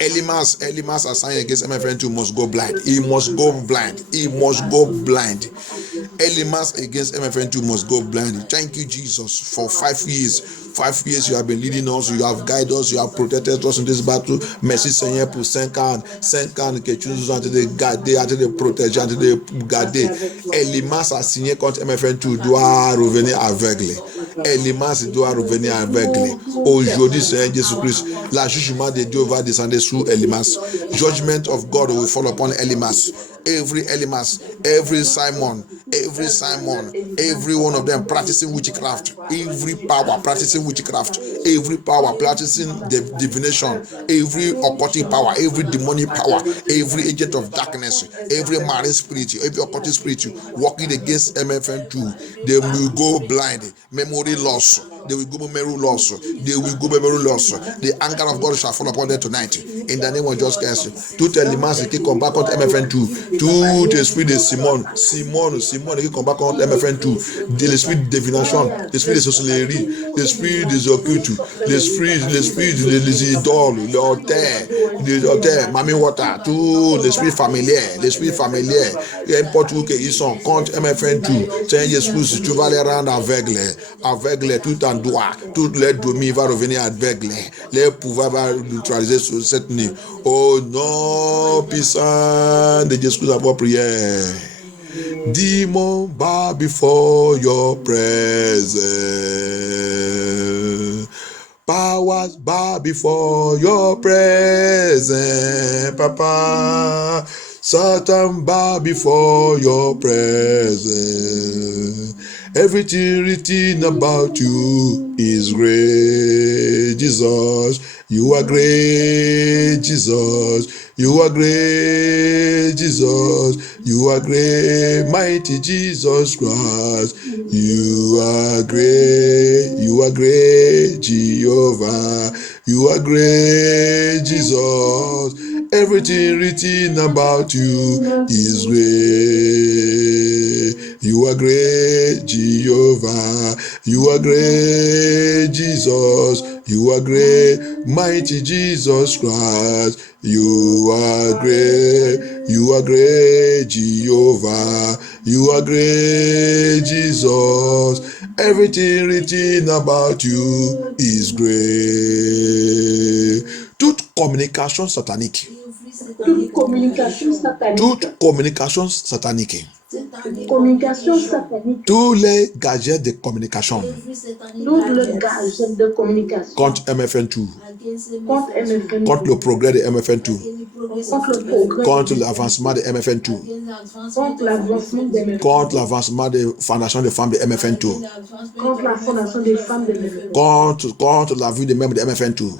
Elimas assigned against MFN2 must go blind. He must go blind. He must go blind. Elimas against MFN2 must go blind. Thank you, Jesus, for 5 years. 5 years you have been leading us, you have guided us, you have protected us in this battle. Merci Seigneur pour 5 ans que tu nous as gardé, protégé, gardé. Elimas a signé contre MFN2 doit revenir aveugle. Elimas doit revenir aveugle. Aujourd'hui, Seigneur Jésus-Christ, le jugement de Dieu va descendre sur Elimas. Judgment of God will fall upon Elimas. Every Elimas, every Simon, every one of them practicing witchcraft, every power practicing witchcraft, every power practicing divination, every occultic power, every demonic power, every agent of darkness, every marine spirit, every occultic spirit working against MFN2, they will go blind, memory loss. They will go memory loss. They will go memory loss. The anger of God shall fall upon them tonight. In the name of Jesus Christ. Tout élément qui combat contre MFN2. Tout esprit de Simon qui combat contre MFN2. De l'esprit de divination, l'esprit de sorcellerie, l'esprit des occultes, l'esprit des idoles, l'autel, Mami Water, tout l'esprit familier, n'importe où qu'ils sont contre MFN2. Seigneur Jésus, tu vas les rendre aveugles tout en droit, tout les domaine va revenir aveugle, les pouvoirs va neutraliser sur cette nuit. Au nom puissant de Jésus, à votre prière. Demon bow before your presence. Powers bow before your presence, Papa. Satan bow before your presence. Everything written about you is great, Jesus. You are great, Jesus. You are great, Jesus. You are great, mighty Jesus Christ. You are great, Jehovah. You are great, Jesus. Everything written about you is great. You are great, Jehovah. You are great, Jesus. You are great, mighty Jesus Christ. You are great, Jehovah. You are great, Jesus. Everything written about you is great. Toute communication satanique. Toute communication satanique. Tous les gadgets de communication. Contre MFN2. Contre le progrès de MFN2. Contre l'avancement de MFN2. Contre l'avancement de fondation des femmes de MFN2. Contre la vie des membres de MFN2.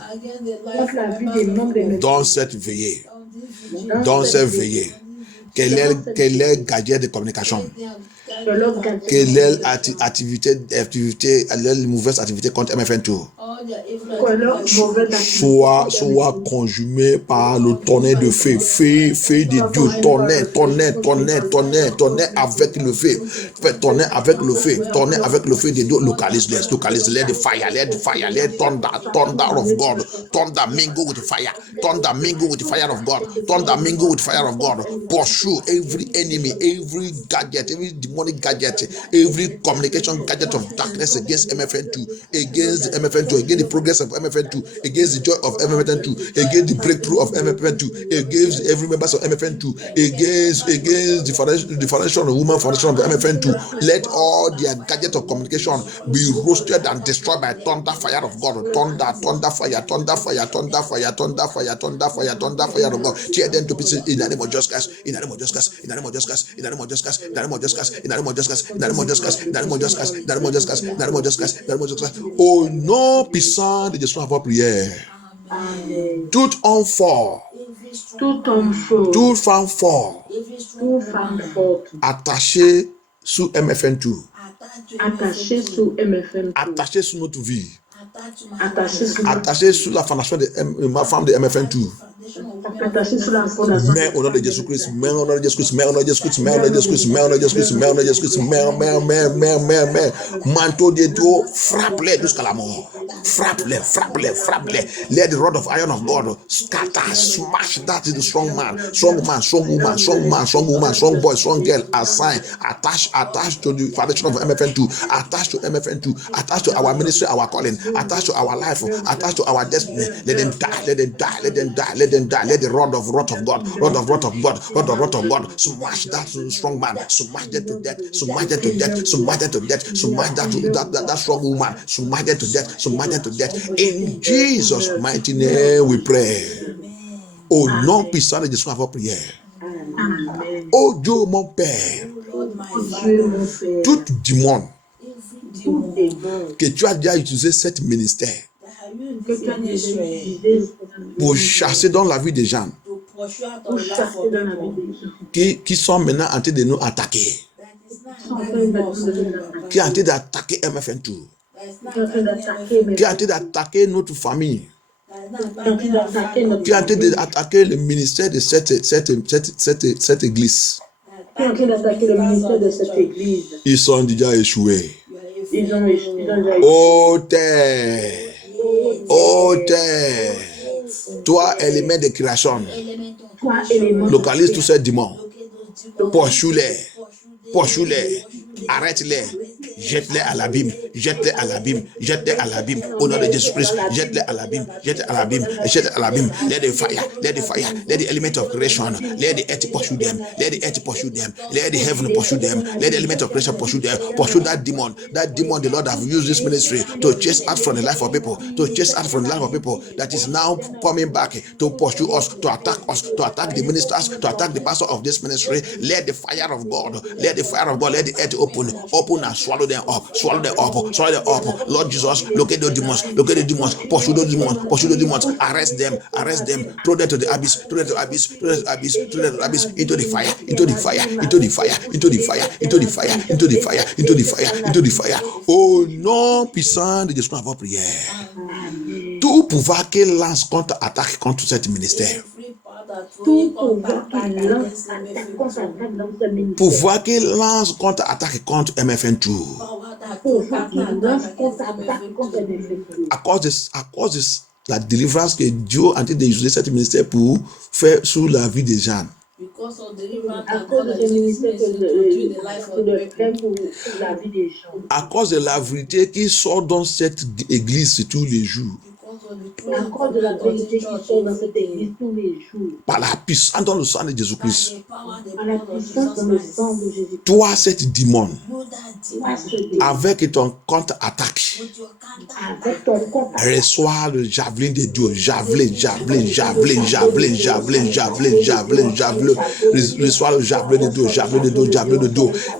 Dans cette veillée. Quelle est le gadget de communication? Quelle est l'activité, les mauvaises activités contre MFN2? Soit conjumé par le tonnerre de feu de Dieu, tonnerre avec le feu, tonnerre avec le feu de Dieu, localise the fire, let thunder of God, thunder mingle with fire, thunder mingle with fire of God, pursue every enemy, every gadget, every demonic gadget, every communication gadget of darkness against MFN2, against the progress of MFN2, against the joy of MFN2, against the breakthrough of MFN2, against every member of MFN2, against the foundation of woman foundation of MFN2. Let all their gadgets of communication be roasted and destroyed by thunder fire of God. Thunder fire of God. Tear them to pieces in the name of Jesus Christ. In the name of Jesus Christ. In the name of Jesus Christ. In the name of Jesus Christ. In the name of Jesus Christ. In the name of Jesus Christ. In the name of Jesus Christ. In the name of Jesus Christ. In the name of Jesus Christ. In the name of Jesus Christ. In the name of Jesus Christ. Au nom puissant de Jésus, notre prière. Tout homme fort. Toute femme fort. Attaché sous MFN2. Attaché sous notre vie. Attaché sous la fondation de ma femme de MFN2. Mais au nom de Jésus-Christ, manteau de Dieu, frappe-les jusqu'à la mort. Frappe-les, frappe-les, frappe-les. Let the rod of iron of God scatter, smash that is the strong man, strong woman, strong boy, strong girl, assign, attach to the foundation of MFN2, attach to MFN2, attach to our ministry, our calling, attach to our life, attach to our destiny. Let them die, let them die, let them die, let them die. Let the rod of God, rod of God, smash that strong man, smash them to death, smash them to death, smash them to death, smash that strong woman, smash them to death, smash them to death. In Jesus' mighty name we pray. Au nom puissant de Jésus, avant prière. Oh Dieu, mon Père, tout démon que tu as déjà utilisé cet ministère pour chasser dans la vie des gens qui sont maintenant en train de nous attaquer, qui est en train d'attaquer MFN2, qui est en train d'attaquer notre famille, qui est en train d'attaquer le ministère de cette église. Ils sont déjà échoués. Oh terre, toi élément de création, localise tous ces démons, poursuis-les, arrête-les, jette-les à l'abîme, au nom de Jésus-Christ, jette-les à l'abîme, let the fire, let the element of creation, let the earth pursue them, let the heaven pursue them, let the element of creation pursue them, pursue that demon, the Lord have used this ministry to chase out from the life of people, that is now coming back to pursue us, to attack the ministers, to attack the pastor of this ministry. Let the fire of God, let the earth open and swallow them up. Lord Jesus, locate the demons, pursue those demons, arrest them, throw them to the abyss, into the fire. Au nom puissant de Jésus, avant prière. Tout pouvoir qu'il lance contre-attaque contre cet ministère, pouvoir qu'il lance contre-attaque contre MFN2, à cause de la délivrance que Dieu a en train d'utiliser cet ministère pour faire sur la vie des gens. À cause de la vérité qui sort dans cette église tous les jours. Par la puissance dans le sang de Jésus-Christ. Toi, cette démon, avec ton contre-attaque, reçois le javelin de Dieu. Javelin. Reçois le javelin de Dieu.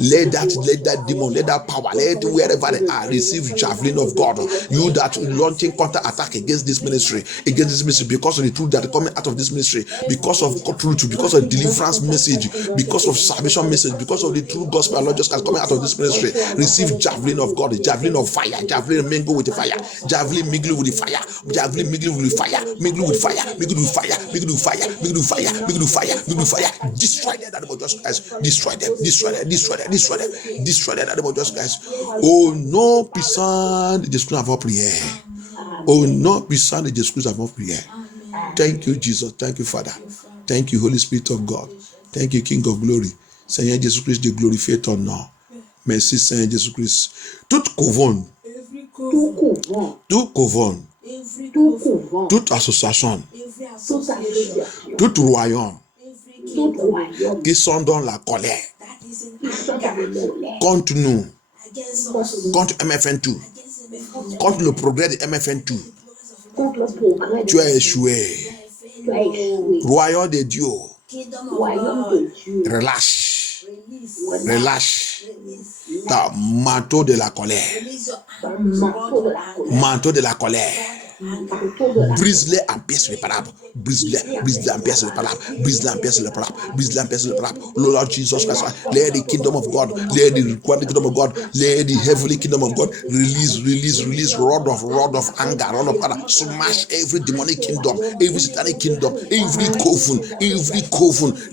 Let that demon, let that power, let wherever they are, receive javelin of God. You that launching counter-attack against this ministry, because of the truth that is coming out of this ministry, because of truth, because of deliverance message, because of salvation message, because of the true gospel Lord Jesus Christ coming out of this ministry, receive javelin of God, javelin of fire, javelin mingle with the fire, javelin mingle with the fire, javelin mingle with fire, destroy them, that Jesus Christ, destroy them, that Jesus Christ. Oh non puissant de Jésus avant prière. Oh non puissant de Jésus avant prière. Thank you Jesus, thank you Father, thank you Holy Spirit of God, thank you King of Glory. Seigneur Jésus-Christ, de glorifier ton nom. Merci Seigneur Jésus-Christ. Tout couvent, toute association, tout royaume qui sont dans la colère contre nous, contre MFN2, contre le progrès de MFN2, tu as échoué. Royaume de Dieu, relâche ta manteau de la colère, Brise-les en pièces réparables. Brise-les en pièces réparables. Brise-les en pièces réparables. Brise-les en pièces réparables. Lord Jesus Christ, let the kingdom of God, let the kingdom of God, let the heavenly kingdom of God release rod of anger, rod of anger. Smash every demonic kingdom, every satanic kingdom, every coven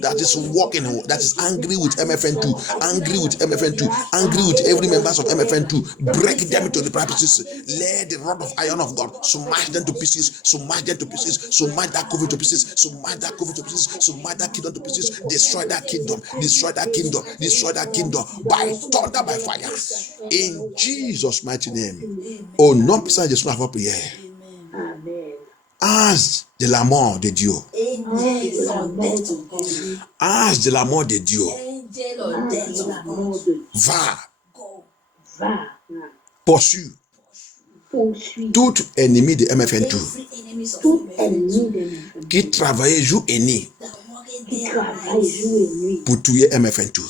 that is walking, that is angry with MFN2, angry with MFN2, angry with every members of MFN2. Break them into the pieces. Let the rod of iron of God smash them to pieces, smash them to pieces, smash that coven to pieces, smash that coven to pieces, smash that kingdom to pieces, destroy that kingdom, destroy that kingdom, destroy that kingdom by thunder, by fire. In Jesus' mighty name. Oh, non, puissant de son avant prière. Ange de la mort de Dieu. Ange de la mort de Dieu. Va. Poursuis tout ennemi de MFN2 qui travaillait jour et nuit pour tuer MFN2,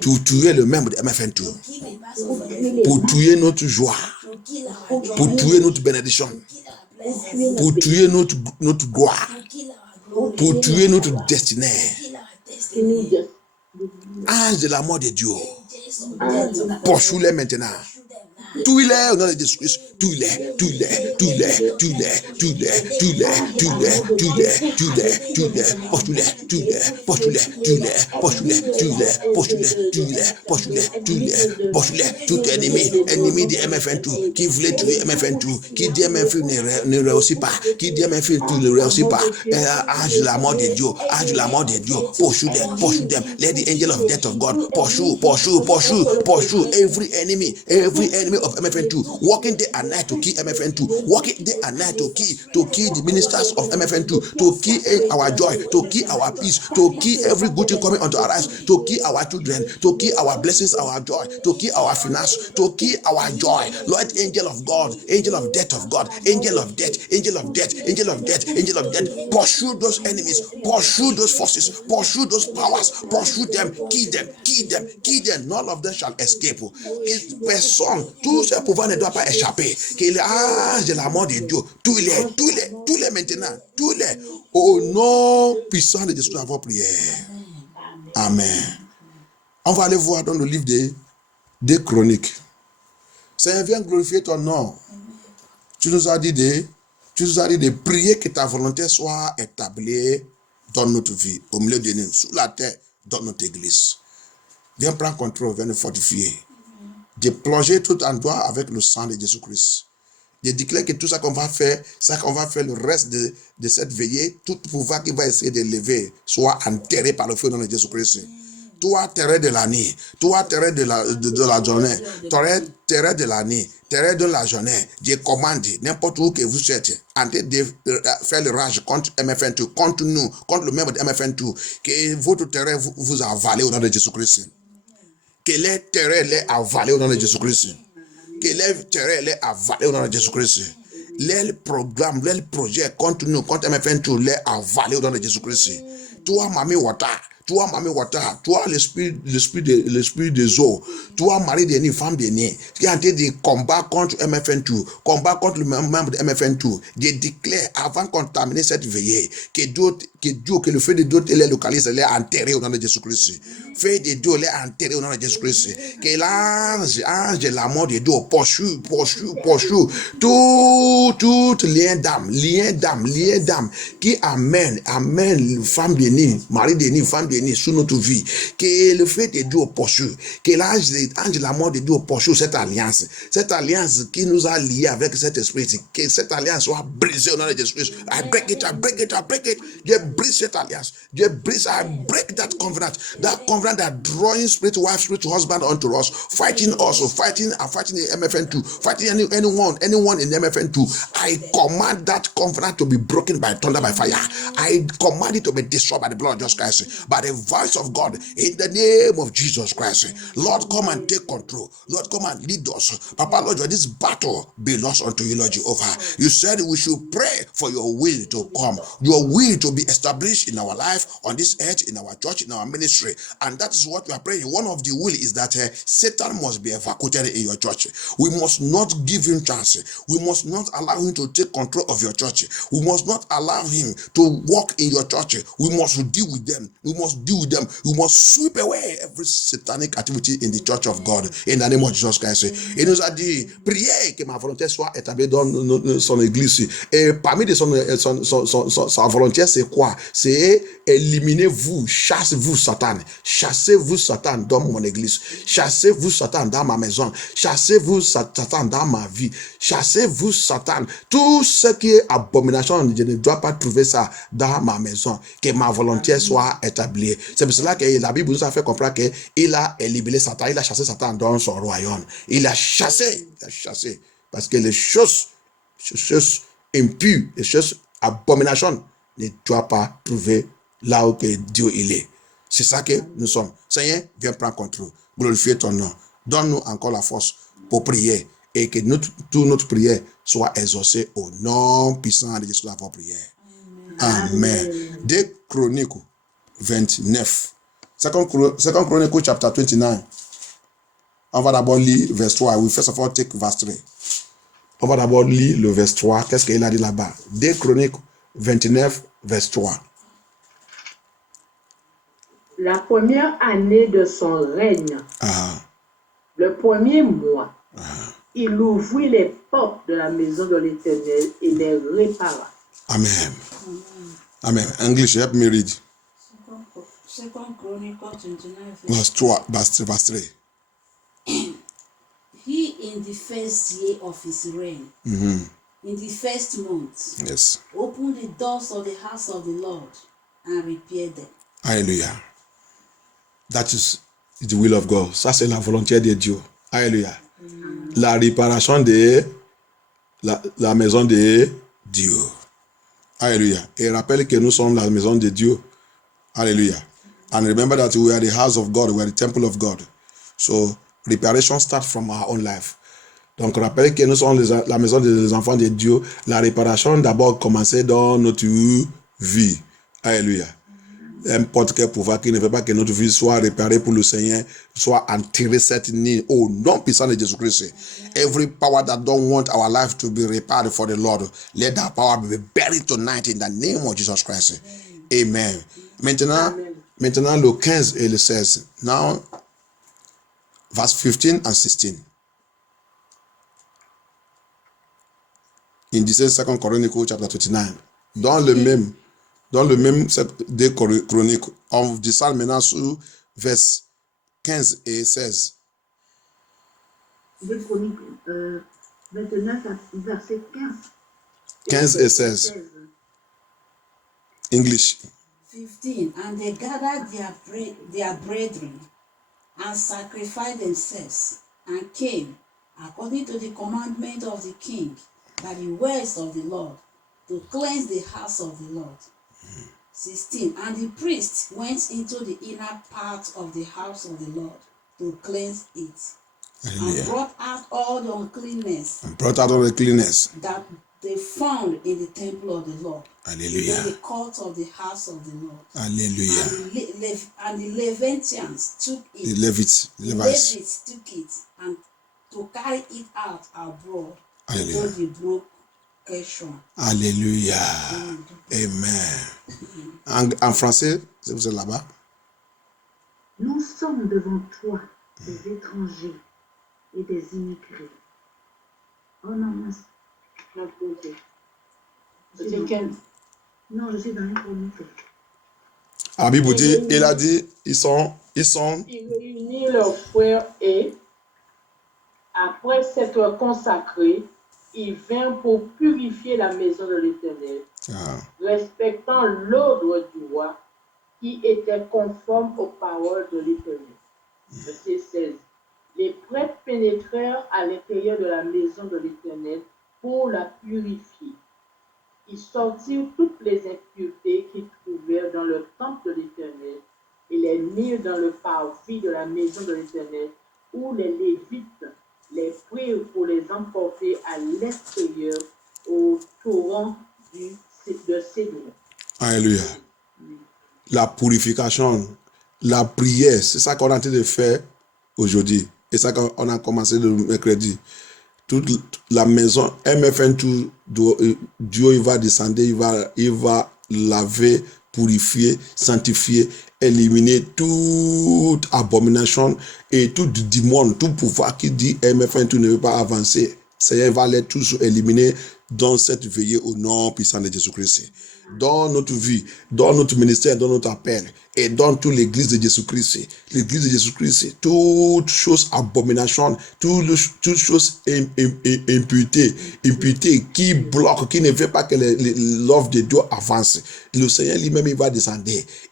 pour tuer le membre de MFN2, pour tuer notre joie, pour tuer notre bénédiction, pour tuer notre gloire, pour tuer notre destinée. Ange de la mort de Dieu, poursuis-les maintenant. Tuez-les au nom de Jésus-Christ. Tuez-les. Tout ennemi de MFN2 qui voulait tuer MFN2, qui dit MFN2 ne réussit pas, qui dit MFN2 ne réussit pas. Ange de la mort de Dieu, pursue them. Let the angel of death of God pursue every enemy of MFN2, walking day and night to kill MFN2, walking day and night to kill the ministers of MFN2, to kill our joy, to kill our peace, to kill every good thing coming unto our lives, to kill our children, to kill our blessings, our joy, to kill our finance, to kill our joy. Lord, angel of God, angel of death of God, angel of death, pursue those enemies, pursue those forces, pursue those powers, pursue them, kill them. None of them shall escape. Personne, tout ce pouvoir ne doit pas échapper. Qu'il âge de la mort de Dieu, tous les maintenant, tous les, au nom puissant de Jésus, avant prière. Amen. On va aller voir dans le livre des Chroniques. Seigneur, viens glorifier ton nom. Tu nous as dit de prier que ta volonté soit établie dans notre vie, au milieu de nous, sous la terre, dans notre église. Viens prendre contrôle, viens nous fortifier. De plonger tout en toi avec le sang de Jésus-Christ. Je déclare que tout ça qu'on va faire, le reste de cette veillée, tout pouvoir qui va essayer de lever, soit enterré par le feu dans le Jésus-Christ. Toi, terre de la nuit, toi, terre de la journée, terre de la nuit, terre de la journée, je commande n'importe où que vous êtes, en train de faire le rage contre MFN2, contre nous, contre le membre de MFN2, que votre terrain vous a avalé au nom de Jésus-Christ. Que les terrains les avalés au nom de Jésus-Christ. Que les terrains les avalés au nom de Jésus-Christ. Les programmes, les projets contre nous, contre MFN2, les avalés au nom de Jésus-Christ. Toi, Mami Wata, toi, l'esprit des eaux, toi, mari de nuit, femme de nuit, qui a été de combat contre MFN2, combat contre le membre de MFN2, je déclare avant qu'on termine cette veillée, que le feu de Dieu les localise, les enterré au nom de Jésus-Christ. Feu de Dieu les enterré au nom de Jésus-Christ. Que l'ange de la mort de Dieu poursuit tout lien d'âme, qui amène, femme de nuit, mari de nuit, femme de nuit, sous notre vie. Que le feu de Dieu poursuit. Que l'ange de la mort de Dieu poursuit cette alliance qui nous a liés avec cet esprit. Que cette alliance soit brisée au nom de Jésus-Christ. I break it. Je brise cette alliance. I break that covenant that drawing spiritual wife, spiritual husband unto us, fighting the MFN2, fighting anyone in MFN2. I command that covenant to be broken by thunder, by fire. I command it to be destroyed by the blood of Jesus Christ. By by the voice of God in the name of Jesus Christ. Lord, come and take control. Lord, come and lead us. Papa, Lord, this battle belongs unto you, Lord Jehovah. You said we should pray for your will to come, your will to be established in our life, on this earth, in our church, in our ministry. And that is what we are praying. One of the will is that Satan must be evacuated in your church. We must not give him chance. We must not allow him to take control of your church. We must not allow him to walk in your church. We must deal with them. We must deal with them. We must sweep away every satanic activity in the church of God in the name of Jesus Christ. Et nous a dit, priez que ma volonté soit établie dans son église. Et parmi sa volonté, c'est quoi? C'est éliminez-vous, chassez-vous Satan. Chassez-vous Satan dans mon église. Chassez-vous Satan dans ma maison. Chassez-vous Satan dans ma vie. Chassez-vous Satan. Tout ce qui est abomination, je ne dois pas trouver ça dans ma maison. Que ma volonté soit établie. C'est pour cela que la Bible nous a fait comprendre qu'il a éliminé Satan. Il a chassé Satan dans son royaume. Il a chassé. Parce que les choses impures, les choses abominations ne doivent pas trouver là où que Dieu il est. C'est ça que nous sommes. Seigneur, viens prendre contrôle. Glorifier ton nom. Donne-nous encore la force pour prier et que toute notre prière soit exaucée au nom puissant de Jésus pour prière. Amen. 2 Chroniques 29. 2 Chroniques chapter 29. On va d'abord lire verset 3. We first of all take verse 3. On va d'abord lire le verset 3. Qu'est-ce qu'il a dit là-bas? 2 Chroniques 29, verset 3. La première année de son règne, le premier mois, il ouvrit les portes de la maison de l'Éternel et les répara. Amen. Amen. English, help me read. Second Chronicles 29, verse 3. He in the first year of his reign, in the first month, Yes. opened the doors of the house of the Lord and repaired them. Alléluia. That is the will of God. Ça, c'est la volonté de Dieu. Alléluia. La réparation de la maison de Dieu. Alléluia. Et rappelle que nous sommes la maison de Dieu. Alléluia. And remember that we are the house of God. We are the temple of God. So, reparation starts from our own life. Donc, rappelle que nous sommes la maison des enfants de Dieu. La réparation d'abord commençait dans notre vie. Alléluia. N'importe quel pouvoir qui ne veut pas que notre vie soit réparée pour le Seigneur, soit enterré cette nuit au nom puissant de Jésus-Christ. Every power that don't want our life to be repaired for the Lord, let that power be buried tonight in the name of Jesus Christ. Amen. Maintenant, le 15 et le 16. Now, verse 15 and 16. In this 2 Chronicles chapter 29. Dans le même 2 Chroniques, on descend maintenant sur vers 15 et 16. 2 Chroniques 29, verset 15. 15 et 16. English. 15. And they gathered their brethren and sacrificed themselves and came, according to the commandment of the king, by the words of the Lord, to cleanse the house of the Lord. 16. And the priest went into the inner part of the house of the Lord to cleanse it. Hallelujah. And brought out all the uncleanness that they found in the temple of the Lord. Hallelujah. In the court of the house of the Lord. Hallelujah. And the Levitians took it. The Levites took it and to carry it out abroad. Hallelujah. To the brook Keshon. Alléluia. Amen. En français, vous êtes là-bas. Nous sommes devant toi des étrangers et des immigrés. Oh non, non. Non, je suis dans une chronique. La Bible dit, il a dit, ils sont. Il réunit leurs frères et, après s'être consacrés, il vint pour purifier la maison de l'Éternel, respectant l'ordre du roi qui était conforme aux paroles de l'Éternel. Verset 16. Les prêtres pénétrèrent à l'intérieur de la maison de l'Éternel pour la purifier. Ils sortirent toutes les impuretés qu'ils trouvèrent dans le temple de l'Éternel mirent dans le parvis de la maison de l'Éternel, où les Lévites les prirent pour les emporter à l'extérieur au torrent de Cédron. Alléluia. La purification, la prière, c'est ça qu'on est en train de faire aujourd'hui. Et ça qu'on a commencé le mercredi. Toute la maison, MFN2, Dieu il va descendre, il va laver, purifier, sanctifier, éliminer toute abomination et tout démon, tout pouvoir qui dit MFN2 ne veut pas avancer. Seigneur va les tous éliminer dans cette veillée au nom puissant de Jésus-Christ. Dans notre vie, dans notre ministère, dans notre appel et dans toute l'église de Jésus-Christ. L'église de Jésus-Christ, toute chose abomination, toute chose imputée qui bloque, qui ne veut pas que l'œuvre de Dieu avance. Le Seigneur lui-même, il va descendre.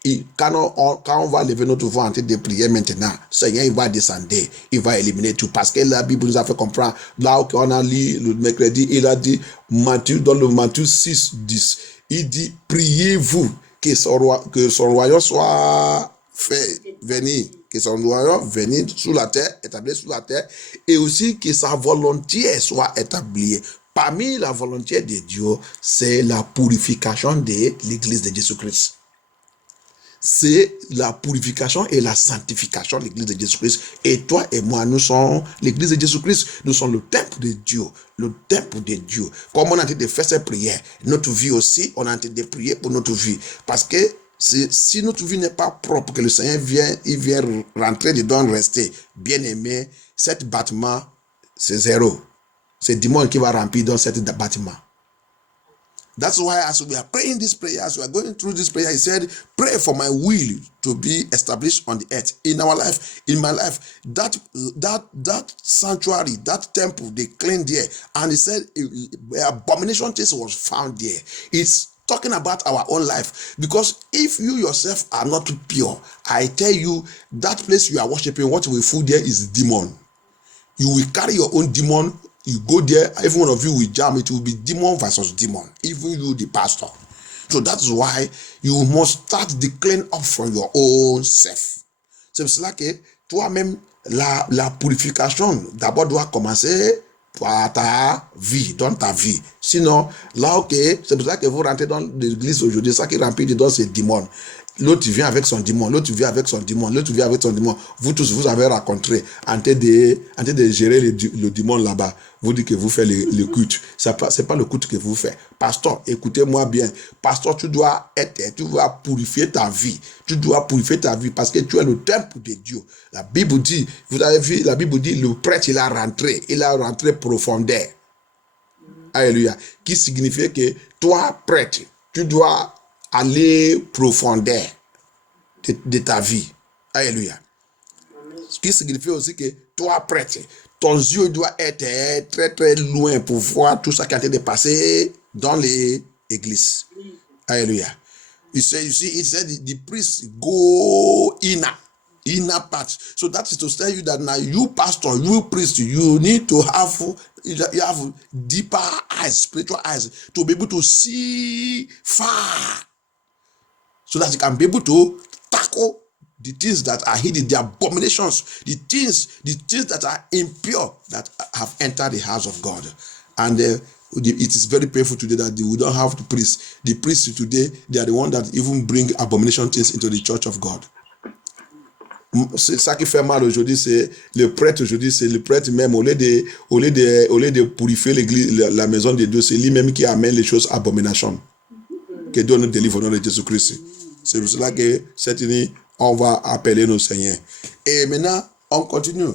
Et quand on va lever notre voix en train de prier maintenant, le Seigneur, il va descendre. Il va éliminer tout. Parce que la Bible nous a fait comprendre, là où on a lu le mercredi, il a dit, dans le Matthieu 6, 10, il dit, priez-vous que son royaume soit fait venir, que son royaume venir sur la terre, établi sur la terre, et aussi que sa volonté soit établie. Parmi la volonté de Dieu, c'est la purification de l'église de Jésus-Christ. C'est la purification et la sanctification de l'église de Jésus-Christ. Et toi et moi, nous sommes l'église de Jésus-Christ. Nous sommes le temple de Dieu. Le temple de Dieu. Comme on a en train de faire ces prières, notre vie aussi, on a en train de prier pour notre vie. Parce que si notre vie n'est pas propre, que le Seigneur vient rentrer dedans, rester bien aimé, cet bâtiment, c'est zéro. C'est le démon qui va remplir dans cet bâtiment. That's why as we are praying this prayer, as we are going through this prayer, he said, pray for my will to be established on the earth. In our life, in my life, that sanctuary, that temple, they cleaned there. And he said, abomination taste was found there. It's talking about our own life. Because if you yourself are not pure, I tell you, that place you are worshiping, what will fool there is demon. You will carry your own demon. You go there, every one of you will jam. It will be demon versus demon. Even you, the pastor. So that's why you must start the clean up from your own self. C'est pour cela que toi-même, la purification d'abord doit commencer par ta vie, dans ta vie. Sinon, là, ok, c'est pour ça que vous rentrez dans l'église aujourd'hui, ça qui remplit dedans, c'est démon. L'autre vient avec son démon, l'autre vient avec son démon, l'autre vient avec son démon. Vous tous, vous avez rencontré en train de gérer le démon là-bas. Vous dites que vous faites le culte. C'est pas le culte que vous faites. Pasteur, écoutez-moi bien. Pasteur, tu dois purifier ta vie. Tu dois purifier ta vie parce que tu es le temple de Dieu. La Bible dit, vous avez vu, la Bible dit, le prêtre, il a rentré profondeur. Alléluia. Qui signifie que toi, prêtre, tu dois aller profondeur de ta vie. Alléluia. Ce qui signifie aussi que toi, prêtre, ton yeux doit être très très loin pour voir tout ça qui est en train de passer dans l'église. Alléluia. He said the priest go inner part. So that is to tell you that now you pastor, you priest, you need to have deeper eyes, spiritual eyes, to be able to see far. So that you can be able to tackle the things that are hidden, the abominations, the things that are impure that have entered the house of God. And it is very painful today that we don't have the priests. The priests today, they are the ones that even bring abomination things into the church of God. C'est ça qui fait mal aujourd'hui, c'est le prêtre aujourd'hui, c'est le prêtre même, au lieu de purifier l'église, la maison de Dieu, c'est lui-même qui amène les choses abominations. Que Dieu nous délivre au nom de Jésus-Christ. C'est pour cela que cette nuit, on va appeler nos seigneurs. Et maintenant, on continue.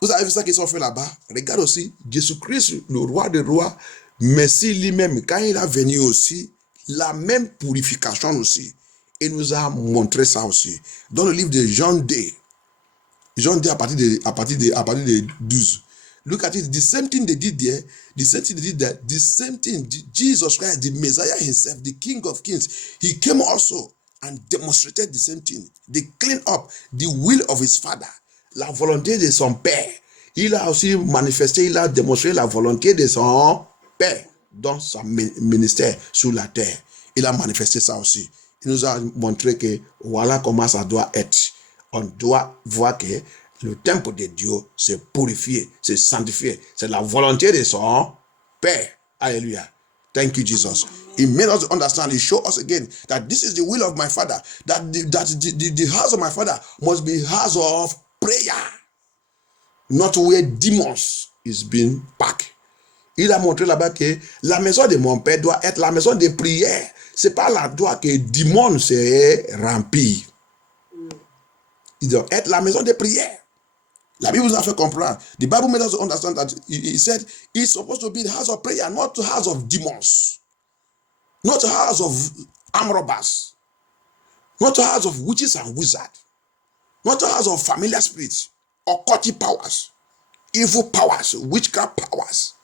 Vous avez vu ça qu'ils sont fait là-bas? Regarde aussi, Jésus-Christ, le roi des rois, merci lui-même, quand il a venu aussi, la même purification aussi. Il nous a montré ça aussi. Dans le livre de Jean 2, à partir de 12. Look at it. The same thing they did there. The same thing they did there. The same thing. Jesus Christ, the Messiah himself, the King of Kings, he came also and demonstrated the same thing. They cleaned up the will of his Father, la volonté de son Père. Il a aussi manifesté, il a démontré la volonté de son Père dans son ministère sur la terre. Il a manifesté ça aussi. Il nous a montré que voilà comment ça doit être. On doit voir que le temple de Dieu, c'est purifié, c'est sanctifié. C'est la volonté de son Père. Alléluia. Thank you, Jesus. He made us understand. He showed us again that this is the will of my Father. That the house of my Father must be a house of prayer. Not where demons is being packed. Il a montré là-bas que la maison de mon Père doit être la maison de prière. C'est pas là doit que démons se remplit. Il doit être la maison de prière. La Bible nous a fait comprendre. The Bible made us understand that he said it's supposed to be the house of prayer, not the house of demons, not the house of armed robbers, not the house of witches and wizards, not the house of familiar spirits, occultic powers, evil powers, witchcraft powers,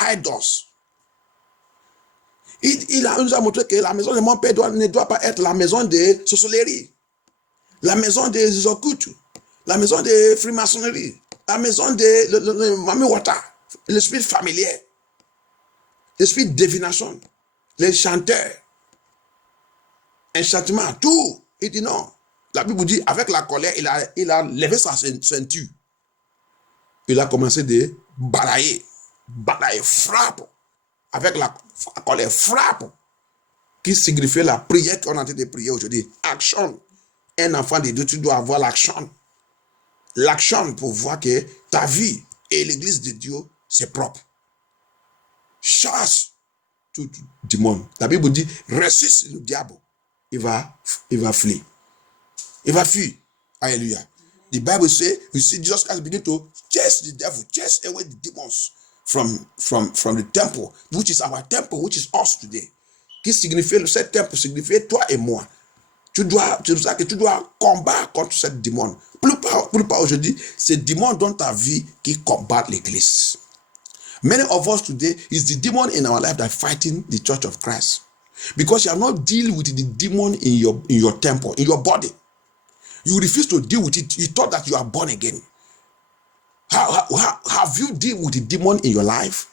idols. Il nous a montré que la maison de mon Père ne doit pas être la maison de sorcellerie, la maison des occultes, la maison de franc-maçonnerie, la maison de Mami Wata, l'esprit familier, l'esprit de divination, les chanteurs, enchantement, tout. Il dit non. La Bible dit, avec la colère, il a levé sa ceinture. Il a commencé de balayer, frappe. Avec la colère, frappe. Qui signifie la prière qu'on est en train de prier aujourd'hui. Action. Un enfant de Dieu, tu dois avoir l'action. L'action pour voir que ta vie et l'église de Dieu, c'est propre. Chasse tout démon. La Bible dit, résiste le diable. Il va fuir. Il va fuir. Alléluia. The Bible says, you see, Jesus Christ began to chase the devil, chase away the demons from the temple, which is our temple, which is us today. Qui signifie, ce temple signifie toi et moi. Tu dois combattre contre ce démon. Plus pas aujourd'hui, c'est le démon dans ta vie qui combat l'église. Many of us today, is the demon in our life that fighting the church of Christ. Because you have not deal with the demon in your temple, in your body. You refuse to deal with it. You thought that you are born again. Have you dealt with the demon in your life?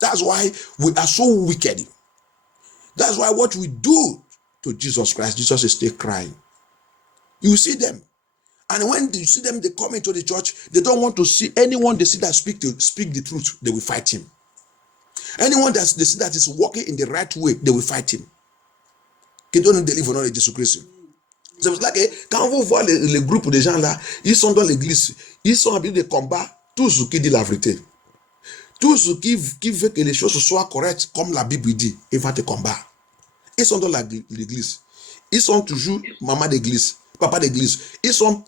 That's why we are so wicked. That's why what we do to Jesus Christ, Jesus is still crying. You see them. And when you see them, they come into the church, they don't want to see anyone they see that speak the truth, they will fight him. Anyone that they see that is walking in the right way, they will fight him. Qui donne des livres au nom de Jésus-Christ. C'est pour cela que quand vous voyez les groupes de gens là, ils sont dans l'église, ils sont habitués de combattre tout ce qui dit la vérité. Tout ce qui veut que les choses soient correctes, comme la Bible dit, il va te combattre. Ils sont dans l'église. Ils sont toujours maman d'église, papa d'église. Ils sont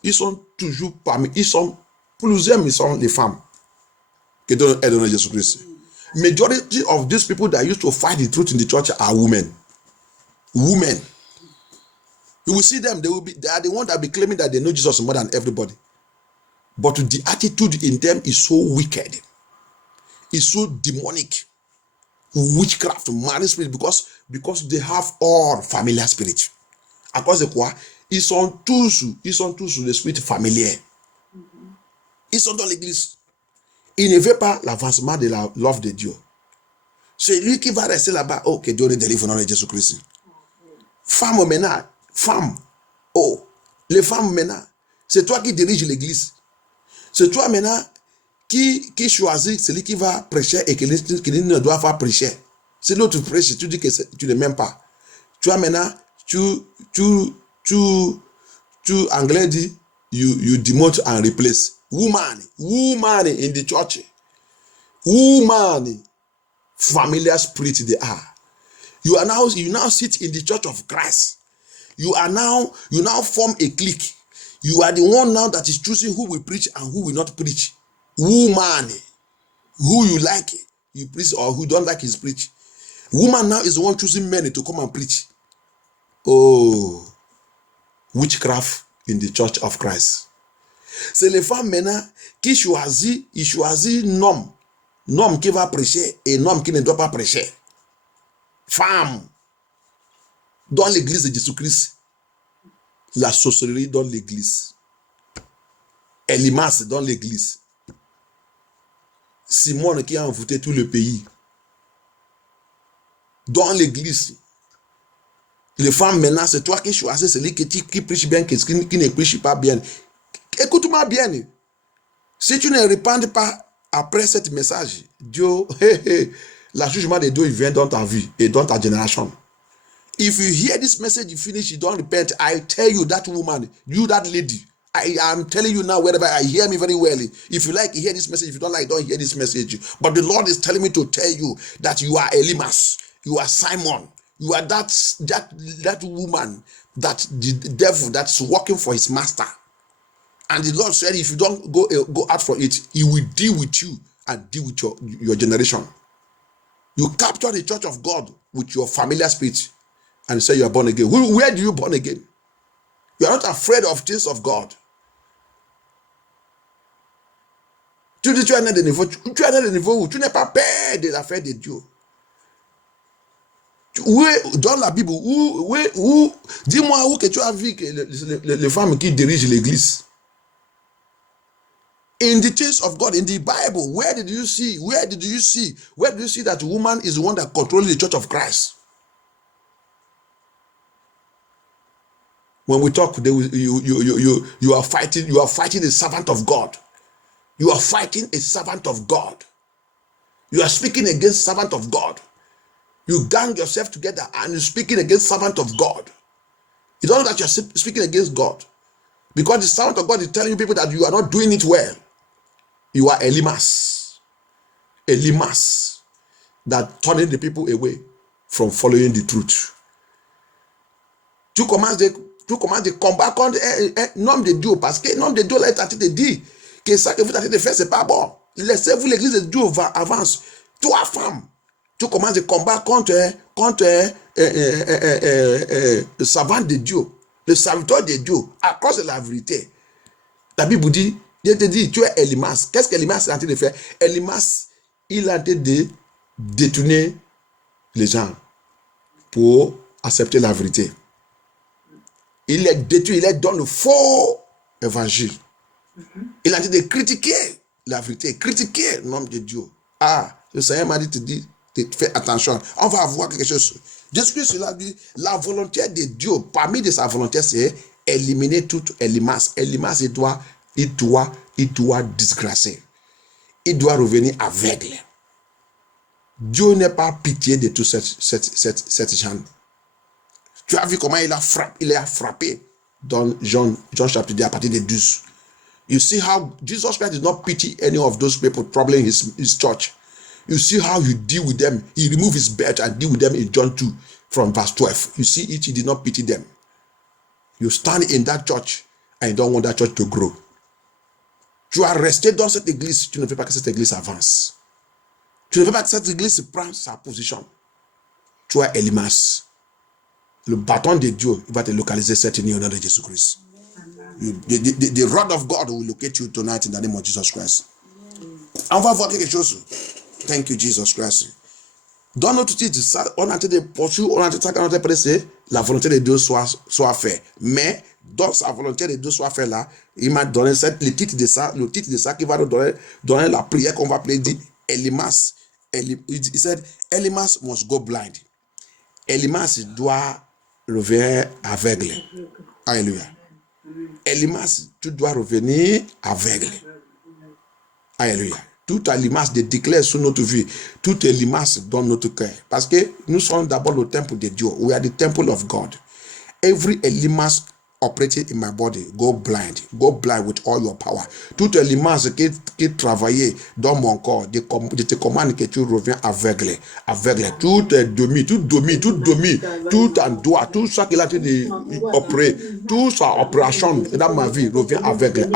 toujours parmi, ils sont plusieurs, ils sont les femmes qui donnent aide à Jésus-Christ. Majority of these people that used to fight the truth in the church are women. Women. You will see them, they are the ones that be claiming that they know Jesus more than everybody. But the attitude in them is so wicked. It's so demonic. Witchcraft, marine spirit, because they have all familiar spirit. À cause de quoi? Ils sont tous sous l'esprit familier. Ils sont dans l'église. Ils ne veulent pas l'avancement de la l'œuvre de Dieu. C'est lui qui va rester là-bas. Oh, que Dieu le délivre au nom de Jésus-Christ. Femme maintenant. Femme, les femmes maintenant, c'est toi qui dirige l'église. C'est toi maintenant qui choisit celui qui va prêcher et qui ne doit pas prêcher. C'est l'autre prêche, tu dis que tu ne m'aimes pas. Tu vois maintenant, tu anglais dit, you demote and replace. Woman in the church. Woman, familiar spirit they are. You now sit in the church of Christ. You now form a clique. You are the one now that is choosing who will preach and who will not preach. Woman, who you like, you preach, or who don't like his preach. Woman now is the one choosing men to come and preach. Oh, witchcraft in the church of Christ. C'est les femmes maintenant qui choisissent l'homme qui va prêcher et l'homme qui ne doit pas prêcher. Femme. Dans l'église de Jésus-Christ, la sorcellerie dans l'église, Elimas dans l'église, Simone qui a envoûté tout le pays, dans l'église, Les femmes, maintenant, c'est toi qui choisis celui qui prêche bien, qui ne prêche pas bien. Écoute-moi bien. Si tu ne répands pas après ce message, Dieu, le jugement de Dieu, il vient dans ta vie et dans ta génération. If you hear this message, you finish, you don't repent, I tell you, that woman, you, that lady, I am telling you now, wherever I hear me very well. If you like, hear this message. If you don't like, don't hear this message. But the Lord is telling me to tell you that you are Elimas, you are Simon, you are that woman, that the devil that's working for his master. And the Lord said, if you don't go out for it, he will deal with you and deal with your generation. You capture the church of God with your familiar spirit and say you are born again. Where do you born again? You are not afraid of things of God. Tu dis, tu es né de niveau où tu n'es pas peur des affaires de Dieu. Dans la Bible, dis-moi où que tu as vu que les femmes qui dirigent l'église. In the things of God, in the Bible, where did you see that woman is the one that controls the church of Christ? When we talk, you are fighting a servant of God. You are fighting a servant of God. You are speaking against servant of God. You gang yourself together and you're speaking against servant of God. You don't know that you're speaking against God. Because the servant of God is telling you people that you are not doing it well. You are Elimas. Elimas. That turning the people away from following the truth. Tu commences de combattre contre un homme de Dieu. Parce que l'homme de Dieu là, il te dit que ça que vous avez fait, c'est pas bon. Laissez-vous l'église de Dieu avance. Toi, femme, tu commences de combattre contre le savant de Dieu, le serviteur de Dieu, à cause de la vérité. La Bible dit, Dieu te dit, tu es Elimas. Qu'est-ce qu'Elimas est en train de faire? Elimas, il a été de détourner les gens pour accepter la vérité. Il les détruit, il les donne le faux évangile. Il a dit de critiquer la vérité, critiquer le nom de Dieu. Ah, le Seigneur m'a dit, fais attention. On va voir quelque chose. Jésus-Christ cela dit, la volonté de Dieu, parmi de sa volonté, c'est éliminer toute Elimas. Elimas, il doit disgracer. Il doit revenir aveugle. Dieu n'est pas pitié de tout cette gens. Tu as vu comment il a frappé dans Jean chapitre 2 à partir de 12. You see how Jesus Christ did not pity any of those people troubling his church. You see how he deal with them. He removed his belt and deal with them in John 2 from verse 12. You see it, he did not pity them. You stand in that church and you don't want that church to grow. Tu as resté dans cette église, tu ne veux pas que cette église avance. Tu ne veux pas que cette église prenne sa position. Tu es Elimas. Le bâton de Dieu, il va te localiser cette nuit au nom de Jésus-Christ. The rod of God will locate you tonight in the name of Jesus Christ. On va voir quelque chose. Thank you, Jesus Christ. Dans notre titre, on a été poursuivre, on a été pressé, la volonté de Dieu soit faite. Mais dans sa volonté de Dieu soit faite là, il m'a donné le titre de ça qui va nous donner la prière qu'on va prier, dit Elimas. He said, Elimas must go blind. Elimas doit revenir aveugle. Alléluia. Elimas, tu dois revenir aveugle. Alléluia. Tout Elimas de déclare sur notre vie. Tout Elimas dans notre cœur. Parce que nous sommes d'abord le temple de Dieu. We are the temple of God. Every Elimas operating in my body, go blind with all your power. Tout Elimas qui travaillait dans mon corps, je te commande que tu reviens aveugle. Tout demi, tout en doigt, tout ça qu'il a été opéré, toute sa opération dans ma vie revient aveugle,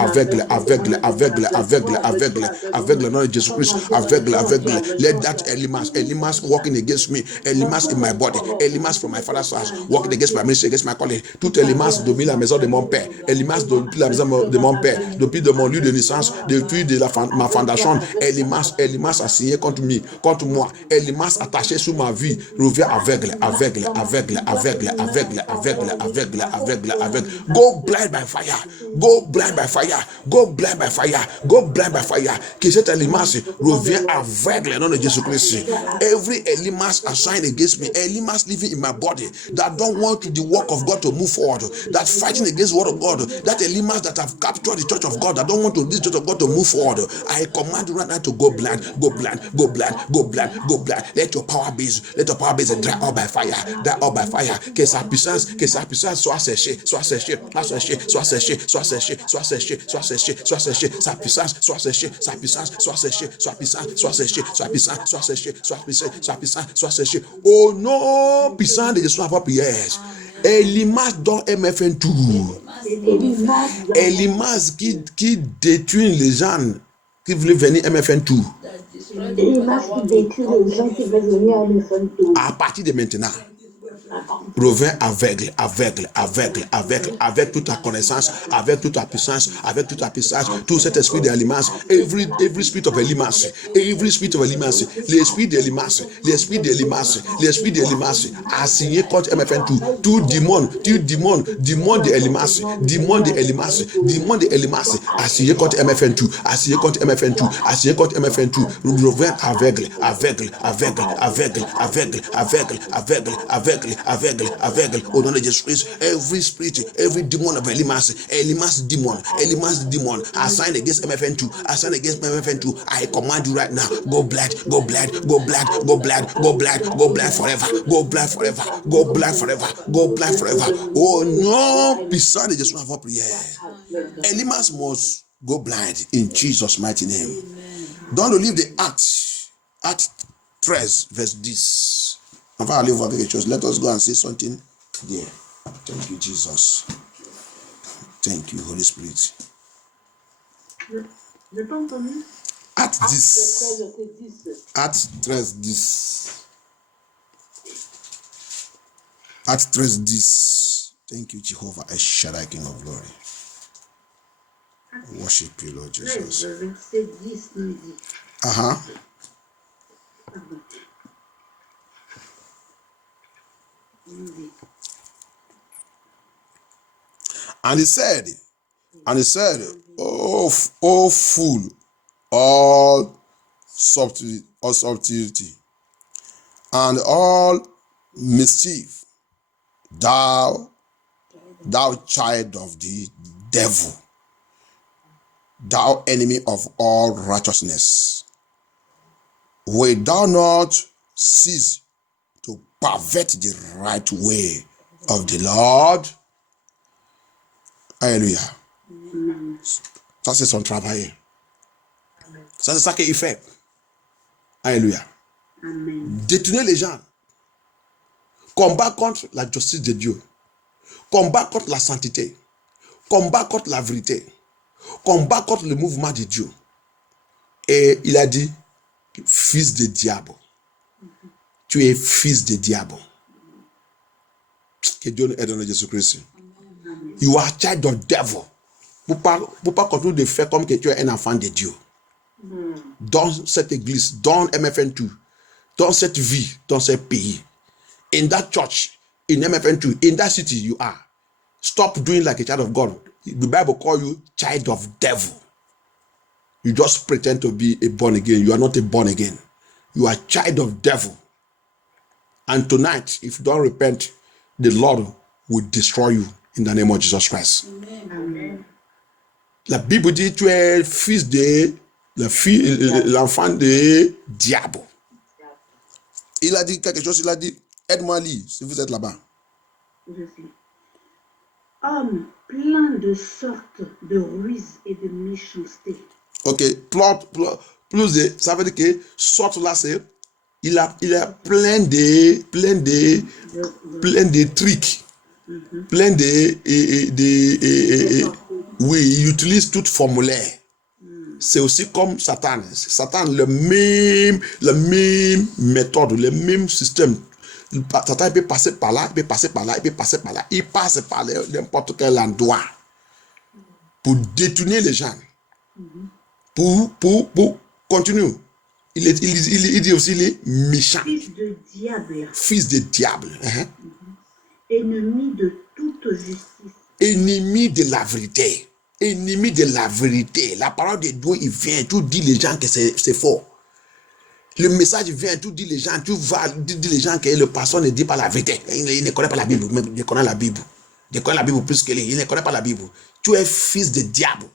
non de Jésus-Christ, aveugle. Let that Elimas walking against me, Elimas in my body, Elimas from my father's house, walking against my ministry, against my calling. Tout Elimas domine la maison de mon père. Elimas depuis la maison de mon père, depuis de mon lieu de naissance, depuis de ma fondation. Elimas a signé contre moi. Elimas attaché sur ma vie, revient aveugle. Go blind by fire. Go blind by fire. Go blind by fire. Go blind by fire. Que cet Elimas revient aveugle au nom de Jésus-Christ. Every Elimas assigned against me, Elimas living in my body that don't want the work of God to move forward, that fighting against the word of God, that Elimas that have captured the church of God, that don't want to this church of God to move forward. I command you right now to go blind. Let your power base dry up by fire. Que sa puissance soit séchée. Sa puissance soit séchée. Au nom puissant de Jésus, avoir prière. Elimas dans MFN Tour. Elimas qui détruit les gens qui voulaient venir MFN Tour. Elimas qui détruit les gens qui veulent venir à MFN Tour. À partir de maintenant, reviens aveugle, avec toute ta connaissance, avec toute ta puissance, tout cet esprit d'Elimas, every spirit of Elimas, l'esprit d'Elimas a signé contre MFN tout démon de Elimas a signé contre MFN reviens aveugle, au nom de Jésus-Christ. Every spirit, every demon of Elimas demon assigned against MFN2, I command you right now, go blind forever. Oh non, puissant de Jésus, avant prière. Elimas must go blind in Jesus' mighty name. Dans le livre de Actes 13, verse 10. On va aller voir quelque chose. Let us go and say something there. Thank you, Jesus. Thank you, Holy Spirit. J'ai pas entendu. Acte 10. Acte 13, 10. Thank you, Jehovah. Shaddai, King of Glory. Worship you, Lord Jesus. Verset 10 nous dit. And he said, oh fool, all subtlety and all mischief, thou child of the devil, thou enemy of all righteousness, will thou not cease to pervert the right way of the Lord? Alléluia. Ça, c'est son travail. Ça, c'est ça qu'il fait. Alléluia. Détourner les gens. Combat contre la justice de Dieu. Combat contre la sainteté. Combat contre la vérité. Combat contre le mouvement de Dieu. Et il a dit, fils de diable. Tu es fils de diable. Que Dieu nous aide dans Jésus-Christ. You are child of devil. Pour pas continuer de faire comme que tu es un enfant de Dieu. Dans cette église, dans MFN2, dans cette vie, dans ce pays, in that church, in MFN2, in that city you are. Stop doing like a child of God. The Bible calls you child of devil. You just pretend to be a born again. You are not a born again. You are child of devil. And tonight, if you don't repent, the Lord will destroy you in the name of Jesus Christ. Amen. La Bible dit tu es fils de l'enfant de diable. Il a dit quelque chose, il a dit aide-moi à lire si vous êtes là-bas. Je sais. Homme plein de sortes de ruses et de méchanceté. Ok, plus de, ça veut dire que sorte là c'est il a plein de trucs, plein de oui, il utilise tout formulaire. C'est aussi comme Satan. Satan, le même méthode, le même système. Satan peut passer par là, il peut passer par là, il peut passer par là. Il passe par n'importe quel endroit pour détourner les gens. Pour continuer. Il dit aussi, il est méchant. Fils de diable. Fils de diable. Ennemi de toute justice. Ennemi de la vérité. Ennemi de la vérité. La parole de Dieu, il vient, tout dit les gens que c'est faux. Le message vient, tout dit les gens, tu vas dire les gens que le pasteur ne dit pas la vérité. Il ne connaît pas la Bible, mais il connaît la Bible. Il connaît la Bible plus que lui. Il ne connaît pas la Bible. Tu es fils de diable.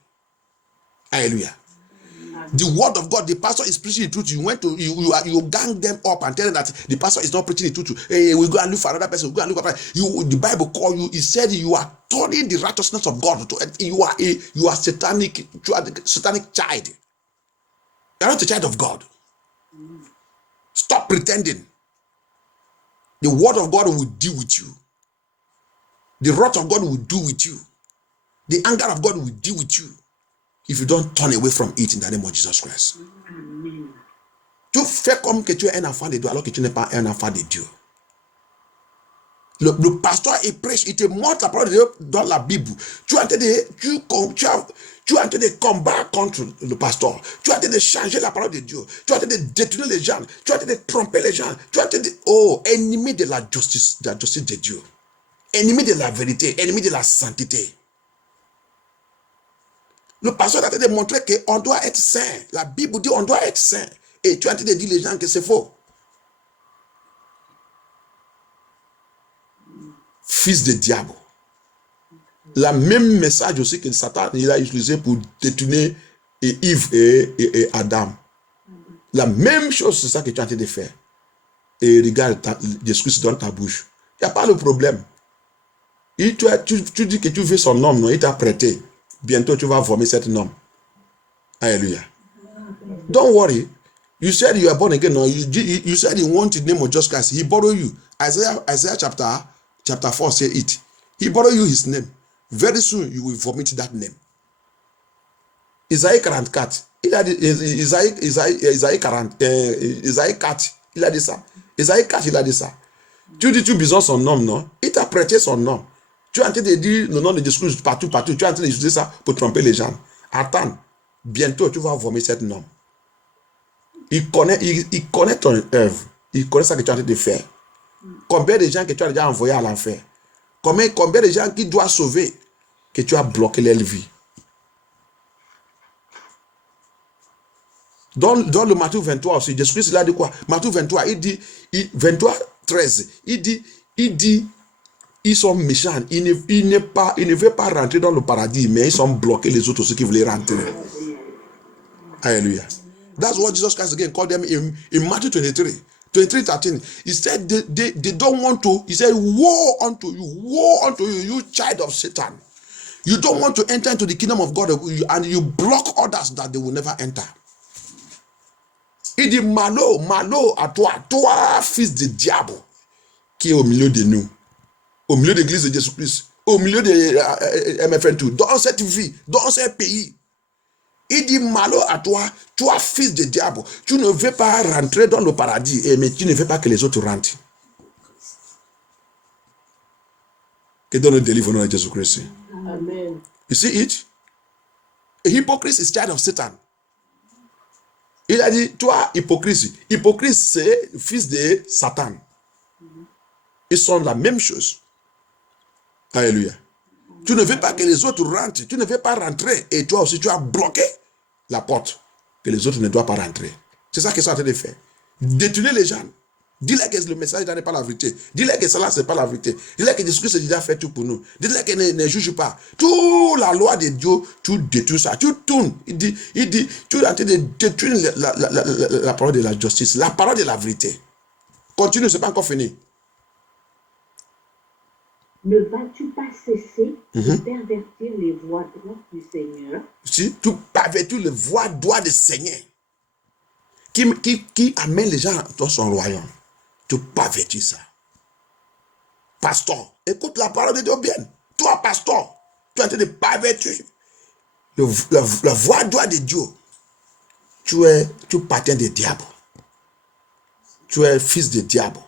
Alléluia. The word of God, the pastor is preaching the truth. You gang them up and tell them that the pastor is not preaching the truth. Hey, we go and look for another person. We go and look for the Bible call you. It said you are turning the righteousness of God. You are satanic. You are the satanic child. You are not a child of God. Stop pretending. The word of God will deal with you. The wrath of God will deal with you. The anger of God will deal with you. If you don't turn away from it in the name of Jesus Christ. Amen. Tu fais comme que tu es un enfant de Dieu alors que tu n'es pas un enfant de Dieu. Le pasteur, il prêche, il te montre la parole de Dieu dans la Bible. Tu es en train de combattre contre le pasteur. Tu es en train de changer la parole de Dieu. Tu es en train de détourner les gens. Tu es en train de tromper les gens. Tu es en train de... ennemi de la justice de Dieu. Ennemi de la vérité. Ennemi de la sainteté. Le pasteur est en train de montrer qu'on doit être saint. La Bible dit qu'on doit être saint. Et tu es en train de dire les gens que c'est faux. Fils de diable. La même message aussi que Satan il a utilisé pour détourner Yves et Adam. La même chose, c'est ça que tu es en train de faire. Et regarde, Jésus dans ta bouche. Il n'y a pas de problème. Et tu dis que tu veux son nom, non? Il t'a prêté. Bientôt, tu vas vomir cet nom. Alléluia. Don't worry. You said you are born again. No, you said you want the name of Jesus Christ. He borrowed you. Isaiah chapter 4 say it. He borrowed you his name. Very soon, you will vomit that name. Isaïe 44. Il a dit, Isaïe 40. Isaïe 4. Il a dit ça. Isaïe 4, il a dit ça. Tu dis, tu as besoin de son nom, non? Il t'a prêté son nom. Tu es en train de dire le nom de Jésus partout. Tu es en train d'utiliser ça pour tromper les gens. Attends. Bientôt, tu vas vomir cet nom. Il connaît ton œuvre. Il connaît ça que tu es en train de faire. Combien de gens que tu as déjà envoyés à l'enfer? Combien de gens qui doivent sauver que tu as bloqué leur vie? Dans le Matthieu 23 aussi, Jésus-Christ il a dit quoi? Matthieu 23, il dit, 23, 13, il dit, ils sont méchants, ils ne veulent pas rentrer dans le paradis, mais ils sont bloqués les autres aussi qui voulaient rentrer. Alléluia. That's what Jesus Christ again called them in Matthew 23, 13. He said they don't want to. He said, woe unto you, you child of Satan. You don't want to enter into the kingdom of God, and you block others that they will never enter. Il dit, malheur à toi, fils de diable, qui est au milieu de nous, au milieu de l'église de Jésus-Christ, au milieu de MFN2, dans cette vie, dans ce pays. Il dit, malheur à toi, fils de diable, tu ne veux pas rentrer dans le paradis, mais tu ne veux pas que les autres rentrent. Que Dieu nous délivre au nom de Jésus-Christ. Amen. You see it? A hypocrite is child of Satan. Il a dit, toi, hypocrite. Hypocrite, c'est fils de Satan. Ils sont la même chose. Alléluia. Tu ne veux pas que les autres rentrent. Tu ne veux pas rentrer. Et toi aussi, tu as bloqué la porte. Que les autres ne doivent pas rentrer. C'est ça qu'ils sont en train de faire. Détourner les gens. Dis-leur que le message n'est pas la vérité. Dis-leur que cela, ce n'est pas la vérité. Dis-leur que Jésus-Christ a déjà fait tout pour nous. Dis-leur qu'il ne juge pas. Toute la loi de Dieu, tu détruis ça. Tu tournes. Il dit, tu es en train de détruire la parole de la justice, la parole de la vérité. Continue, ce n'est pas encore fini. Ne vas-tu pas cesser de pervertir les voies droites du Seigneur? Si tu pervertis les voies droites du Seigneur, qui amène les gens dans son royaume, tu pervertis ça. Pasteur, écoute la parole de Dieu bien. Toi, pasteur, tu es en train de pervertir la voie droite de Dieu. Tu appartiens des diables. Tu es fils de diable.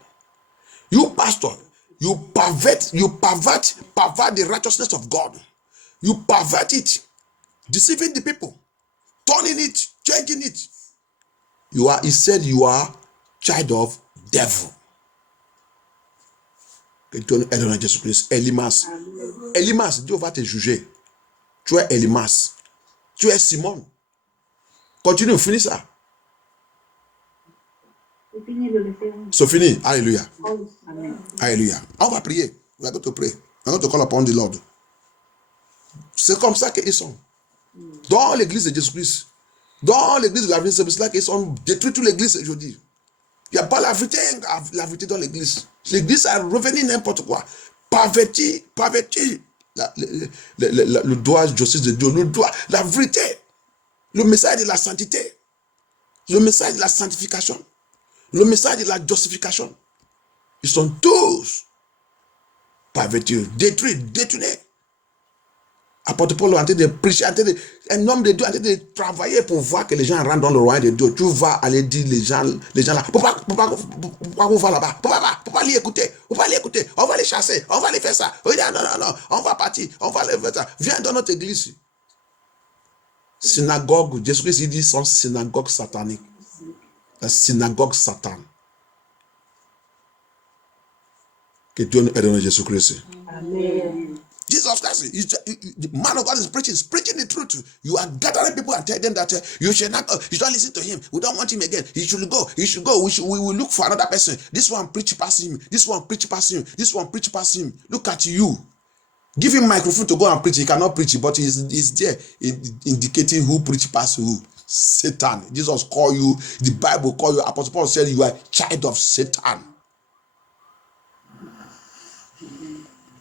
You pastor, you pervert the righteousness of God. You pervert it, deceiving the people, turning it, changing it. He said you are child of devil. Elimas, Dieu va te juger. Tu es Elimas. Tu es Simon. Continue, finis ça. C'est fini de le faire. C'est fini. Alléluia. Amen. Alléluia. On va prier. On va te prier. On va te call upon the Lord. C'est comme ça qu'ils sont. Dans l'église de Jésus-Christ, dans l'église de la vie, c'est là qu'ils ont détruit toute l'église aujourd'hui. Il n'y a pas la vérité dans l'église. L'église a revenu n'importe quoi. Perverti le droit de justice de Dieu, le droit, la vérité, le message de la sainteté, le message de la sanctification, le message de la justification. Ils sont tous pervertis, détruits, détournés. Apôtre Paul est en train de prêcher, un homme de Dieu en train de travailler pour voir que les gens rentrent dans le royaume de Dieu. Tu vas aller dire les gens là, pourquoi on va là-bas? Pourquoi les écouter? On va les chasser, on va les faire ça. Non, on va partir, on va les faire ça. Viens dans notre église. Synagogue, Jésus-Christ il dit son synagogue satanique. La synagogue Satan. Que Dieu nous aide dans Jésus-Christ. Amen. Jesus Christ, the man of God is preaching the truth. You are gathering people and telling them that you should not listen to him. We don't want him again. He should go. We will look for another person. This one preach past him. This one preach past him. This one preach past him. Look at you. Give him microphone to go and preach. He cannot preach, but he's there indicating who preach past who. Satan. Jesus call you. The Bible call you. Apostle Paul said you are a child of Satan.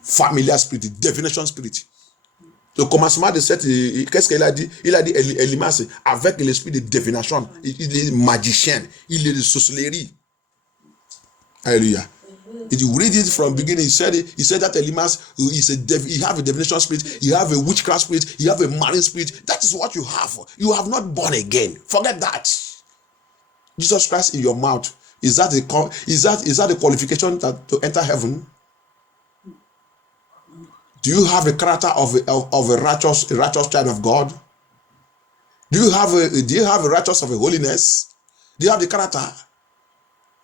Familiar spirit, divination spirit. Le commencement de cette, qu'est-ce qu'il a dit? Il a dit Elimas avec l'esprit de divination. Il est magicien, il est de sorcellerie. Hallelujah. If you read it from beginning, he said that Elimas he have a divination spirit, he have a witchcraft spirit, he have a marine spirit. That is what you have. You have not born again. Forget that. Jesus Christ in your mouth. Is that the qualification to enter heaven? Do you have a character of a righteous child of God? Do you have a righteous of a holiness? Do you have the character?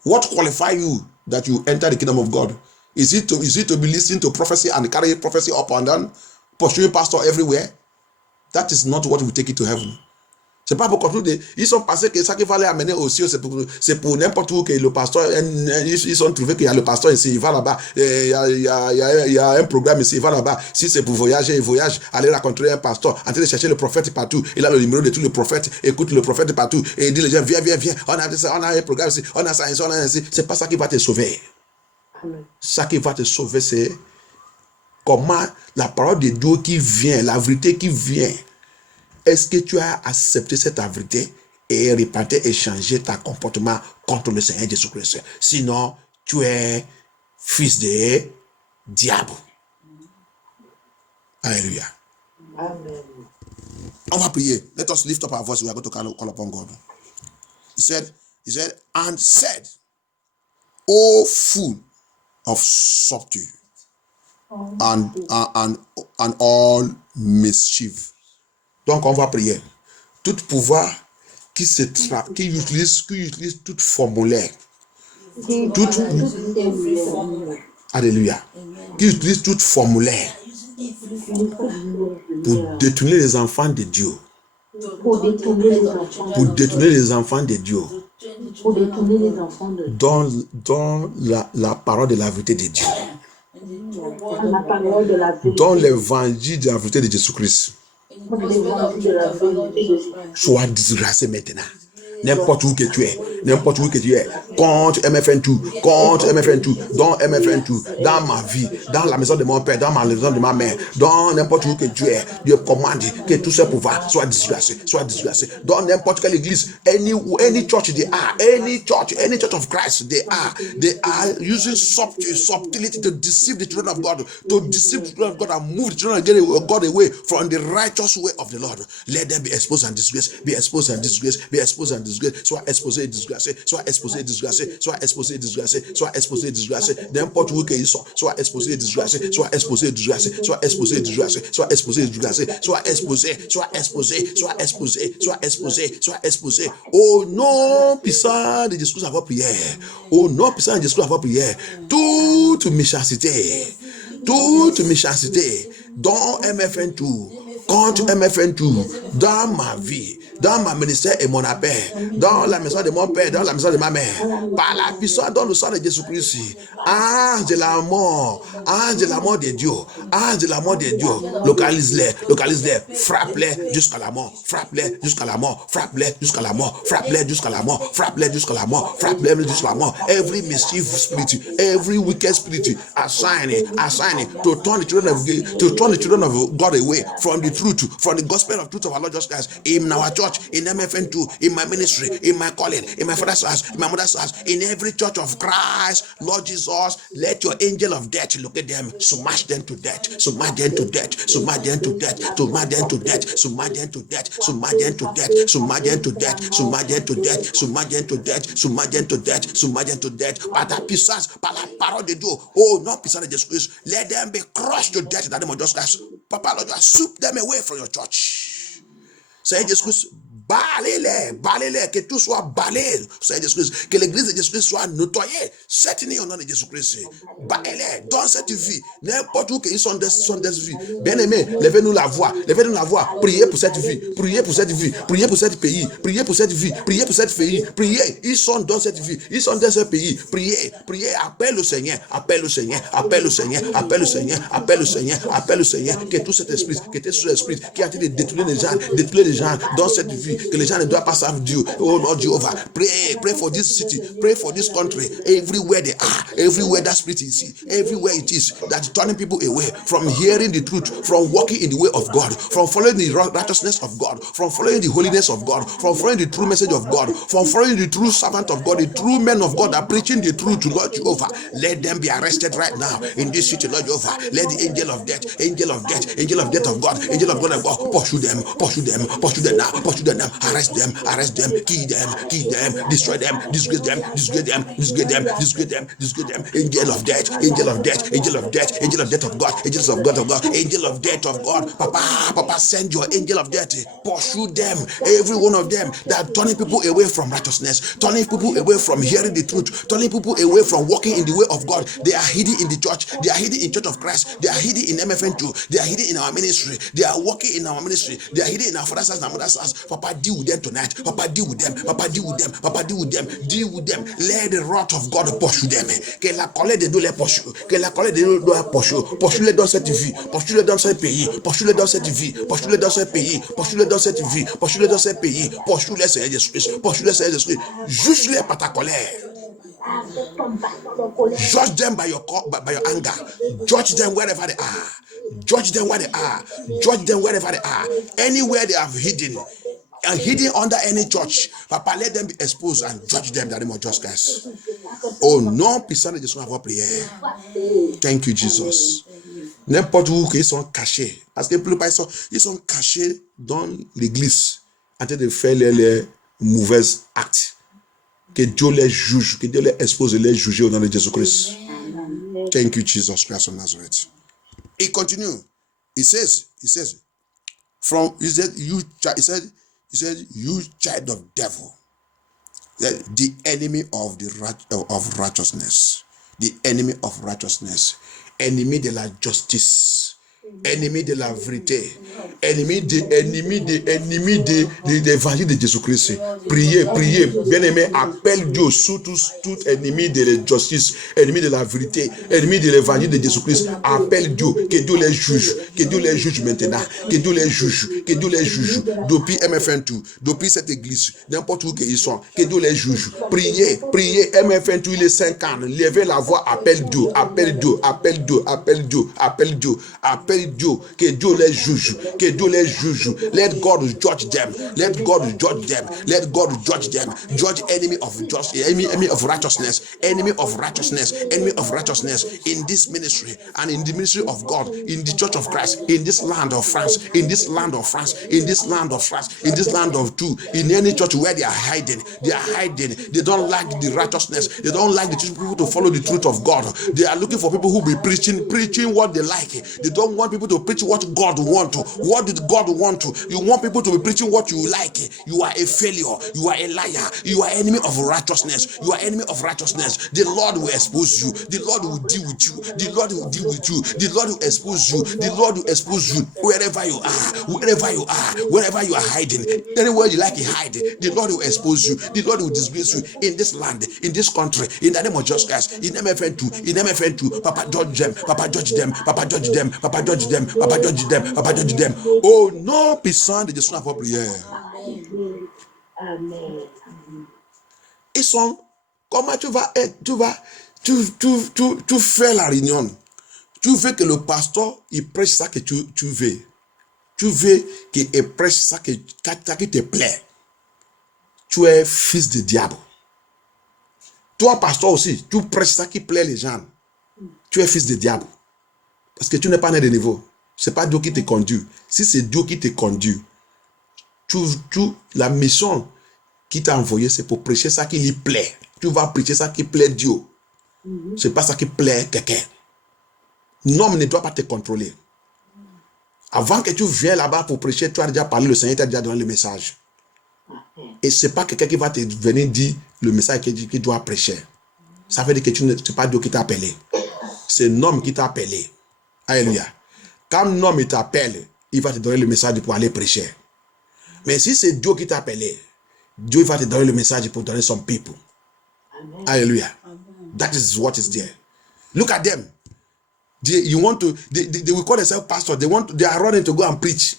What qualifies you that you enter the kingdom of God? Is it to be listening to prophecy and carry prophecy up and down, pursuing pastor everywhere? That is not what will take you to heaven. C'est pas pour conclure. Ils sont pensés que ça qui fallait amener aussi, c'est pour n'importe où que le pasteur, ils ont trouvé qu'il y a le pasteur ici, il va là-bas, il y a un programme ici, il va là-bas. Si c'est pour voyager, il voyage, aller rencontrer un pasteur, en train de chercher le prophète partout. Il a le numéro de tous les prophètes, écoute le prophète partout, et il dit les gens, viens, on a un programme ici, on a ça ici, on a ici. C'est pas ça qui va te sauver. Amen. Ça qui va te sauver, c'est comment la parole de Dieu qui vient, la vérité qui vient. Est-ce que tu as accepté cette vérité et repenté et changé ton comportement contre le Seigneur Jésus-Christ? Sinon, tu es fils de diable. Alléluia. Amen. On va prier. Let us lift up our voice. We are going to call upon God. He said, and said, O full of subtlety and all mischief. Donc, on va prier. Tout pouvoir qui utilise toute formulaire. Alléluia. Qui utilise toute formulaire pour détourner les enfants de Dieu. Pour détourner les enfants. Pour détourner les enfants de Dieu. Pour détourner les enfants de Dieu. Dans la parole de la vérité de Dieu. Dans la parole de la vérité. Dans l'évangile de la vérité de Jésus-Christ. Sois disgracé maintenant. N'importe où que tu es, contre MFN2, dans MFN2, dans ma vie, dans la maison de mon père, dans ma maison de ma mère, dans n'importe où que tu es, Dieu commande que tout ce pouvoir soit disgracé. Dans n'importe quelle église, any church any church of Christ, they are using subtlety to deceive the children of God, and move the children of God away from the righteous way of the Lord. Let them be exposed and disgraced, Sois exposé et disgracé. disgracé, sois exposé et disgracé, sois exposé et disgracé, sois exposé et disgracé, n'importe où qu'ils sont, sois exposé et disgracé, sois exposé et disgracé, sois exposé et disgracé, sois exposé et disgracé, sois exposé, sois exposé, sois exposé, sois exposé, sois exposé. Au nom puissant de Jésus, avoir prière. Au nom puissant de Jésus, avoir prière. Toute méchanceté, dans MFN2, contre MFN2, dans ma vie, dans ma ministère et mon appel, dans la maison de mon père, dans la maison de ma mère, par la puissance dans le sang de Jésus-Christ, ange de la mort de Dieu, ange de la mort de Dieu, localise-les, frappe-les jusqu'à la mort, frappe-les jusqu'à la mort, frappe-les jusqu'à la mort, frappe-les jusqu'à la mort, frappe-les jusqu'à la mort, frappe-les jusqu'à la mort. Every mischief spirit, every wicked spirit assigning to turn the children of God away from the truth, from the gospel of truth of our Lord Jesus Christ, in our church, in MFN2, in my ministry, in my calling, in my father's house, in my mother's house, in every church of Christ, Lord Jesus, let your angel of death look at them, smash them to death, smash them to death, smash them to death, smash them to death, smash them to death, smash them to death, smash them to death, smash them to death, smash them to death, smash them to death, smash them to death, par ta puissance, par la parole de Dieu, oh non, puissance de Jésus-Christ, let them be crushed to death in the name of Jesus Christ. Papa, Lord, just sweep them away from your church. Seigneur Jésus-Christ, balayez-les, que tout soit balayé, Seigneur Jésus-Christ, que l'église de Jésus-Christ soit nettoyée, cette nuit au nom de Jésus-Christ, balayez-les dans cette vie, n'importe où qu'ils sont des vies. Bien-aimés, levez-nous la voix, priez pour cette vie, priez pour cette vie, priez pour cet pays, priez pour cette vie, priez pour cette pays, priez, ils sont dans cette vie, ils sont dans ce pays, priez, appelle le Seigneur, que tout cet esprit, qui a été de détruire les gens dans cette vie, que les gens ne doivent pas servir Dieu. Oh Lord Jehovah, pray for this city, pray for this country, everywhere they are, everywhere that spirit is, everywhere it is, that turning people away from hearing the truth, from walking in the way of God, from following the righteousness of God, from following the holiness of God, from following the true message of God, from following the true servant of God, the true men of God that are preaching the truth to Lord Jehovah. Let them be arrested right now in this city, Lord Jehovah. Let the angel of death of God, pursue them now, arrest them, kill them, destroy them, disgrace them. Angel of death of God, Papa, send your angel of death, pursue them, every one of them that are turning people away from righteousness, turning people away from hearing the truth, turning people away from walking in the way of God. They are hidden in the church, they are hidden in Church of Christ, they are hidden in MFN2, they are hidden in our ministry, they are walking in our ministry, they are hidden in our father's house and our mother's house. Papa, deal with them tonight. Papa, deal with them. Let the wrath of God pursue them. Que la colère de Dieu les poursuive. Que la colère de Dieu les poursuive. Poursuis-les dans cette vie. Poursuis-les dans ce pays. Poursuis-les dans cette vie. Poursuis-les dans ce pays. Poursuis-les dans cette vie. Poursuis-les dans ce pays. Poursuis-les, Seigneur Jésus-Christ. Poursuis-les, Seigneur Jésus-Christ. Juge-les par ta colère. Judge them by your anger. Judge them wherever they are. Anywhere they have hidden under any church, Papa, let them be exposed and judge them in the name of Jesus Christ. Oh non, puissant de Jésus, avoir prière. Thank you, Jesus. N'importe où qu'ils sont cachés, parce que plus ils sont cachés dans l'église en train de faire les mauvais actes. Que Dieu les juge, que Dieu les expose et les juge au nom de Jésus-Christ. Thank you, Jesus Christ of Nazareth. He continue. He says, you child of devil, the enemy of righteousness, ennemi de la justice, ennemi de la vérité, ennemi de l'évangile de Jésus-Christ. Priez, bien-aimé, appelle Dieu sous tout ennemi de la justice, ennemi de la vérité, ennemi de l'évangile de Jésus-Christ. Appelle Dieu, que Dieu les juge maintenant, que Dieu les juge depuis MFN2, depuis cette église, n'importe où qu'ils sont, que Dieu les juge. Priez, MFN2, il est 5 ans, levez la voix, appelle Dieu, que Dieu les juge, que Dieu les juge. Let God judge them. Let God judge them. Let God judge them. Judge enemy of justice, enemy of righteousness, enemy of righteousness, enemy of righteousness in this ministry and in the ministry of God, in the church of Christ, in this land of France, in this land of France, in this land of France, in this land of two, in any church where they are hiding. They are hiding. They don't like the righteousness. They don't like the people to follow the truth of God. They are looking for people who be preaching what they like. They don't want people to preach what God wants. What did God want? You want people to be preaching what you like. You are a failure. You are a liar. You are enemy of righteousness. You are enemy of righteousness. The Lord will expose you. The Lord will deal with you. The Lord will deal with you. The Lord will expose you. The Lord will expose you wherever you are. Wherever you are. Wherever you are hiding. Anywhere you like to hide. The Lord will expose you. The Lord will disgrace you in this land, in this country, in the name of Jesus Christ, in MFN2, in MFN2. Papa judge them. Papa judge them. Papa judge them. Papa judge them. Papa judge them. Papa judge them. Oh non, puissant de son propre prière. Amen. Ils sont, comment tu vas être, tu fais la réunion. Tu veux que le pasteur, il prêche ça que tu veux. Tu veux qu'il prêche ça qui te plaît. Tu es fils de diable. Toi, pasteur aussi, tu prêches ça qui plaît les gens. Tu es fils de diable. Parce que tu n'es pas né de niveau. Ce n'est pas Dieu qui te conduit. Si c'est Dieu qui te conduit, la mission qui t'a envoyé, c'est pour prêcher ça qui lui plaît. Tu vas prêcher ça qui plaît Dieu. Ce n'est pas ça qui plaît quelqu'un. L'homme ne doit pas te contrôler. Avant que tu viennes là-bas pour prêcher, tu as déjà parlé, le Seigneur t'a déjà donné le message. Et ce n'est pas quelqu'un qui va te venir dire le message qu'il doit prêcher. Ça veut dire que ce n'est pas Dieu qui t'a appelé. C'est l'homme qui t'a appelé. Alléluia. Quand l'homme t'appelle, il va te donner le message pour aller prêcher. Mais si c'est Dieu qui t'a appelé, Dieu va te donner le message pour donner son people. Amen. Alléluia. That is what is there. Look at them. They will call themselves pastor. They are running to go and preach.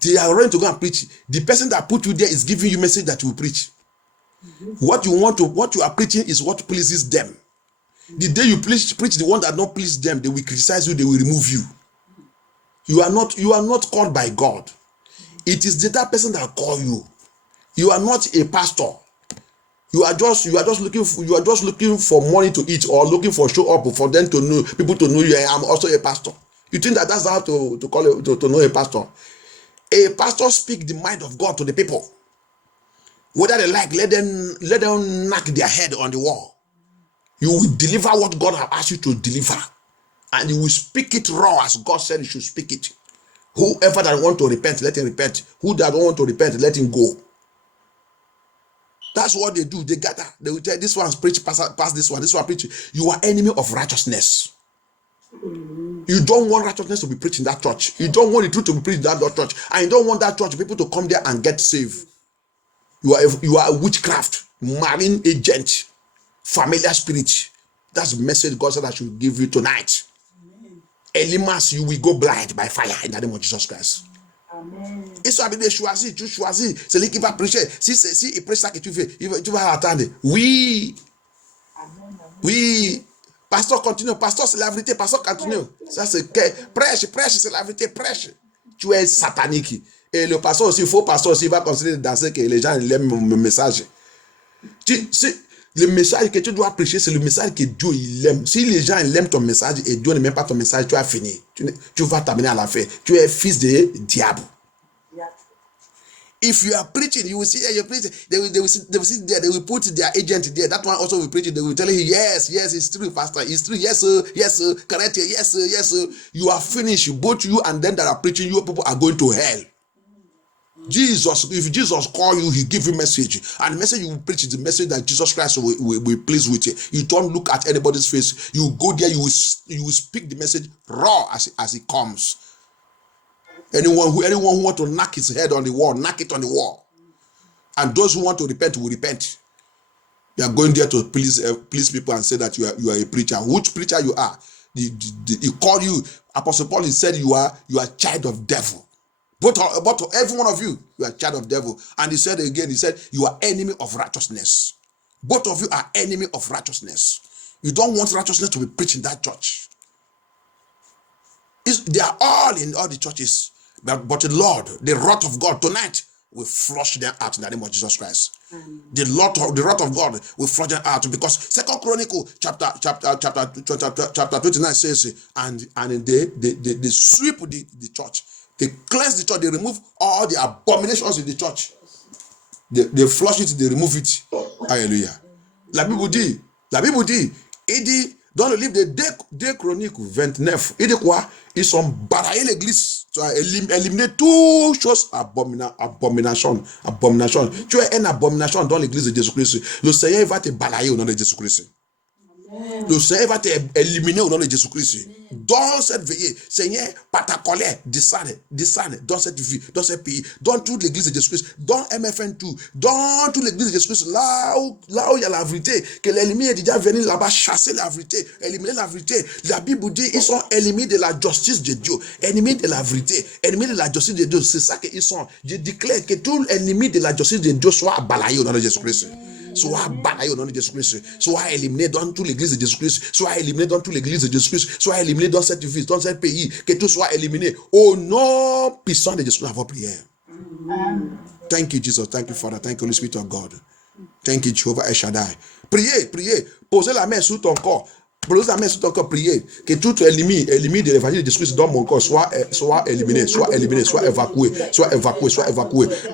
They are running to go and preach. The person that put you there is giving you message that you will preach. What you are preaching is what pleases them. The day you preach the one that don't please them, they will criticize you, they will remove you. You are not called by God. It is that person that call you. You are not a pastor. You are just looking for money to eat or looking for show up for them to know, people to know you. I am also a pastor. You think that's how to call it, to know a pastor? A pastor speak the mind of God to the people. Whether they like, let them knock their head on the wall. You will deliver what God has asked you to deliver. And you will speak it raw as God said you should speak it. Whoever that want to repent, let him repent. Who that don't want to repent, let him go. That's what they do. They gather. They will tell this one's preach, pass this one preach. You are enemy of righteousness. You don't want righteousness to be preached in that church. You don't want the truth to be preached in that church. And you don't want that church people to come there and get saved. You are a witchcraft, marine agent, familiar spirit. That's the message God said I should give you tonight. Elimas, you will go blind by fire in the name of Jesus Christ. Amen. Et ça veut dire choisir, tu choisis. C'est lui qui va prêcher. Si il prêche ça que tu fais, tu vas attendre. Oui. Amen. Oui. Pasteur, continue. Pasteur, c'est la vérité. Pasteur, continue. Ça, c'est que prêche, c'est la vérité. Prêche. Tu es satanique. Et le pasteur aussi, faux pasteur aussi, va considérer dans ce que les gens aiment mon message. Le message que tu dois prêcher, c'est le message que Dieu il aime. Si les gens aiment ton message et Dieu n'aime pas ton message, tu as fini. Tu vas t'amener à la fin. Tu es fils de diable. Yeah. If you are preaching, you will see that you're preaching. They will sit there. They will put their agent there. That one also will preach. They will tell you, yes, it's true, pastor. It's true. Yes, sir. Correct. Yes, sir. You are finished. Both you and them that are preaching, you people are going to hell. If Jesus call you, he give you message, and the message you will preach is the message that Jesus Christ will be pleased with you. You don't look at anybody's face. You go there, you will speak the message raw as it comes. Anyone who want to knock his head on the wall, knock it on the wall. And those who want to repent will repent. You are going there to please people and say that you are a preacher. Which preacher you are? He called you. Apostle Paul said you are child of devil. But every one of you are child of devil. And he said again, you are enemy of righteousness. Both of you are enemy of righteousness. You don't want righteousness to be preached in that church. They are all in all the churches. But the Lord, the wrath of God tonight will flush them out in the name of Jesus Christ. The wrath of God will flush them out, because 2 Chronicle chapter 29 says, and they sweep the church, they cleanse the church, they remove all the abominations in the church. They flush it, they remove it. Hallelujah. La Bible dit, il dit, dans le livre de 2 Chroniques 29, il dit quoi? Ils sont barrés l'église, éliminer toute chose abomination. Tu es une abomination dans l'église de Jésus-Christ. Le Seigneur va te balayer au nom de Jésus-Christ. Le Seigneur va t'éliminer au nom de Jésus-Christ. Dans cette veillée, Seigneur, par ta colère, descend dans cette vie, dans ce pays, dans toute l'église de Jésus-Christ, dans MFN2, dans toute l'église de Jésus-Christ, là où il y a la vérité, que l'ennemi est déjà venu là-bas chasser la vérité, éliminer la vérité. La Bible dit, ils sont ennemis de la justice de Dieu, ennemis de la vérité, ennemis de la justice de Dieu. C'est ça qu'ils sont. Je déclare que tout ennemi de la justice de Dieu soit balayé au nom de Jésus-Christ. Soit balayé au nom de Jésus-Christ, soit éliminé dans toute l'église de Jésus-Christ, soit éliminé dans toute l'église de Jésus-Christ, soit éliminé dans cette ville, dans ce pays, que tout soit éliminé au nom puissant de Jésus-Christ. Avant prière. Thank you, Jesus. Thank you, Father. Thank you, Holy Spirit of God. Thank you, Jehovah El Shaddai. Priez. Posez la main sur ton corps. Posez la main sur ton corps, priez. Que tout ennemi de l'évangile de Jésus-Christ dans mon corps soit éliminé, soit évacué.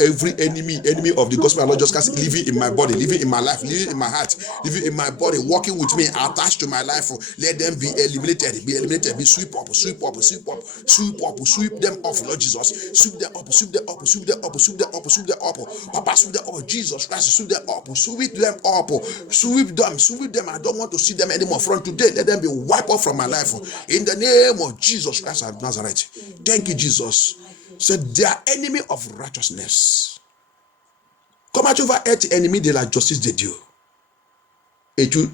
Every enemy of the gospel of Lord Jesus Christ living in my body, living in my life, living in my heart, living in my body, walking with me, attached to my life. Let them be eliminated, be sweep up, sweep them off, Lord Jesus. Sweep them up. Papa, sweep them up. Jesus Christ, sweep them up. Sweep them. I don't want to see them anymore. From today, let them be wiped off from my life. In the name of Jesus Christ of Nazareth. Thank you, Jesus. So they are enemy of righteousness. Comment tu vas être ennemi de la justice de Dieu? Et tu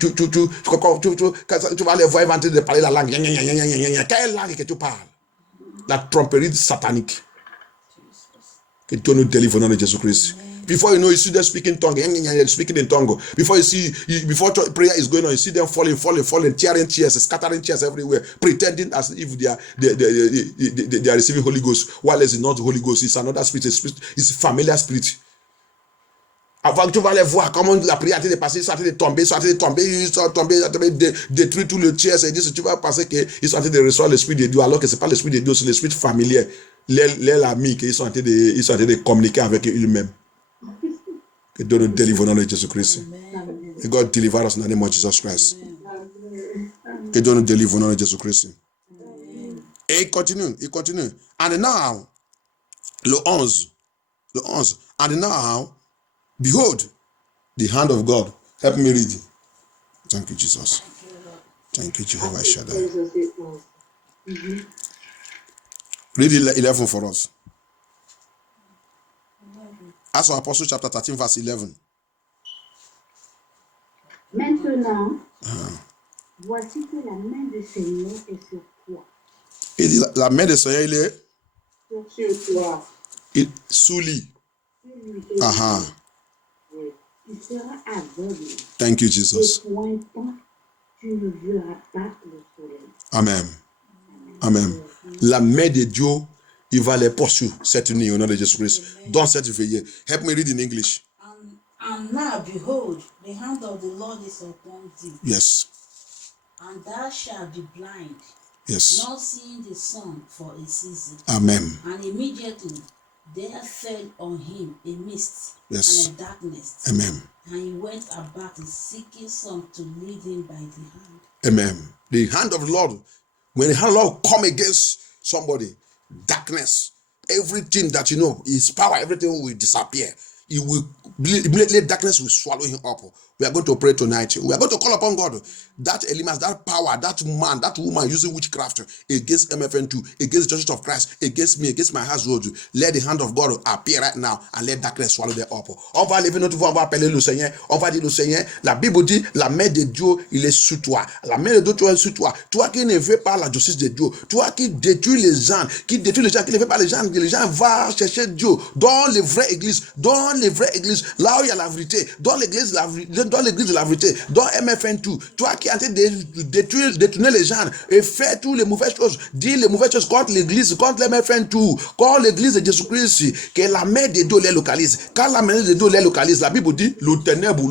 vas les voir inventer de parler la langue. Quelle langue que tu parles? La tromperie satanique. Que Dieu nous délivre au nom de Jésus-Christ. Before you know, you see them speaking in tongue, speaking in tongue. Before prayer is going on, you see them falling, tearing tears, scattering tears everywhere, pretending as if they are receiving Holy Ghost. While it's not Holy Ghost, it's another spirit. It's a familiar spirit. Avant que tu vas les voir comment la prière a été passée, ils sont en train de tomber, détruire tout le tiers. Et tu vas penser qu'ils sont en train de recevoir l'esprit de Dieu, alors que ce n'est pas l'esprit de Dieu, c'est l'esprit familier. Les amis qu'ils sont en train de communiquer avec eux-mêmes. Que Dieu nous délivre au nom de Jésus-Christ. Que God deliver us in the name of Jesus Christ. Que Dieu nous délivre au nom de Jésus-Christ. Et il continue. And now, le 11. And now, behold, the hand of God. Help me read. Thank you, Jesus. Thank you, Jehovah Shaddai. Read 11 for us. Acts of Apostles chapter 13 verse 11. Maintenant, voici que la main du Seigneur est sur toi. Il dit la main du Seigneur, il est Sur toi. sous lui. Aha. Tu seras aveugle. Thank you, Jesus. Et pointant, tu ne verras pas le soleil. Amen. La main de Dieu, il va les poursuivre cette nuit au nom de Jésus-Christ. Dans cette veillée. Help me read in English. And now, behold, the hand of the Lord is upon thee. Yes. And thou shalt be blind, Yes. not seeing the sun for a season. Amen. And immediately there fell on him a mist Yes. and a darkness. Amen. And he went about seeking some to lead him by the hand. Amen. The hand of the Lord, when the hand of the Lord come against somebody, darkness, everything that you know, his power, everything will disappear. He will immediately darkness will swallow him up. We are going to pray tonight. We are going to call upon God. That element, that power, that man, that woman using witchcraft against MFN2, against the Church of Christ, against me, against my household. Let the hand of God appear right now and let darkness swallow them up. On va lever notre voix, on va appeler le Seigneur. On va dire le Seigneur. La Bible dit, la main de Dieu, il est sur toi. La main de Dieu, tu es sur toi. Toi qui ne veux pas la justice de Dieu. Toi qui détruis les gens, qui ne veut pas les gens vont chercher Dieu dans les vraies églises, là où il y a la vérité, dans l'église, dans l'église de la vérité, dans MFN2, toi qui es en train de détourner les gens et faire toutes les mauvaises choses, dire les mauvaises choses contre l'église, contre MFN2, contre l'église de Jésus-Christ, que la main de Dieu les localise. Quand la main de Dieu les localise, la Bible dit, le ténèbre,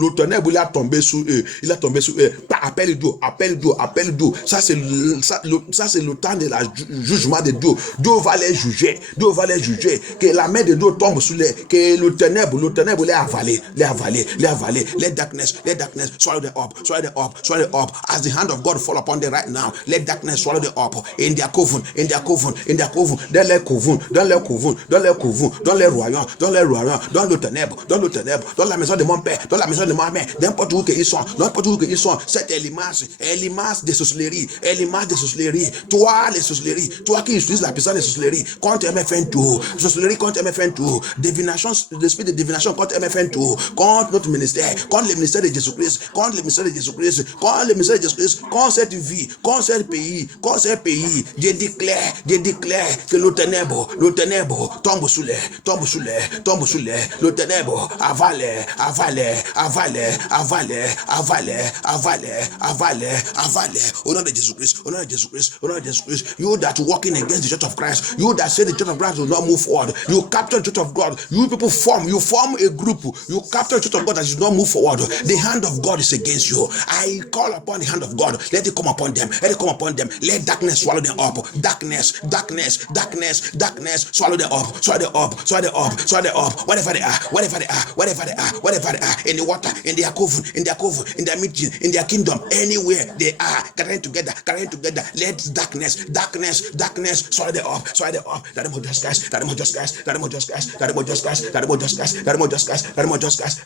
il a tombé sur eux. Il a tombé sur eux. Appelle Dieu, appelle Dieu, appelle Dieu. Ça, c'est le temps de la jugement de Dieu. Dieu va les juger. Dieu va les juger. Que la main de Dieu tombe sur les, que le ténèbre les avaler, les avaler, les avaler. Let darkness, swallow them up, swallow them up, swallow them up. As the hand of God fall upon them right now, let darkness swallow them up. In their coven, in their coven, in their coven, dans leur coven, dans leur coven, dans leur coven, dans leur royaume, dans leur royaume, dans le ténèbre, dans la maison de mon père, dans la maison de ma mère, n'importe où qu'ils sont, n'importe où qu'ils sont. Cette est l'image de sorcellerie, l'image de sorcellerie. Toi, les sorcelleries, toi qui utilises la puissance de sorcellerie contre MFN2, sorcellerie contre MFN2, divination, l'esprit de divination contre MFN2, contre notre ministère, contre le ministère de Jésus-Christ, contre le ministère de Jésus-Christ, contre le ministère de Jésus-Christ, contre cette vie, contre ce pays, je déclare que le ténèbre tombe sous l'air, le ténèbre avale, au nom de Jésus-Christ, au nom de Jésus-Christ, au nom de Jésus-Christ. You that walking against the church of Christ, you that say the church of Christ will not move forward, you capture the church of God, you people form a group, you capture the church of God that should not move forward. The hand of God is against you. I call upon the hand of God, let it come upon them, let darkness swallow them up, darkness, swallow them up, whatever they are, in the water, in their coven, in their meeting, in their kingdom, anywhere they are, gathering together, let darkness, swallow them up, that them just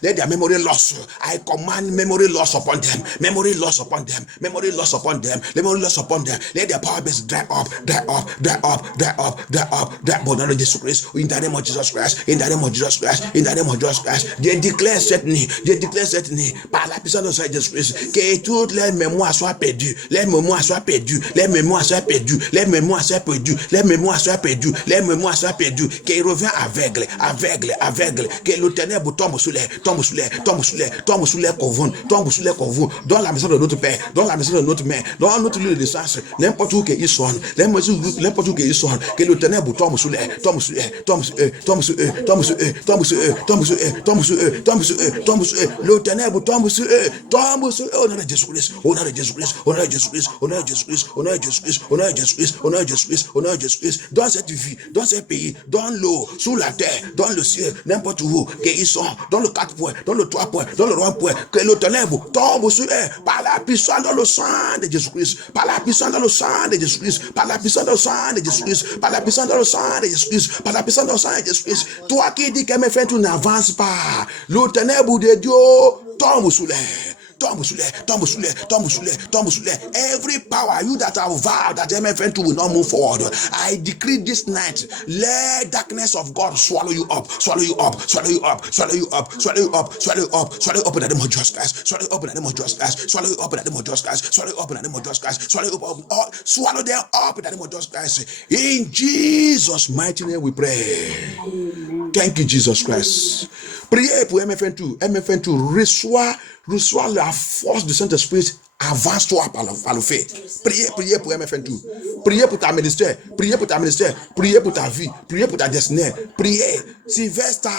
let their memory loss. I command memory loss upon them, let their power base dry up, but not Jesus Christ, in the name of Jesus Christ, they declare cette nuit, par la puissance de Jésus-Christ, que toutes les mémoires soient perdues, qu'il revient aveugle, que le ténèbre tombe sous les couvents, dans la maison de notre Père, dans la maison de notre mère, dans notre lieu de naissance, n'importe où qu'ils sont, que le ténèbre tombe sous les, le ténèbre tombe sur eux, au nom de Jésus-Christ, au nom de Jésus-Christ, dans cette vie, dans ce pays, dans l'eau, sous la terre, dans le ciel, n'importe où qu'ils sont, dans le 4 points, dans le 3 points, dans le 1 point, que le ténèbre tombe sur eux, par la puissance dans le sang de Jésus-Christ, par la puissance dans le sang de Jésus-Christ, toi qui dis que mes frères, tu n'avances pas, le ténèbre de Dieu tombe sous l'air. Every power, you that have vowed that MFN2 will not move forward, I decree this night, let darkness of God swallow you up in the name of Jesus Christ, swallow them up in the name of Jesus Christ. In Jesus' mighty name we pray. Thank you, Jesus Christ. Priez pour MFN2, reçois la force du Saint-Esprit, avance-toi par le fait. Priez pour MFN2. Priez pour ta ministère, priez pour ta vie, priez pour ta destinée. Priez. Sylvester,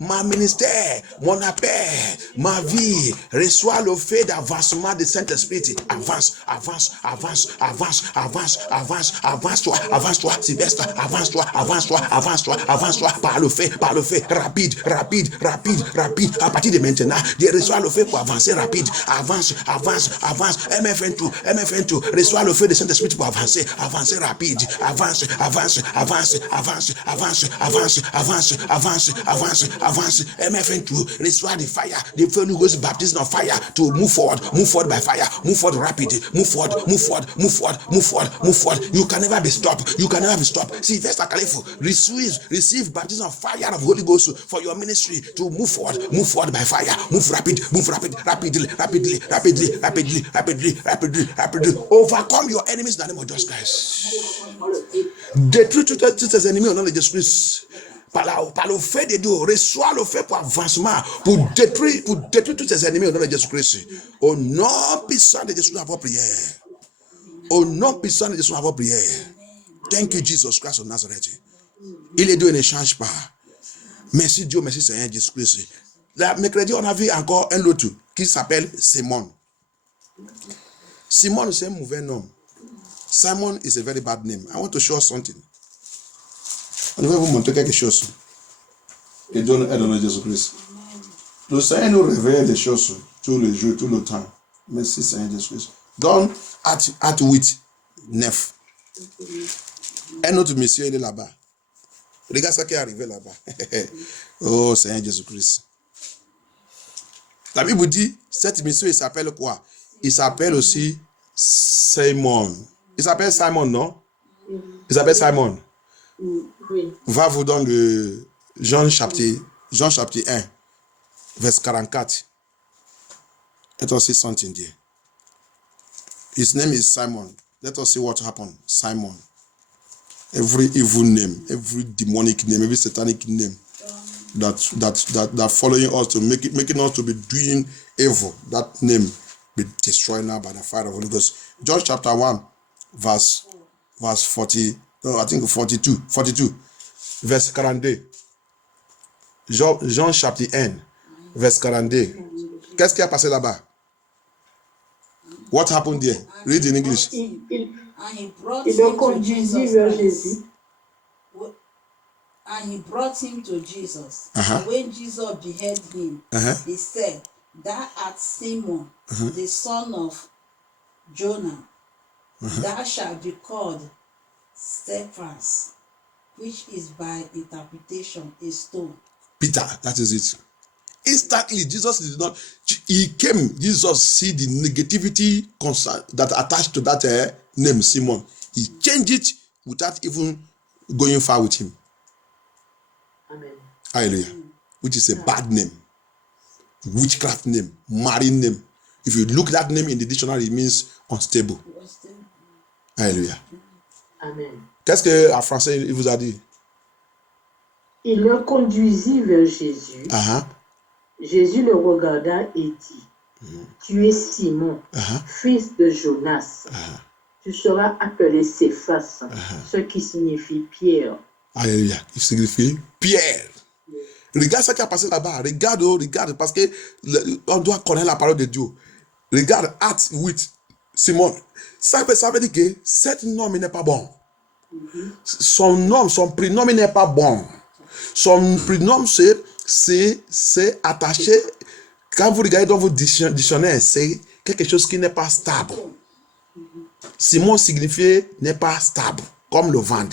ma ministère, mon appel, ma vie, reçois le fait d'avancement du Saint-Esprit. Avance, avance-toi, Sylvester, avance-toi, par le fait, rapide. À partir de maintenant, je reçois le fait pour avancer rapide. Avance. MFN2, reçois le feu du Saint-Esprit pour avancer rapide. Avance. MFN2, reçois the fire, the Holy Ghost baptism of fire to move forward by fire, move forward rapidly, move forward. You can never be stopped. Sylvester Kalifo, receive baptism of fire of Holy Ghost for your ministry to move forward by fire, move rapidly. Overcome your enemies in the name of Jesus Christ. Détruis tous tes ennemis au nom de Jésus Christ. par le fait de Dieu, reçois le fait pour avancement, pour détruire tous tes ennemis au nom de Jésus-Christ. Au nom puissant de Jésus, avoir prière. Au nom puissant de Jésus, avoir prière. Thank you, Jesus Christ of Nazareth. Il est Dieu, il ne change pas. Merci Dieu, merci Seigneur Jésus-Christ. Mercredi, on a vu encore un autre qui s'appelle Simon. Simon, c'est un mauvais nom. Simon is a very bad name. I want to show something. Je vais vous montrer quelque chose. Et Dieu nous aide au nom de Jésus-Christ. Le Seigneur nous révèle les choses tous les jours, tout le temps. Merci Seigneur Jésus-Christ. Donc, Acte 8, 9. Un autre monsieur, il est là-bas. Regarde ça qui est arrivé là-bas. Oh Seigneur Jésus-Christ. La Bible dit, cet monsieur, il s'appelle quoi? Il s'appelle aussi Simon. Il s'appelle Simon, non? Il s'appelle Simon. Oui. Va-vous dans le Jean chapitre 1, verset 44. Let us see something there. His name is Simon. Let us see what happened. Simon. Every evil name, every demonic name, every satanic name that following us to making us to be doing evil, that name be destroyed now by the fire of Holy Ghost. John chapter 1, verse 40, no, I think 42, verse 42. Jean chapitre 1, verse 42. Qu'est-ce qui a passé là-bas? What happened there? Read in English. And he brought Il him le to conduisit Jesus vers Christ. Jésus. And he brought him to Jesus. Uh-huh. And when Jesus beheld him, Uh-huh. he said, Thou art Simon, the son of Jonah. Thou shalt be called Cephas, which is by interpretation a stone. Peter, that is it. Instantly, Jesus did not. He came. Jesus see the negativity concern that attached to that name Simon. He changed it without even going far with him. Amen. Hallelujah. Which is a bad name, witchcraft name, marine name. If you look that name in the dictionary, it means unstable. Hallelujah. Amen. Qu'est-ce que en français il vous a dit? Il le conduisit vers Jésus. Uh-huh. Jésus le regarda et dit, Tu es Simon, fils de Jonas. Tu seras appelé Cephas, ce qui signifie pierre. Alléluia. Il signifie pierre. Regarde ce qui a passé là-bas. Regarde, parce que on doit connaître la parole de Dieu. Regarde Acte 8, Simon. Ça veut dire que cet nom n'est pas bon. Son nom, son prénom n'est pas bon. Son prénom, c'est attaché. Quand vous regardez dans vos dictionnaires, c'est quelque chose qui n'est pas stable. Simon signifie n'est pas stable, comme le vent.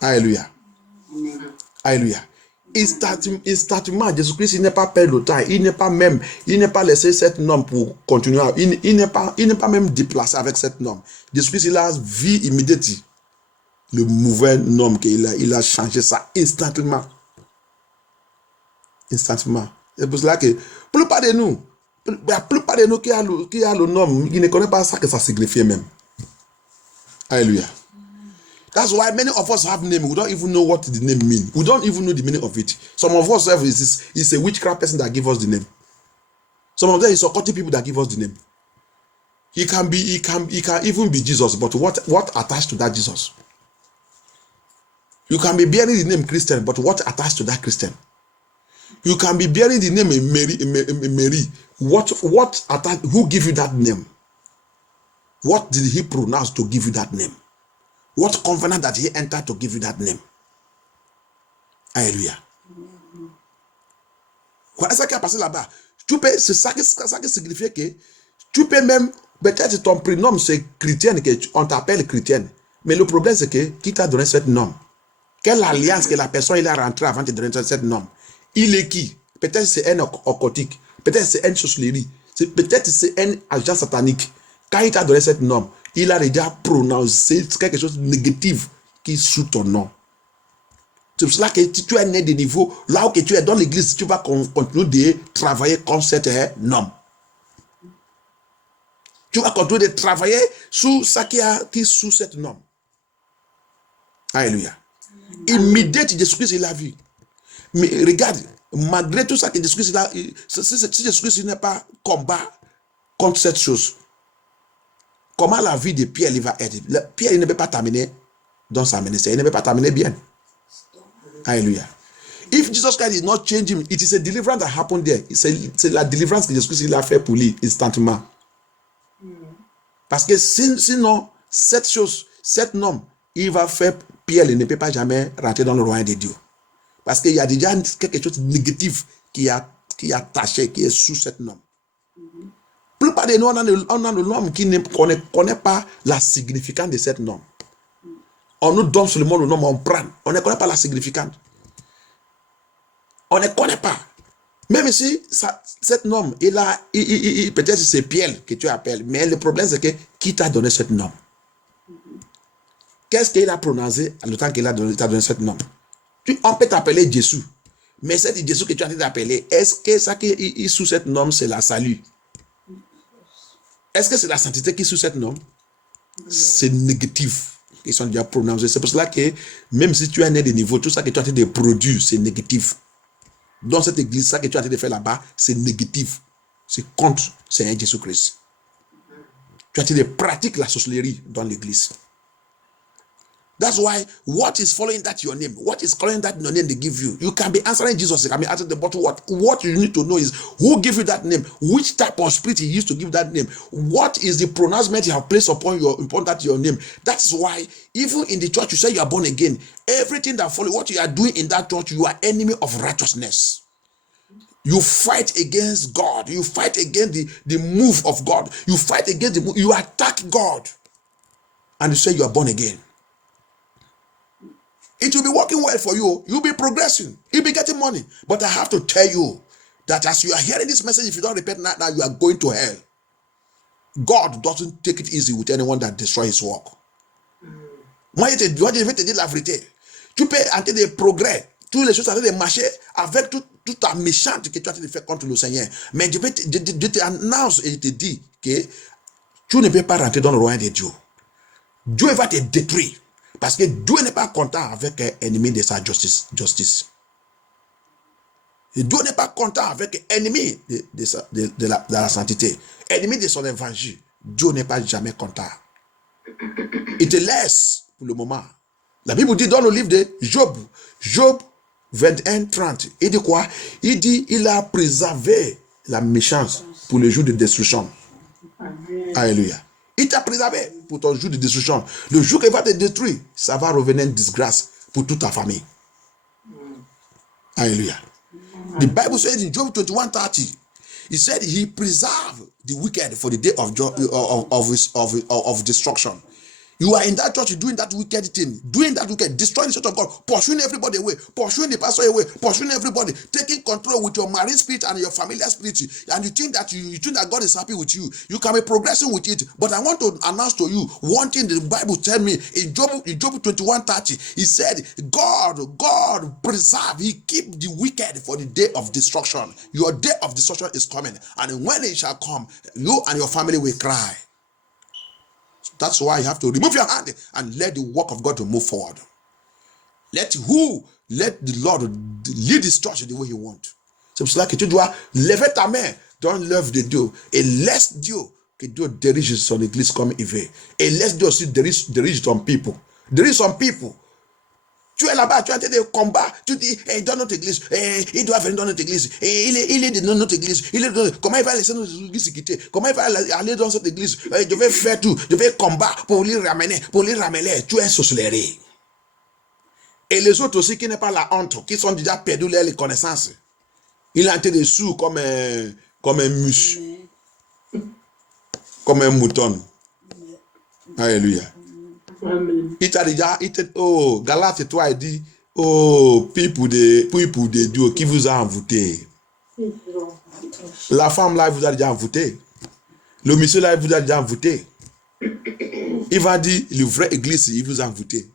Alléluia. Alléluia. Instantanément, Jésus-Christ n'est pas perdu le temps. Il n'est pas laissé cet nom pour continuer. Il n'est pas même déplacé avec cet nom. Jésus-Christ, il a vu immédiatement le mauvais nom qu'il a changé ça instantanément. Instantanément. C'est pour cela que la plupart de nous qui a le nom, qui ne connaissent pas ça que ça signifie même. Alléluia. That's why many of us have name. We don't even know what the name means. We don't even know the meaning of it. Some of us is a witchcraft person that give us the name. Some of them is occultic people that give us the name. He can even be Jesus, but what attached to that Jesus? You can be bearing the name Christian, but what attached to that Christian? You can be bearing the name Mary. What attached? Who give you that name? What did he pronounce to give you that name? What covenant that he entered to give you that name? Alléluia. Voilà ce qui a passé là-bas. C'est ça qui signifie que tu peux même, peut-être ton prénom c'est chrétienne, on t'appelle chrétienne. Mais le problème c'est que qui t'a donné ce nom? Quelle alliance que la personne il a rentré avant de donner ce nom? Il est qui? Peut-être c'est un occultique. Peut-être c'est une sorcellerie. Peut-être c'est un agent satanique. Quand il t'a donné ce nom, il a déjà prononcé quelque chose de négatif qui est sous ton nom. C'est pour cela que tu es né de niveau, là où tu es dans l'église, tu vas continuer de travailler comme cet nom. Tu vas continuer de travailler sous ça qui est sous cet nom. Alléluia. Immédiate, Jésus-Christ, il a vu. Mais regarde, malgré tout ça que Jésus-Christ, si Jésus-Christ n'est pas combat contre cette chose, comment la vie de Pierre il va être? Pierre, il ne peut pas terminer dans sa ministère. Il ne peut pas terminer bien. Alléluia. If Jesus Christ did not change him, it is a deliverance that happened there. C'est la délivrance que Jésus-Christ il a fait pour lui instantanément. Parce que sinon, cet homme, il va faire Pierre, il ne peut pas jamais rentrer dans le royaume de Dieu. Parce qu'il y a déjà quelque chose de négatif qui est attaché, qui est sous cet homme. Plupart de nous, on a le nom qui ne connaît pas la significance de cet nom. On nous donne seulement le nom, on prend. On ne connaît pas la significance. On ne connaît pas. Même si cet nom, peut-être c'est Pierre que tu appelles, mais le problème c'est que qui t'a donné ce nom? Qu'est-ce qu'il a prononcé à le temps qu'il t'a donné ce nom? On peut t'appeler Jésus, mais c'est Jésus que tu as été appelé. Est-ce que ça qui est sous ce nom, c'est la salut? Est-ce que c'est la sainteté qui est sous ce nom? C'est négatif. Ils sont déjà prononcés. C'est pour cela que même si tu es né de niveau, tout ça que tu as été de produire, c'est négatif. Dans cette église, ça que tu as été de faire là-bas, c'est négatif. C'est contre Seigneur Jésus-Christ. Tu as été de pratiquer la sorcellerie dans l'église. That's why what is following that your name? What is calling that your name they give you? You can be answering Jesus. You can be answering the but what you need to know is who gave you that name? Which type of spirit he used to give that name? What is the pronouncement he have placed upon that your name? That is why even in the church you say you are born again. Everything that follows what you are doing in that church, you are enemy of righteousness. You fight against God. You fight against the move of God. You fight against the move. You attack God. And you say you are born again. It will be working well for you. You'll be progressing. You'll be getting money. But I have to tell you that as you are hearing this message, if you don't repent now, you are going to hell. God doesn't take it easy with anyone that destroys his work. Moi, je vais te dire la vérité. Tu peux entrer des progrès. Toutes les choses arrêtent de marcher avec toute ta méchante que tu as fait contre le Seigneur. Mais je te annonce et je te dis que tu ne peux pas rentrer dans le royaume de Dieu. Dieu va te détruire. Parce que Dieu n'est pas content avec un ennemi de sa justice. Et Dieu n'est pas content avec un ennemi de la sainteté. Ennemi de son évangile. Dieu n'est pas jamais content. Il te laisse pour le moment. La Bible dit dans le livre de Job 21, 30. Il dit quoi? Il dit il a préservé la méchance pour le jour de destruction. Amen. Alléluia. Il t'a préservé pour ton jour de destruction. Le jour qu'il va te détruire, ça va revenir une disgrâce pour toute ta famille. Alléluia. The Bible says in Job 21:30, he said he preserved the wicked for the day of destruction. You are in that church doing that wicked thing, destroying the church of God, pursuing everybody away, pursuing the pastor away, pursuing everybody, taking control with your marine spirit and your familiar spirit, and you think that God is happy with you. You can be progressing with it, but I want to announce to you one thing the Bible tells me in Job 21:30. He said, God preserve, he keep the wicked for the day of destruction. Your day of destruction is coming, and when it shall come, you and your family will cry. That's why you have to remove your hand and let the work of God to move forward. Let the Lord lead his church the way he wants. C'est pour cela que tu dois lever ta main dans l'œuvre de Dieu et laisse Dieu que Dieu dirige son église comme il veut. Et laisse Dieu aussi dirige ton people. Dirige son people. Tu es là-bas, tu as été de combat, tu dis, dans notre église, il doit venir dans notre église, il est dans notre église, comment il va laisser notre église se quitter, comment il va aller dans cette église, je vais faire tout, je vais combattre pour les ramener, tu es sorcellerie. Et les autres aussi qui n'ont pas la honte, qui sont déjà perdus les connaissances, il a été dessous comme un mus, comme un mouton. Alléluia. Il t'a déjà, Galate 3, il dit, people de Dieu qui vous a envoûté. La femme là, il vous a déjà envoûté. Le monsieur là, il vous a déjà envoûté. Il va dire, le vrai église, il vous a envoûté.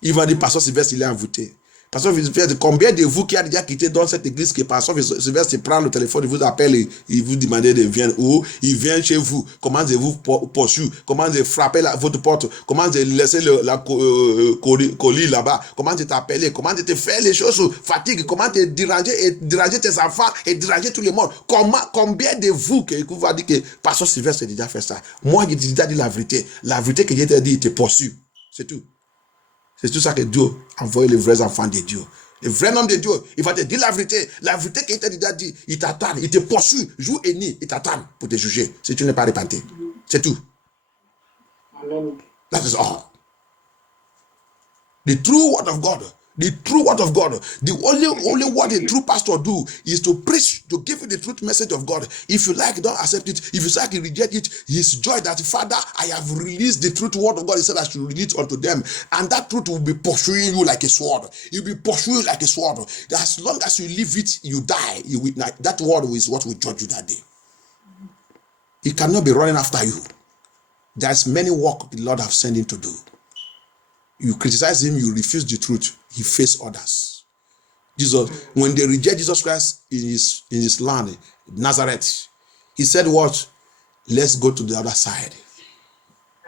Il va dire, pasteur Sylvestre, il est envoûté. Pasteur Sylvestre, combien de vous qui a déjà quitté dans cette église que Pasteur Sylvestre prend le téléphone, il vous appelle et il vous demande de venir où? Il vient chez vous. Comment de vous poursuivre? Comment de frapper votre porte? Comment de laisser la colis là-bas? Comment de t'appeler? Comment de te faire les choses fatigue? Comment de déranger tes enfants et déranger tout le monde? Combien de vous qui vous va dire que Pasteur Sylvestre a déjà fait ça? Moi, j'ai déjà dit la vérité. La vérité que j'ai dit, il te poursuit. C'est tout. C'est tout ça que Dieu a envoyé les vrais enfants de Dieu. Le vrai homme de Dieu, il va te dire la vérité. La vérité qu'il t'a déjà dit, il t'attend, il te poursuit, jour et nuit, il t'attend pour te juger si tu n'es pas repenti. C'est tout. Amen. That is all. The true word of God. The true word of God. The only what a true pastor do is to preach, to give you the truth message of God. If you like, don't accept it. If you like, reject it. His joy that, Father, I have released the truth word of God. He said I should release it unto them. And that truth will be pursuing you like a sword. It will be pursuing you like a sword. As long as you leave it, you die. That word is what will judge you that day. He cannot be running after you. There's many work the Lord have sent him to do. You criticize him, you refuse the truth. He face others. Jesus, when they reject Jesus Christ in his land, Nazareth, he said what? Let's go to the other side.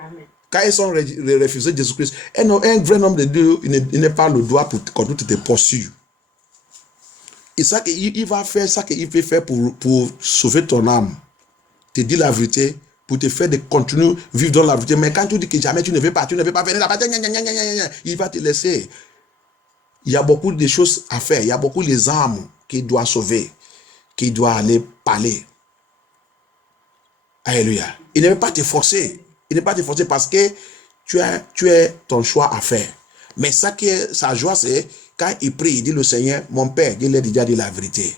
Amen. Quand ils sont refusés Jésus-Christ, un vrai homme de Dieu, il n'est pas le droit pour continuer de te poursuivre. Et ça qu'il va faire, ça qu'il peut faire pour sauver ton âme, te dire la vérité, pour te faire de continuer vivre dans la vérité. Mais quand tu dis que jamais tu ne veux pas venir là-bas, il va te laisser. Il y a beaucoup de choses à faire. Il y a beaucoup des âmes qu'il doit sauver, qu'il doit aller parler. Alléluia. Il ne veut pas te forcer. Il ne veut pas te forcer parce que tu as ton choix à faire. Mais ça qui est sa joie, c'est quand il prie, il dit le Seigneur, mon Père, je l'ai déjà dit la vérité.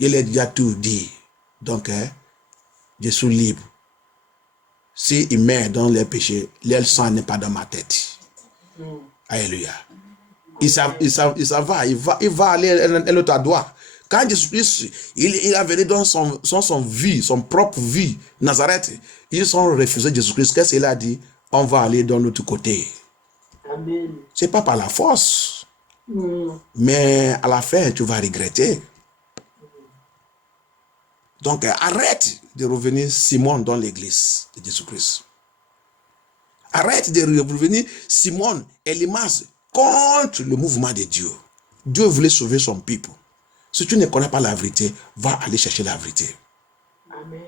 Je l'ai déjà tout dit. Donc, je suis libre. S'il meurt dans les péchés, leur sang n'est pas dans ma tête. Alléluia. Il va aller un autre endroit. Quand Jésus-Christ, il a venu dans son vie, son propre vie, Nazareth, ils ont refusé Jésus-Christ. Qu'est-ce qu'il a dit? On va aller dans l'autre côté. Amen. C'est pas par la force. Mais à la fin, tu vas regretter. Donc, arrête de revenir Simon dans l'église de Jésus-Christ. Arrête de revenir Simon et Elimas contre le mouvement de Dieu. Dieu voulait sauver son peuple. Si tu ne connais pas la vérité, va aller chercher la vérité. Amen.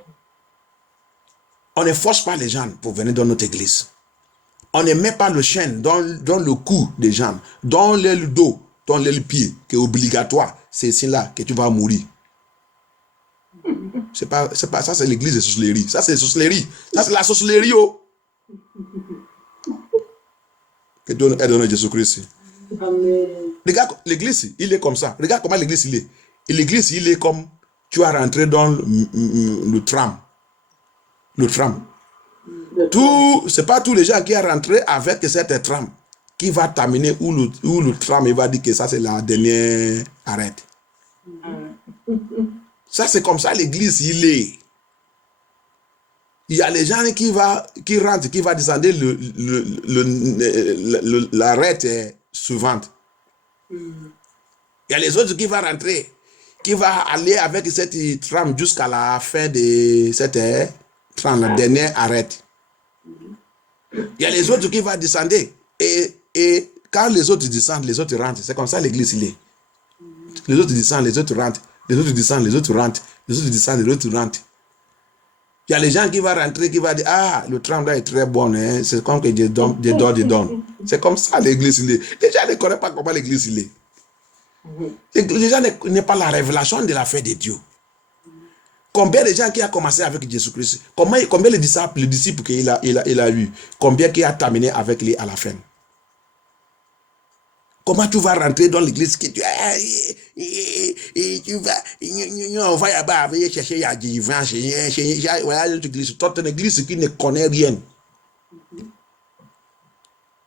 On ne force pas les gens pour venir dans notre église. On ne met pas le chaîne dans le cou des gens, dans le dos, dans le pied, qui est obligatoire. C'est ici là que tu vas mourir. C'est pas ça, c'est l'église de sorcellerie. Ça, c'est sorcellerie. Ça, c'est la sorcellerie. Oh. Que Dieu ait donné Jésus-Christ. Amen. Regarde, l'église, il est comme ça. Regarde comment l'église, il est. Et l'église, il est comme tu as rentré dans le tram. Le tram. C'est pas tous les gens qui sont rentrés avec cette tram qui va t'amener où le tram il va dire que ça, c'est la dernière arrête. Ça, c'est comme ça, l'église, il est. Il y a les gens qui rentrent, qui va descendre l'arrête suivante. Il y a les autres qui vont rentrer, qui va aller avec cette tram jusqu'à la fin de cette tram, la dernière arrête. Il y a les autres qui vont descendre. Et quand les autres descendent, les autres rentrent. C'est comme ça, l'église, il est. Les autres descendent, les autres rentrent. Les autres descendent, les autres rentrent. Les autres descendent, les autres rentrent. Il y a les gens qui vont rentrer, qui vont dire, ah, le tram là est très bon, hein? C'est comme que Dieu donne. C'est comme ça l'église il est. Les gens ne connaissent pas comment l'église il est. Les gens n'ont pas la révélation de la foi de Dieu. Combien de gens qui ont commencé avec Jésus-Christ? Combien de disciples qu'il a eu? Combien qui a terminé avec lui à la fin? Comment tu vas rentrer dans l'église que tu vas, on va là-bas chercher la délivrance, voilà l'église, toute une église qui ne connaît rien.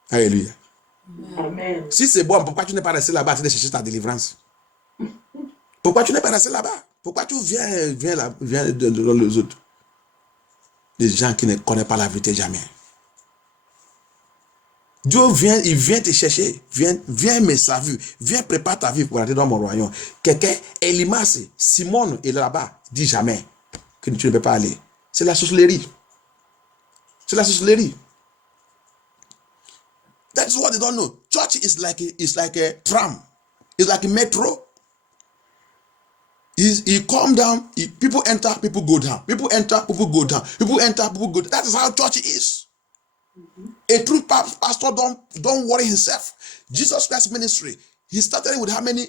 Alléluia. Amen. Si c'est bon, pourquoi tu n'es pas resté là-bas de chercher ta délivrance? Pourquoi tu n'es pas resté là-bas? Pourquoi tu viens dans les autres? Les gens qui ne connaissent pas la vérité jamais. Dieu vient, il vient te chercher. Viens me servir. Viens préparer ta vie pour entrer dans mon royaume. Quelqu'un, Elimas, Simone est là-bas. Dis jamais que tu ne peux pas aller. C'est la sorcellerie. C'est la sorcellerie. That's what they don't know. Church is like a tram. It's like a metro. He come down, people enter, people go down. People enter, people go down. People enter, people go down. That is how church is. A true pastor don't worry himself. Jesus Christ ministry, he started with how many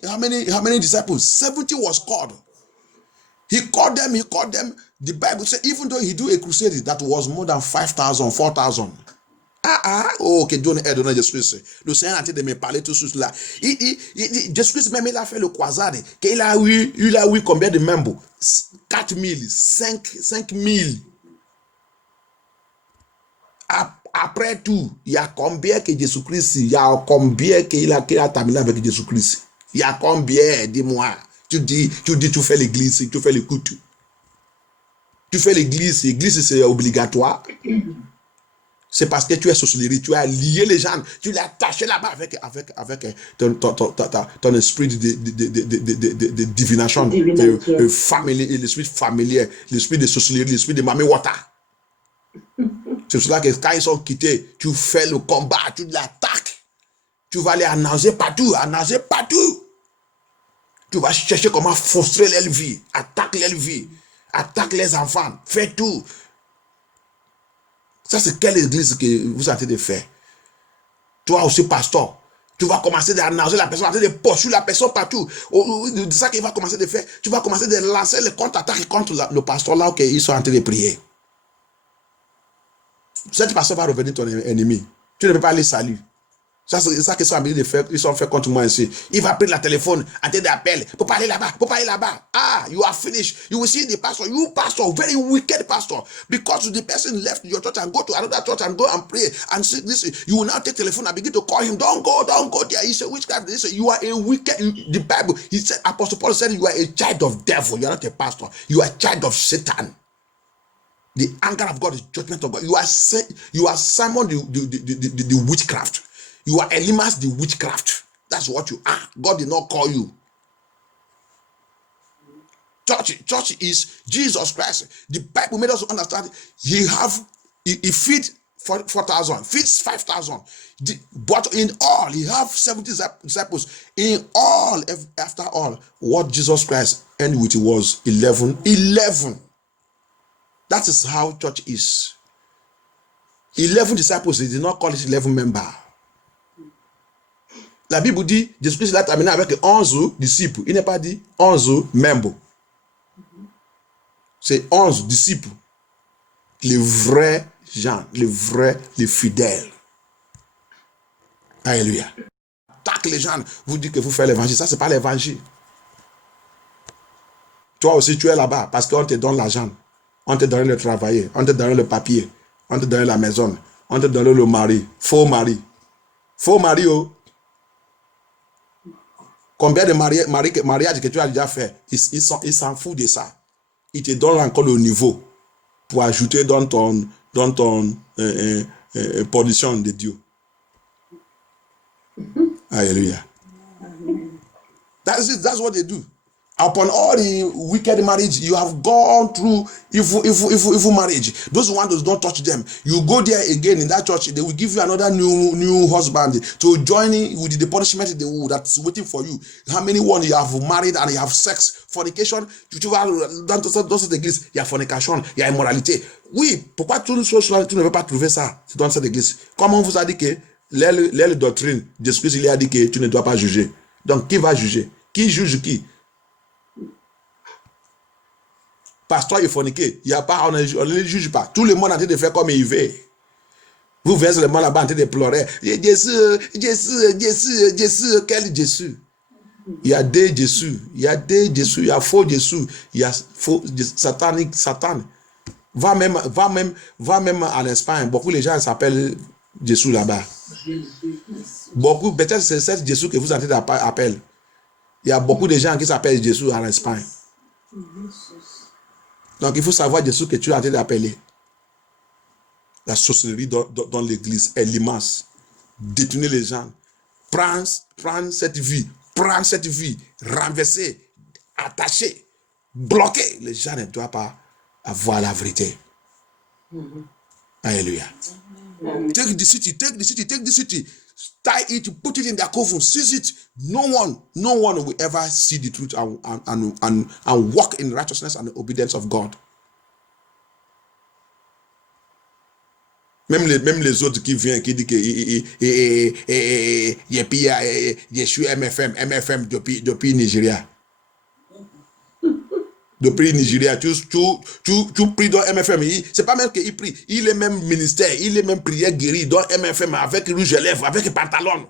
disciples? 70 was called. He called them. The Bible said even though he do a crusade that was more than 5,000, 4,000. Ok, donne Jésus-Christ. Le Seigneur a été de me parler tout cela. Jésus-Christ même il a fait le croisade. Il a eu combien de membres? 4,000, 5,000. Après tout, il y a combien que Jésus-Christ, il y a combien qu'il a terminé avec Jésus-Christ? Il y a combien? Dis-moi. Tu fais l'église, tu fais le cultes. Tu fais l'église c'est obligatoire. C'est parce que tu es sorcellerie, tu as lié les gens, tu l'as attaché là-bas avec ton esprit de divination, l'esprit familier, l'esprit de sorcellerie, l'esprit de Mami Wata. C'est pour cela que quand ils sont quittés, tu fais le combat, tu l'attaques. Tu vas aller annoncer partout. Tu vas chercher comment frustrer leur vie, attaque leur vie, attaque les enfants, fais tout. Ça, c'est quelle église que vous êtes en train de faire? Toi aussi, pasteur, tu vas commencer à annoncer la personne, de poursuivre la personne partout. C'est ça qu'il va commencer de faire. Tu vas commencer de lancer les contre-attaques contre le pasteur là où ils sont en train de prier. Cette personne va revenir ton ennemi. Tu ne peux pas les saluer. Ça, c'est ça qu'ils sont en train de faire. Ils sont fait contre moi ici. Il va prendre le téléphone, en train d'appel. Pour parler là-bas, you are finished. You will see the pastor. You pastor, very wicked pastor. Because the person left your church and go to another church and go and pray. And say, listen, you will now take telephone and begin to call him. Don't go there. He said, witchcraft. He said, you are a wicked. The Bible, he said, Apostle Paul said, you are a child of devil. You are not a pastor. You are a child of Satan. The anger of God is judgment of God. You are Simon the witchcraft. You are Elimas the witchcraft. That's what you are. God did not call you. Church is Jesus Christ. The Bible made us understand. He feed 4,000, feeds 5,000. But in all, he have 70 disciples. In all, after all, what Jesus Christ ended with was 11. 11. That is how church is. 11 disciples, he did not call it 11 members. La Bible dit, Jésus-Christ l'a terminé avec 11 disciples. Il n'est pas dit 11 membres. C'est 11 disciples. Les vrais gens, les fidèles. Alléluia. Attaque les gens, vous dites que vous faites l'évangile. Ça, c'est pas l'évangile. Toi aussi, tu es là-bas parce qu'on te donne l'argent. On te donne le travail, on te donne le papier, on te donne la maison, on te donne le mari. Faux mari. Faux mari, oh. Combien de mariages que tu as déjà fait, ils s'en foutent de ça. Ils te donnent encore le niveau pour ajouter dans ton position de Dieu. Alléluia. That's what they do. Upon all the wicked marriage you have gone through, evil marriage, those ones don't touch them. You go there again in that church, they will give you another new husband to join in with the punishment that's waiting for you. How many ones you have married and you have sex, fornication, tu vas dans cette église, il y a fornication, il y a immoralité. Oui, pourquoi tu ne veux pas trouver ça dans cette église? Comment on vous a dit que les doctrines, Jésus-Christ il a dit que tu ne dois pas juger. Donc qui va juger? Qui juge qui? Pasteur est forniqué, il y a pas, on ne le juge pas. Tout le monde est en train de faire comme il veut. Vous verrez seulement là-bas en train de pleurer. Jésus, quel Jésus? Il y a des Jésus, il y a faux Jésus, il y a faux Satan. Va même en Espagne, beaucoup de gens s'appellent Jésus là-bas. Beaucoup, peut-être c'est cet Jésus que vous êtes en train d'appeler. Il y a beaucoup de gens qui s'appellent Jésus en Espagne. Donc, il faut savoir Jésus que tu es en train d'appeler. La sorcellerie dans l'église est l'immense. détourner les gens, prendre cette vie, renverser, attacher, bloquer. Les gens ne doivent pas avoir la vérité. Alléluia. Take the city. Tie it, put it in their coffin, seize it. No one will ever see the truth and walk in righteousness and obedience of God. Même les autres qui viennent, qui disent que je suis MFM depuis Nigeria. Depuis Nigeria, tu pries dans MFM. C'est pas même qu'il prie. Il est même ministère, il est même prière guéri dans MFM avec rouge à lèvres, avec pantalon.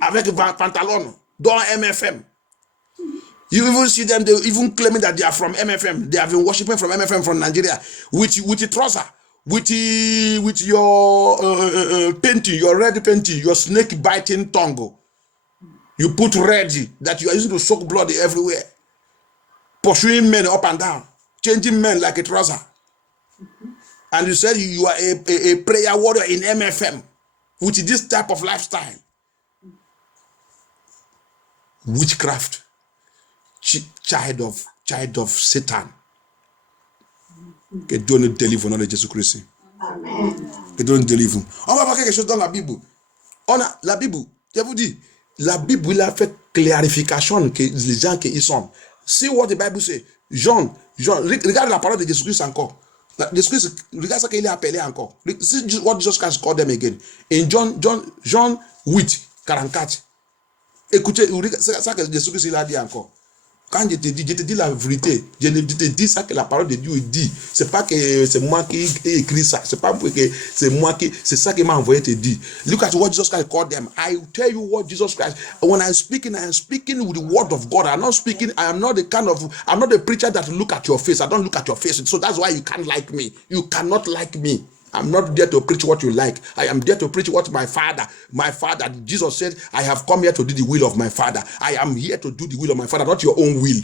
Avec pantalon dans MFM. You even see them, they even claiming that they are from MFM. They have been worshiping from MFM from Nigeria with the trouser, with your painting, your red painting, your snake biting tongue. You put red that you are using to soak blood everywhere. Pursuing men up and down, changing men like a trouser. And you said you are a prayer warrior in MFM with this type of lifestyle. Witchcraft, child of Satan. Que Dieu nous délivre au nom de Jésus-Christ. Que Dieu nous délivre. On va voir quelque chose dans la Bible. La Bible, je vous dis, la Bible il a fait clarification que les gens qui y sont. See what the Bible says. Jean, regarde la parole de Jésus-Christ encore. Jésus-Christ, regarde ce qu'il a appelé encore. See what Jesus Christ called them again. In John 8, 44. Écoutez, c'est ça que Jésus-Christ il a dit encore. Quand je te dis la vérité, je te dis ça que la parole de Dieu dit. C'est pas que c'est moi qui ai écrit ça. C'est pas que c'est moi qui, c'est ça qui m'a envoyé te dire. Look at what Jesus Christ called them. I tell you what Jesus Christ. When I am speaking with the word of God. I'm not the preacher that look at your face. I don't look at your face. So that's why you can't like me. You cannot like me. I'm not there to preach what you like. I am there to preach what my father, Jesus said, I have come here to do the will of my father. I am here to do the will of my father, not your own will.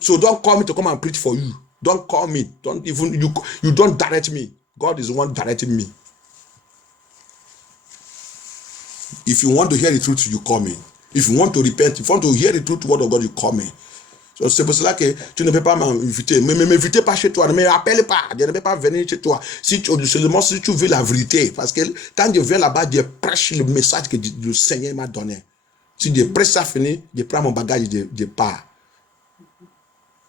So don't call me to come and preach for you. Don't call me. You don't direct me. God is the one directing me. If you want to hear the truth, you call me. If you want to repent, if you want to hear the truth, word of God, you call me. So, c'est pour cela que tu ne peux pas m'inviter. Mais ne m'invitez pas chez toi. Ne me rappelle pas. Je ne peux pas venir chez toi. Seulement si tu veux la vérité. Parce que quand je viens là-bas, je prêche le message que le Seigneur m'a donné. Si je prêche ça fini, je prends mon bagage et je pars.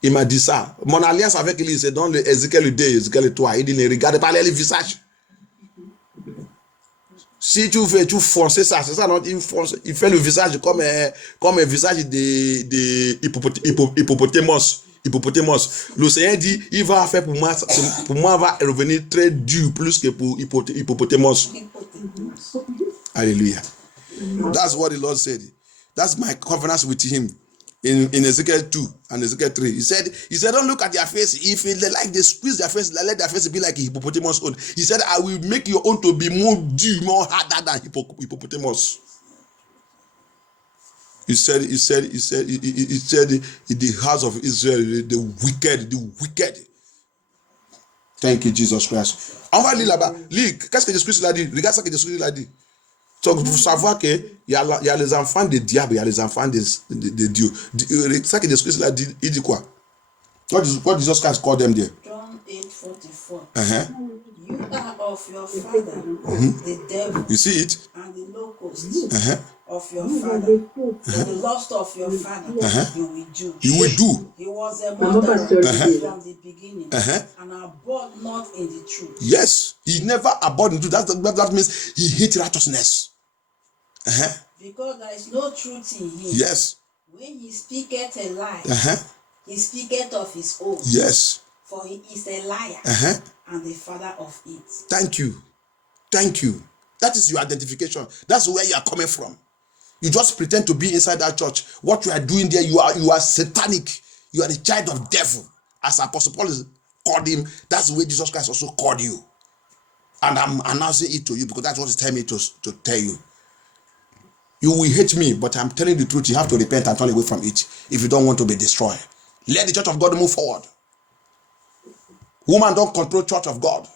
Il m'a dit ça. Mon alliance avec lui, c'est dans le Ézéchiel 2, Ézéchiel 3. Il dit, ne regarde pas les visages. Si tu fonces ça, c'est ça, non? Il fait le visage comme un visage de hippopotamus. Le Seigneur dit, il va faire pour moi va revenir très dur, plus que pour hippopotamus. Alléluia. That's what the Lord said. That's my covenant with him. In Ezekiel 2 and Ezekiel 3. He said, don't look at their face. If they like, they squeeze their face, let their face be like a hippopotamus own. He said, I will make your own to be more harder than hippopotamus. He said, in the house of Israel, the wicked. Thank you, Jesus Christ. On va lire là-bas. Lis, qu'est-ce que Jésus-Christ a dit? Regarde ce que Jésus-Christ a dit. Donc, vous savoir qu'il y a les enfants des diables, il y a les enfants de Dieu. C'est ça que Jésus-Christ a dit. Il dit quoi? What Jesus Christ called them there? John 8:44. You are of your father, the devil. You see it? And the locust of your father. And the lust of your father, you will do. You will do. He was a murderer from the beginning, and abode not in the truth. Yes, he never abode in the truth. That means he hates righteousness. Because there is no truth in him. Yes. When he speaketh a lie, he speaketh of his own. Yes. For he is a liar and the father of it. Thank you. That is your identification. That's where you are coming from. You just pretend to be inside that church. What you are doing there, you are satanic. You are the child of devil. As Apostle Paul called him, that's the way Jesus Christ also called you. And I'm announcing it to you because that's what he's telling me to tell you. You will hate me, but I'm telling the truth. You have to repent and turn away from it if you don't want to be destroyed. Let the church of God move forward. Woman don't control church of God.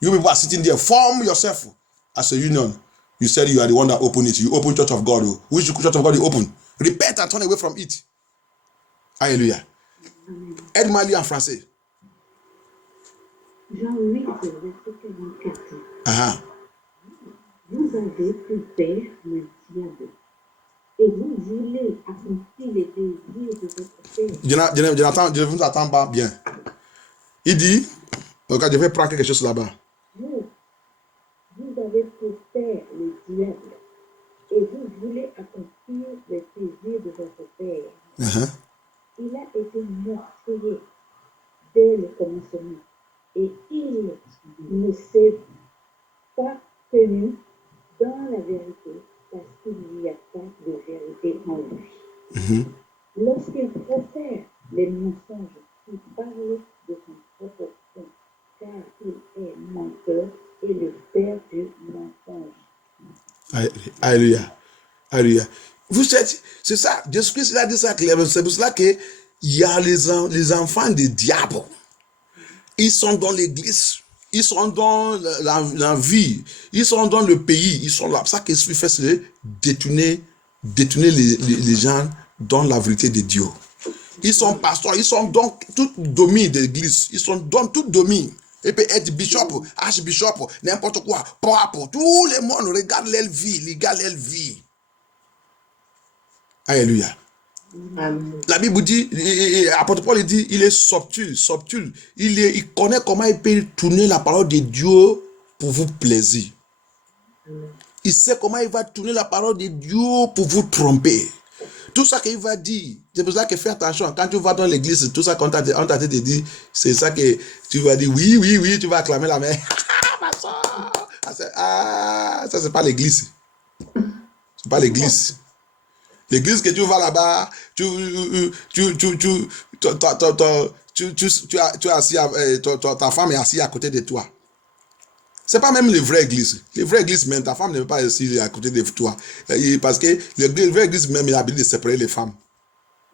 You people are sitting there, form yourself as a union. You said you are the one that opened it. You open Church of God. Which Church of God you open? Repent and turn away from it. Alléluia. Aide-moi à lire en français. Jean 8, verset 44. Vous avez pour père le diable, et vous voulez accomplir les désirs de votre père. Je ne vous attends pas bien. Il dit, regarde, je vais prendre quelque chose là-bas. Vous avez pour père le diable, et vous voulez accomplir les désirs de votre père. Il a été meurtrier dès le commencement, et il ne s'est pas tenu dans la vérité, parce qu'il n'y a pas de vérité en lui. Lorsqu'il profère les mensonges, il parle de son propre fond, car il est menteur et le père du mensonge. Alléluia. Alléluia. Vous savez, c'est ça, Jésus-Christ a dit ça clairement. C'est pour cela qu'il y a les enfants des diables. Ils sont dans l'église. Ils sont dans la vie. Ils sont dans le pays. Ils sont là. Ça qu'est-ce qu'il fait, c'est détourner les gens dans la vérité de Dieu. Ils sont pasteurs. Ils sont dans tout domaine de l'église. Ils sont dans tout domaine. Il peut être bishop, archbishop, n'importe quoi. Pour tout le monde, regarde leur vie. Alléluia. La Bible dit, apôtre Paul dit, il est subtil. Il connaît comment il peut tourner la parole de Dieu pour vous plaisir. Il sait comment il va tourner la parole de Dieu pour vous tromper. Tout ça qu'il va dire, c'est pour ça que fais attention. Quand tu vas dans l'église, tout ça qu'on t'a dit, c'est ça que tu vas dire, oui, tu vas acclamer la main. Ça c'est pas l'église. C'est pas l'église. L'église que tu vas là-bas, tu as assis, ta femme est assise à côté de toi. C'est pas même les vraies églises. Les vraies églises même, ta femme ne veut pas assise à côté de toi. Parce que les vraies églises même, il a l'habitude de séparer les femmes.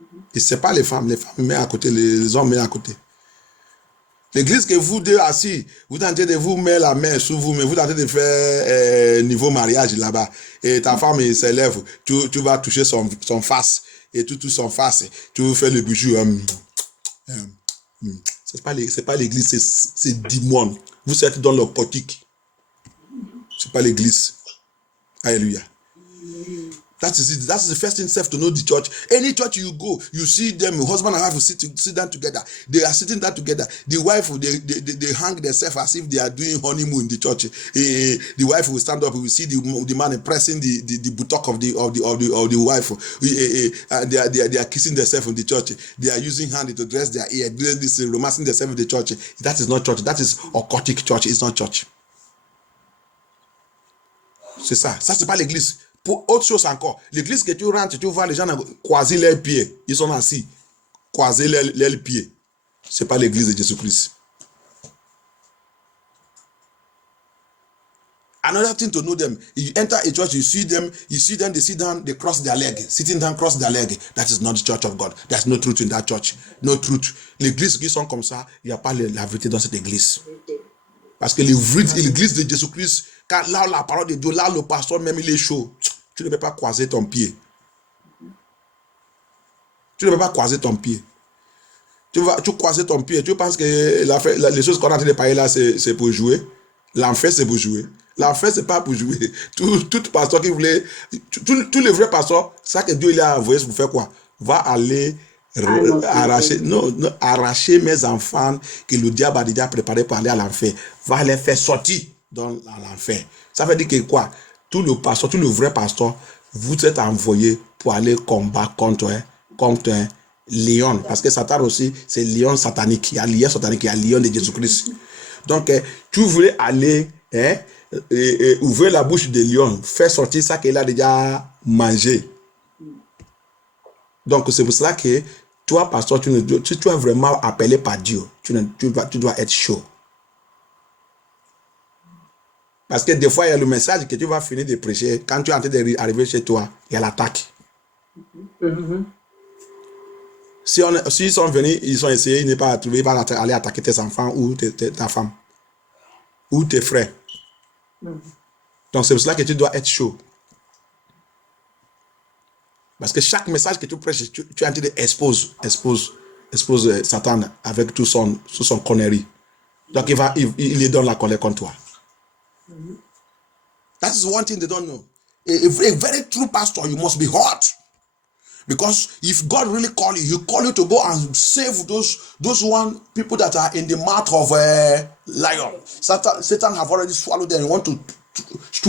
Il ne sépare les femmes met à côté, les hommes met à côté. L'église que vous deux assis, vous tentez de vous mettre la main sur vous, mais vous tentez de faire niveau mariage là-bas. Et ta femme s'élève, tu vas toucher son face, et tu touches son face, tu fais le bijou. C'est pas l'église, c'est démon. Vous êtes dans le portique. C'est pas l'église. Alléluia. That is it. That's the first thing self to know the church. Any church you go, you see them, husband and wife sit down together. They are sitting down together. The wife, they hang themselves as if they are doing honeymoon in the church. The wife will stand up. We will see the man pressing the buttock of the wife. They are kissing themselves in the church. They are using hand to dress their ear, doing this, romancing themselves in the church. That is not church. That is occultic church. It's not church. C'est ça. Ça, c'est pas l'église. Pour autre chose encore, l'église que tu rentres, tu vois les gens croiser leurs pieds. Ils sont assis, croiser leurs pieds. Ce n'est pas l'église de Jésus-Christ. Another thing to know them, you enter a church, you see them, they sit down, they cross their leg, sitting down, cross their leg. That is not the church of God. There's no truth in that church. No truth. L'église qui sont comme ça, il n'y a pas la vérité dans cette église. Parce que l'église de Jésus-Christ, quand là, la parole de Dieu, là, le pasteur, même il est chaud. Tu ne peux pas croiser ton pied. Tu croises ton pied. Tu penses que les choses qu'on est en train de parler là, c'est pour jouer. L'enfer, c'est pour jouer. L'enfer, c'est pas pour jouer. Tout pasteur qui voulait, tous les vrais pasteurs, ça que Dieu il a envoyé pour faire quoi? Va aller arracher mes enfants que le diable a déjà préparé pour aller à l'enfer. Va les faire sortir dans l'enfer. Ça veut dire que quoi? Tout le vrai pasteur, vous êtes envoyé pour aller combattre contre un lion. Parce que Satan aussi, c'est lion satanique. Il y a lion satanique, il y a lion de Jésus-Christ. Donc, tu voulais aller ouvrir la bouche de lion, faire sortir ça qu'il a déjà mangé. Donc, c'est pour cela que toi, pasteur, tu es vraiment appelé par Dieu. Tu dois être chaud. Parce que des fois, il y a le message que tu vas finir de prêcher. Quand tu es en train d'arriver chez toi, il y a l'attaque. S'ils sont venus, ils ont essayé, ils n'ont pas trouvé, ils vont aller attaquer tes enfants ou ta femme. ou tes frères. Donc c'est pour cela que tu dois être chaud. Parce que chaque message que tu prêches, tu es en train d'exposer Satan avec toute son connerie. Donc il lui donne la colère contre toi. That is one thing they don't know. A very true pastor, you must be hot. Because if God really call you, He call you to go and save those people that are in the mouth of a lion. Satan have already swallowed them. You want to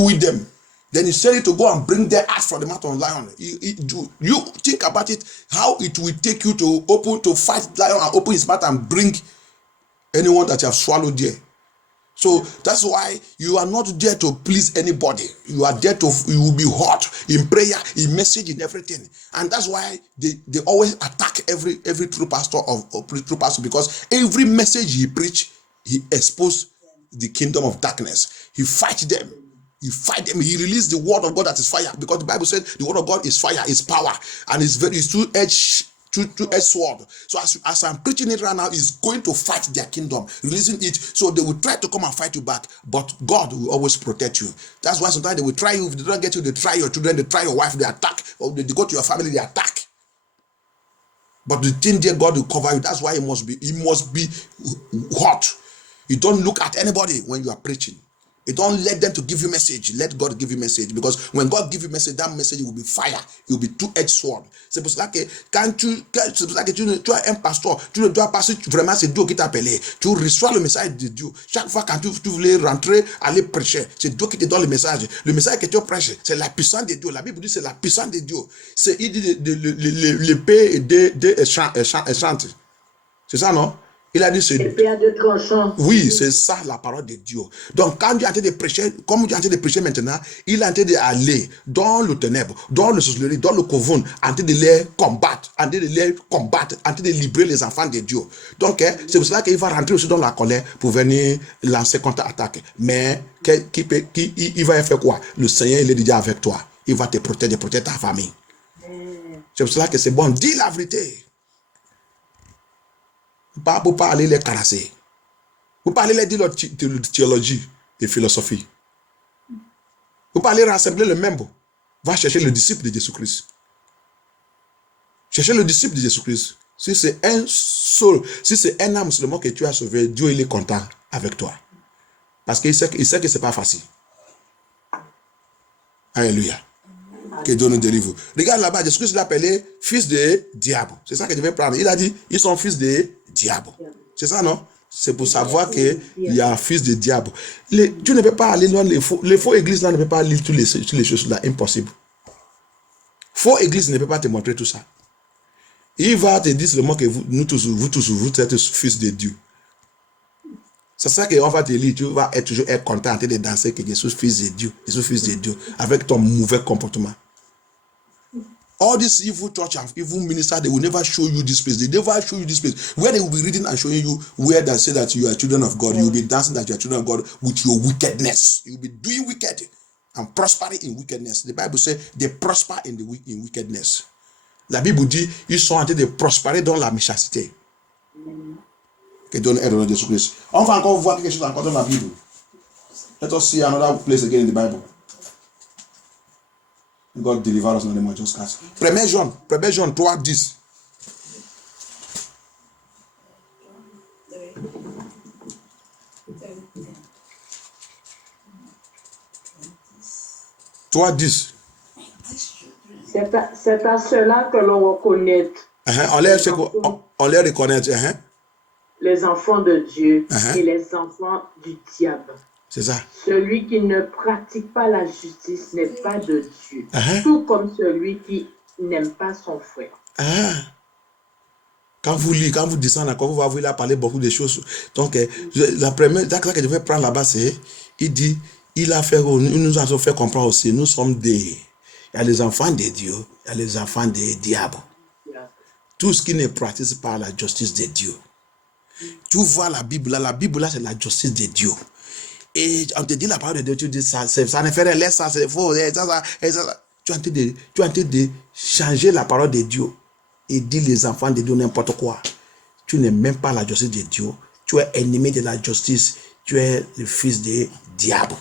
eat them. Then He sent you to go and bring their ass from the mouth of a lion. You think about it, how it will take you to fight lion and open his mouth and bring anyone that you have swallowed there. So that's why you are not there to please anybody. You are there you will be hot in prayer, in message, in everything. And that's why they always attack every true pastor true pastor, because every message he preach, he expose the kingdom of darkness. He fight them. He fight them. He released the word of God that is fire, because the Bible said the word of God is fire, is power, and it's two-edged sword. So as I'm preaching it right now, is going to fight their kingdom, releasing it. So they will try to come and fight you back, but God will always protect you. That's why sometimes they will try you. If they don't get you, they try your children, they try your wife, they attack, or they go to your family, they attack. But the thing there, God will cover you. That's why it must be hot. You don't look at anybody when you are preaching. You don't let them to give you message. Let God give you message, because when God give you message, that message will be fire. It will be two-edged sword. C'est pour cela que tu as un pasteur, tu ne dois pas vraiment c'est Dieu qui t'a appelé. Tu reçois le message de Dieu. Chaque fois quand tu voulais rentrer, aller prêcher, c'est Dieu qui te donne le message. Le message que tu prêches, c'est la puissance de Dieu. La Bible dit c'est la puissance de Dieu. Il dit l'épée de chante. C'est ça, non? Il a dit c'est oui, c'est ça la parole de Dieu. Donc quand tu es en train de prêcher, comme tu es en train de prêcher maintenant, il est en train d'aller dans le ténèbre, dans le sorcellerie, dans le couvent, en train de les combattre, en train de libérer les enfants de Dieu. Donc c'est pour cela qu'il va rentrer aussi dans la colère pour venir lancer contre-attaque. Mais il va faire quoi? Le Seigneur, il est déjà avec toi. Il va te protéger ta famille. C'est pour cela que c'est bon. Dis la vérité. Pas pour pas aller les caresser. Pour pas aller les dire leur théologie et philosophie. Pour pas aller rassembler le membres. Va chercher le disciple de Jésus-Christ. Chercher le disciple de Jésus-Christ. Si c'est un seul, si c'est un âme seulement que tu as sauvé, Dieu il est content avec toi. Parce qu'il sait que c'est pas facile. Alléluia. Que Dieu nous délivre. Regarde là-bas, Jésus-Christ l'a appelé fils de diable. C'est ça que je vais prendre. Il a dit, ils sont fils de diable. C'est ça, non? C'est pour savoir qu'il y a un fils de diable. Tu ne peux pas aller loin, les faux églises là ne peuvent pas lire toutes les choses là. Impossible. Faux église ne peut pas te montrer tout ça. Il va te dire seulement que vous tous, vous êtes fils de Dieu. C'est ça qu'on va te lire. Tu vas toujours être content de danser que Jésus fils de Dieu. Jésus fils de Dieu. Avec ton mauvais comportement. All these evil church and evil ministers, they will never show you this place. They never show you this place. Where they will be reading and showing you where they say that you are children of God. You will be dancing that you are children of God with your wickedness. You will be doing wicked and prospering in wickedness. The Bible says they prosper in wickedness. La Bible dit, ils sont en train de prospérer dans la méchanceté. Que Dieu nous aide au nom de Jésus-Christ. On va encore voir quelque chose encore dans la Bible. Let us see another place again in the Bible. God deliver us in the name of Jesus Christ. 1 Jean 3, 10. C'est à cela que l'on reconnaît. On les reconnaît. Les enfants de Dieu et les enfants du diable. C'est ça. Celui qui ne pratique pas la justice n'est pas de Dieu. Tout comme celui qui n'aime pas son frère. Quand vous descendez encore, vous allez parler beaucoup de choses. Donc, la première que je vais prendre là-bas, c'est, il dit, il nous a fait comprendre aussi, nous sommes il y a les enfants de Dieu, il y a les enfants des diables. Tout ce qui ne pratique pas la justice de Dieu. Tu vois la Bible là, c'est la justice de Dieu. Et on te dit la parole de Dieu, tu dis ça ne fait rien, laisse ça, c'est faux. Tu es en train de changer la parole de Dieu et dire les enfants de Dieu n'importe quoi. Tu n'aimes même pas la justice de Dieu. Tu es ennemi de la justice. tu es le fils du diable.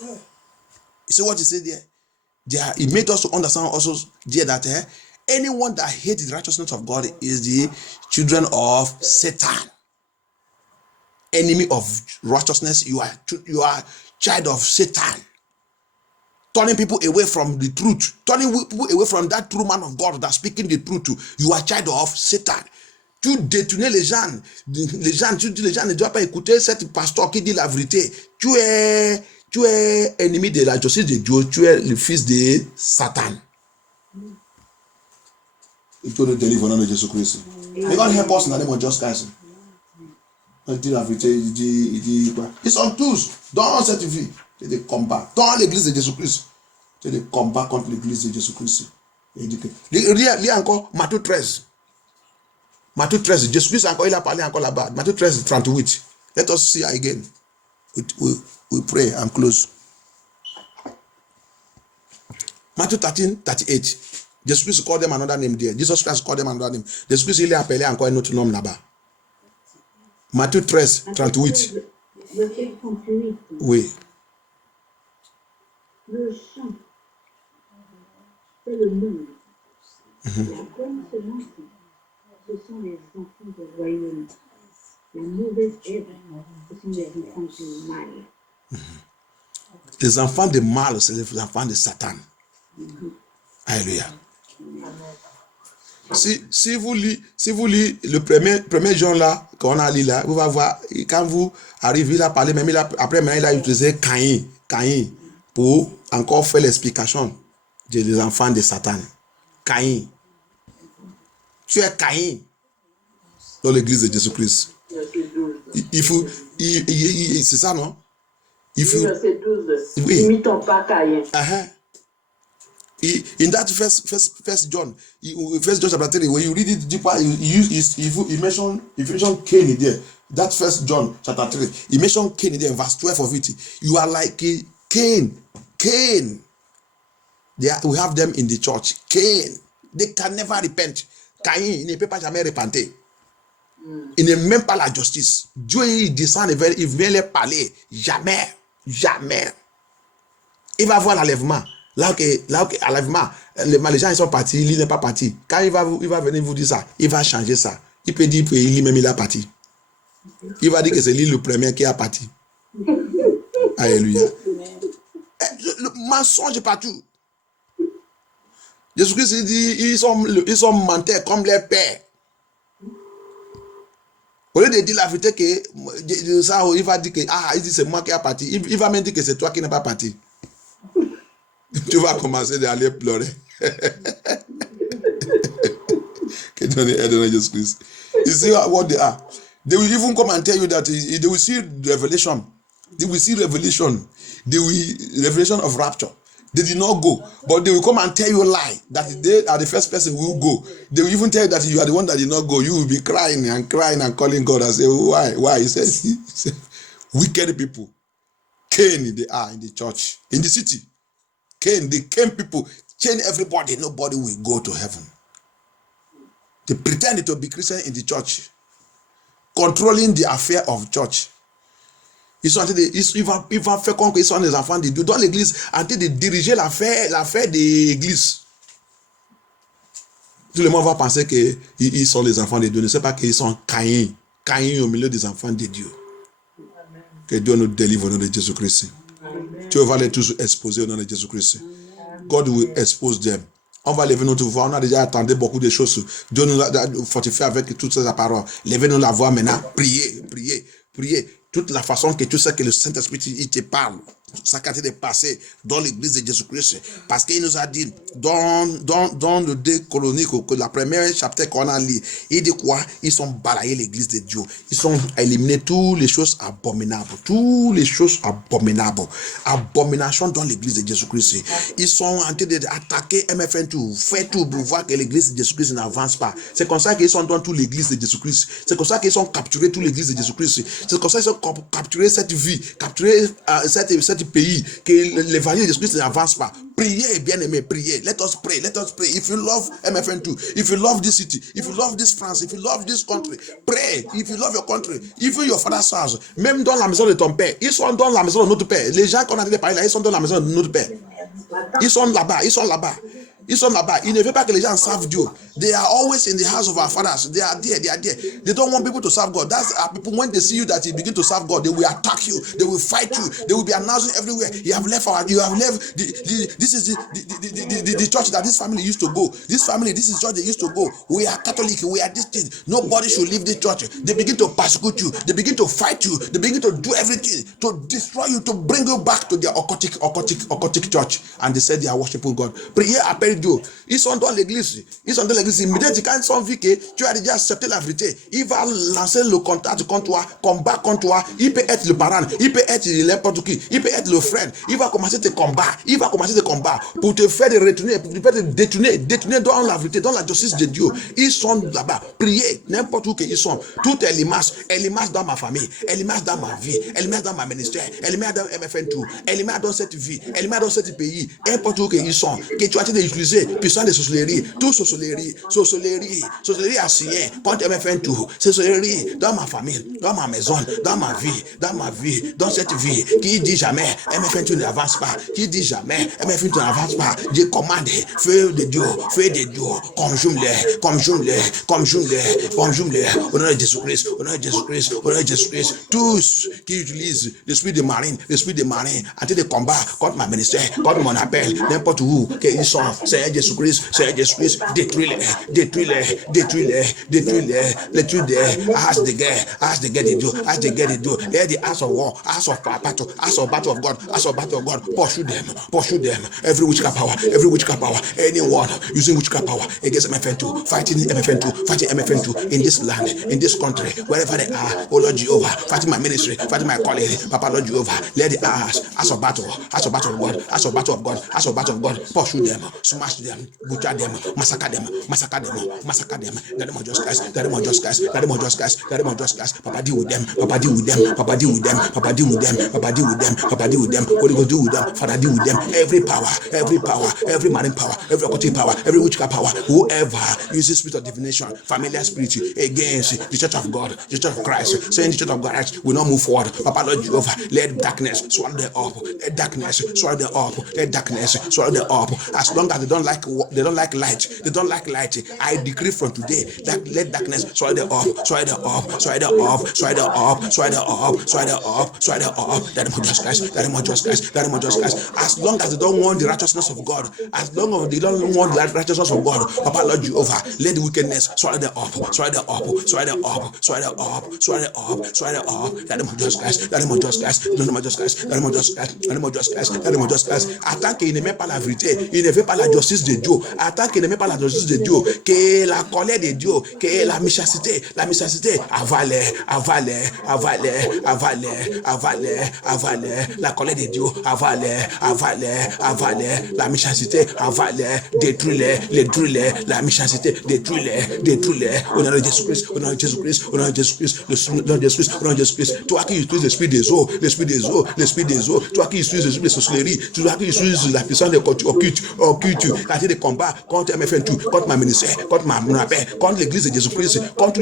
You see what he said there? He made us to understand also there that anyone that hates the righteousness of God is the children of Satan. Enemy of righteousness, you are child of Satan. Turning people away from the truth, turning people away from that true man of God that's speaking the truth to you are child of Satan. Tu détournes les gens ne doivent pas écouter cet pasteur qui dit la vérité. Tu es ennemi de la justice de Dieu, tu es le fils de Satan. Il faut nous délivrer au nom de Jésus-Christ. May God help us in the name of Jesus Christ. Il dit la vérité, il dit quoi? Ils sont tous dans cette vie. C'est des combats. Dans l'église de Jésus-Christ. C'est des combats contre l'église de Jésus-Christ. Il dit que. Il y a encore Matthieu 13. Matthieu 13. Jésus-Christ encore, il a parlé encore là-bas. Matthieu 13, 38. Let us see again. We pray and close. Matthieu 13, 38. Jesus called them another name there. Jesus Christ called them another name. Jesus Christ, il a appelé encore un autre nom là-bas. Matthieu 13, 38. Verset 38. Oui. Le champ, c'est le monde. La bonne semence, ce sont les enfants du royaume. La mauvaise herbe, ce sont les enfants du mal. Les enfants du mal, c'est les enfants de Satan. Alléluia. Si vous lisez le premier Jean là, qu'on a lu là, vous allez voir, quand vous arrivez, il a parlé, même après il a utilisé Caïn pour encore faire l'explication des enfants de Satan. Caïn. Tu es Caïn dans l'église de Jésus-Christ. C'est ça, non? Verset 12. Oui. N'imitons pas Caïn. In that first John chapter 3, when you read it deeper, he mentioned Cain there. That first John chapter 3, he mentioned Cain there in verse 12 of it. You are like Cain. We have them in the church. Cain, they can never repent. Cain, il ne peut pas jamais repentir. Il n'est même pas la justice. Dieu, il descend, il vient les parler. Jamais. Il va voir l'enlèvement. Là que enlèvement, les gens ils sont partis, il n'est pas parti. Quand il va venir vous dire ça, il va changer ça. Il peut dire que lui-même il a parti. Il va dire que c'est lui le premier qui a parti. Alléluia. Le mensonge partout. Jésus-Christ dit ils sont menteurs comme les pères. Au lieu de dire la vérité que ça, il va dire que il dit c'est moi qui a parti. Il va même dire que c'est toi qui n'es pas parti. Tu vas commencer à aller pleurer. Que Dieu aide dans Jésus-Christ. You see what they are. They will even come and tell you that they will see revelation. They will see revelation. Revelation of rapture. They did not go, but they will come and tell you a lie that they are the first person who will go. They will even tell you that you are the one that did not go. You will be crying and calling God and say, why? He says, wicked people. Cain, they are in the church, in the city. The Cain people, chain everybody, nobody will go to heaven. They pretend to be Christian in the church, controlling the affair of church. Ils vont faire comme qu'ils sont des enfants de Dieu dans l'église, en train de diriger l'affaire de l'église. Tout le monde va penser qu'ils sont les enfants de Dieu. Ne sait pas qu'ils sont Caïn au milieu des enfants de Dieu. Amen. Que Dieu nous délivre au nom de Jésus-Christ. Tu vas les tous exposer au nom de Jésus-Christ. God will expose them. On va lever notre voix. On a déjà attendu beaucoup de choses. Dieu nous a fortifié avec toutes ces paroles. Levez-nous la voix maintenant. Priez. Toute la façon que tu sais que le Saint-Esprit il te parle. Sa qualité de passer dans l'église de Jésus-Christ. Parce qu'il nous a dit dans le 2 Chroniques, que la première chapitre qu'on a lu, il dit quoi? Ils sont balayés l'église de Dieu. Ils sont éliminés toutes les choses abominables. Abomination dans l'église de Jésus-Christ. Ils sont en train d'attaquer MFN2. Fait tout pour voir que l'église de Jésus-Christ n'avance pas. C'est comme ça qu'ils sont dans toute l'église de Jésus-Christ. C'est comme ça qu'ils sont capturés toute l'église de Jésus-Christ. C'est comme ça qu'ils ont capturé cette vie, capturé cette pays, que l'évangile de Jésus-Christ n'avance pas. Priez, bien-aimé, priez. Let us pray. Let us pray. If you love MFN2, if you love this city, if you love this France, if you love this country, pray. If you love your country, even your father's house, même dans la maison de ton père, ils sont dans la maison de notre père. Les gens qu'on a dit parler là, ils sont dans la maison de notre père. Ils sont là-bas, ils sont là-bas. Ils sont là-bas. Il ne veut pas que les gens servent Dieu. They are always in the house of our fathers. They are there. They are there. They don't want people to serve God. That's people, when they see you that you begin to serve God, they will attack you. They will fight you. They will be announcing everywhere. You have left this is the church that this family used to go. This family, this is church they used to go. We are Catholic. We are this thing. Nobody should leave this church. They begin to persecute you. They begin to fight you. They begin to do everything to destroy you, to bring you back to their occultic church. And they said they are worshiping God. Prière appelle Dieu. Ils sont dans l'église. Ils sont dans l'église. Immédiatement, quand ils sont vus que tu as déjà accepté la vérité, il va lancer le contact contre toi, combat contre toi. Il peut être le parent, il peut être n'importe qui, il peut être le frère. Il va commencer tes combats. Il va commencer tes combats pour te faire retourner, pour te faire détourner dans la vérité, dans la justice de Dieu. Ils sont là-bas. Priez n'importe où qu'ils sont. Tout est l'image. Elle image dans ma famille. Elle image dans ma vie. Elle image dans ma ministère. Elle image dans MFN2. Elle image dans cette vie. Elle image dans ce pays. N'importe où qu'ils sont. Que tu as été utilisé. Puissant de sorcellerie. Tout sorcellerie assignée contre MFN2. Sorcellerie dans ma famille, dans ma maison, dans ma vie, dans cette vie. Qui dit jamais MFN2 n'avance pas. Qui dit jamais MFN2 n'avance pas. Dieu commande. Feu de Dieu. Conjume-les. Au nom de Jésus-Christ. Tous qui utilisent l'esprit de marine, en train de combat contre ma ministère, contre mon appel, n'importe où qu'ils sont. Seigneur Jésus-Christ, détruis-les. As the guerre de Dieu. Let the house of war, house of battle of God, pursue them. Every witchcraft power, anyone using witchcraft power against MFN2, fighting MFN2 in this land, in this country, wherever they are. Oh Lord Jehovah, fighting my ministry, fighting my calling, Papa Lord Jehovah, let the house of battle of God, pursue them, smash them, butcher them, massacre them. That them just guys. Papa deal with them. Holy Ghost deal with them. Father deal with them. Every power, every marine power, every occultic power, every witchcraft power, whoever uses spirit of divination, familiar spirit against the church of God, the church of Christ, saying the church of God will not move forward. Papa Lord Jehovah, let darkness swallow them up. Let darkness swallow them up. As long as they don't like light, I decree from today that let darkness swallow them up. That them just guys. As long as they don't want the righteousness of God, Papa Lord Jehovah, let the wickedness swallow them up. That them just guys. Attends qu'il n'aime pas la vérité, il ne veut pas la justice de Dieu. Attends qu'il n'aime pas la justice de Dieu, que la colère de Dieu, que la méchanceté, avale. La colère de Dieu, avale. La méchanceté, avale. Détruis-les. La méchanceté, détruis-les. Au nom de Jésus-Christ. Au nom de Jésus-Christ. Toi qui utilises l'esprit des eaux. Toi qui utilises l'esprit de sorcellerie. Toi qui utilises la puissance de occulte. Quand il y a des combats contre MFN2, contre ma ministère, contre mon appel, contre l'église de Jésus-Christ, contre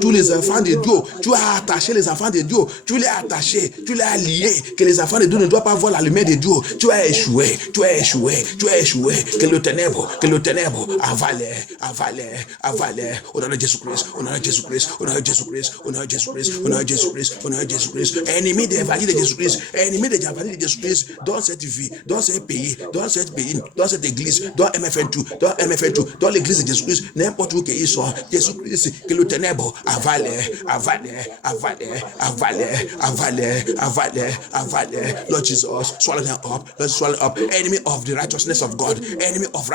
tous les enfants de Dieu. Tu as attaché les enfants de Dieu. Tu les as attachés. Tu les as liés. Que les enfants de Dieu ne doivent pas voir la lumière de Dieu. Tu as échoué. Que le ténèbre avale. Au nom de Jésus-Christ. Ennemi des valides de Jésus-Christ. Dans cette vie, dans ce pays, dans cette église, dans MFN2, dans l'église de Jésus-Christ, n'importe où qu'ils sont, Jésus-Christ, que le ténèbre avale. Lord Jesus, swallow them up. Enemy of the righteousness of God, enemy of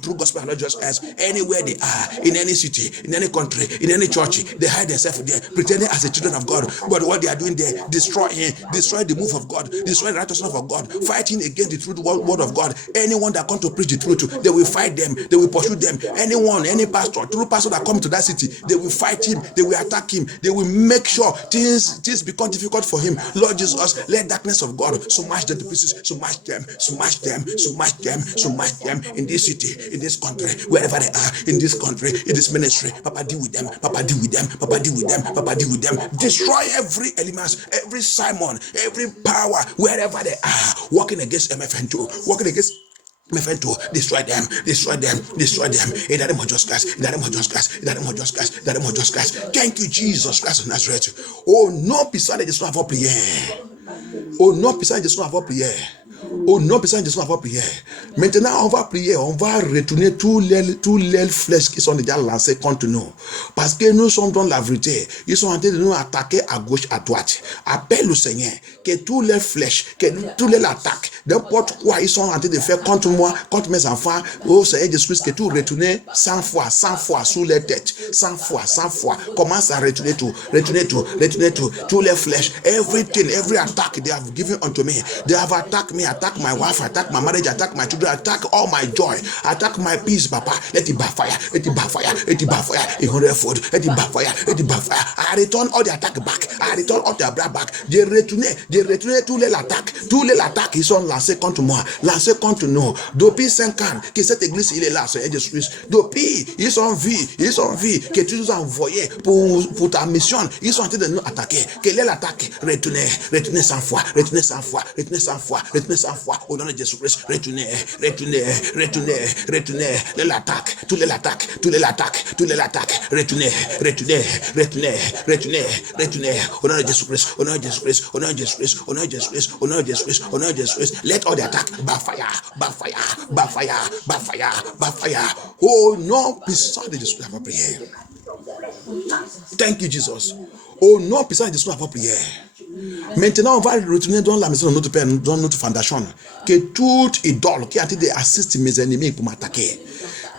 true gospel, Lord Jesus, anywhere they are, in any city, in any country, in any church, they hide themselves there, pretending as the children of God. But what they are doing there, destroy the move of God, destroy the righteousness of God, fighting against the truth word word of God. Anyone that come to preach the truth, they will fight them. They will pursue them. Anyone, any pastor, true pastor that come to that city, they will fight him. They will attack him. They will make sure things become difficult for him. Lord Jesus, let darkness of God smash them to pieces. Smash them. Smash them. Smash them. Smash them in this city, in this country, wherever they are, in this country, in this ministry. Papa, deal with them. Papa, deal with them. Papa, deal with them. Papa, deal with them. Destroy every element, every Simon, every power, wherever they are, working against MFN2, working against MFN2, destroy them, destroy them, destroy them. In the name of Jesus Christ, in the name of Jesus Christ, in the name of Jesus Christ, in the name of Jesus Christ. Thank you, Jesus Christ of Nazareth. Oh, non, puissant de Jésus avant prière. Oh, non, puissant de Jésus avant prière. Oh non, personne ne se va prier. Maintenant, on va prier, on va retourner tous les flèches qui sont déjà lancées contre nous. Parce que nous sommes dans la vérité. Ils sont en train de nous attaquer à gauche, à droite. Appelle le Seigneur que tous les flèches, que tous les attaques, n'importe quoi ils sont en train de faire contre moi, contre mes enfants, oh Seigneur Jésus-Christ, que tout retourne 100 fois sous les têtes. 100 fois. Commence à retourner tout. Tous les flèches, everything, every attack they have given unto me. They have attacked me. Attack my wife, attack my marriage, attack my children, attack all my joy, attack my peace, Papa. Let it backfire, let it backfire, let it backfire in 100-fold, let it backfire, let it backfire. I return all the attack back, I return all the blood back. J'ai retourné tous les attaques qui sont lancés contre moi, lancés contre nous. Depuis 5 ans que cette église il est là, Seigneur Jésus. Depuis, ils sont vus, que tu nous as envoyés pour ta mission. Ils sont en train de nous attaquer. Quelle est l'attaque? Retournez 100 fois, retournez 100 fois, retournez 100 fois, retournez 100 fois. Au nom de Jésus-Christ, retournez. L'attaque, tous les attaques. Retournez. Au nom de Jésus-Christ, au nom de Jésus-Christ, au nom de Jésus-Christ, au nom de Jésus-Christ, au nom de Jésus-Christ, au nom de Jésus-Christ. Let all the attack backfire. Oh non, puissant de Jésus, avant prière. Thank you, Jesus. Oh non, puissant de Jésus, avant prière. Maintenant, on va retourner dans la maison de notre Père, dans notre fondation. Que toute idole qui a été d'assister mes ennemis pour m'attaquer,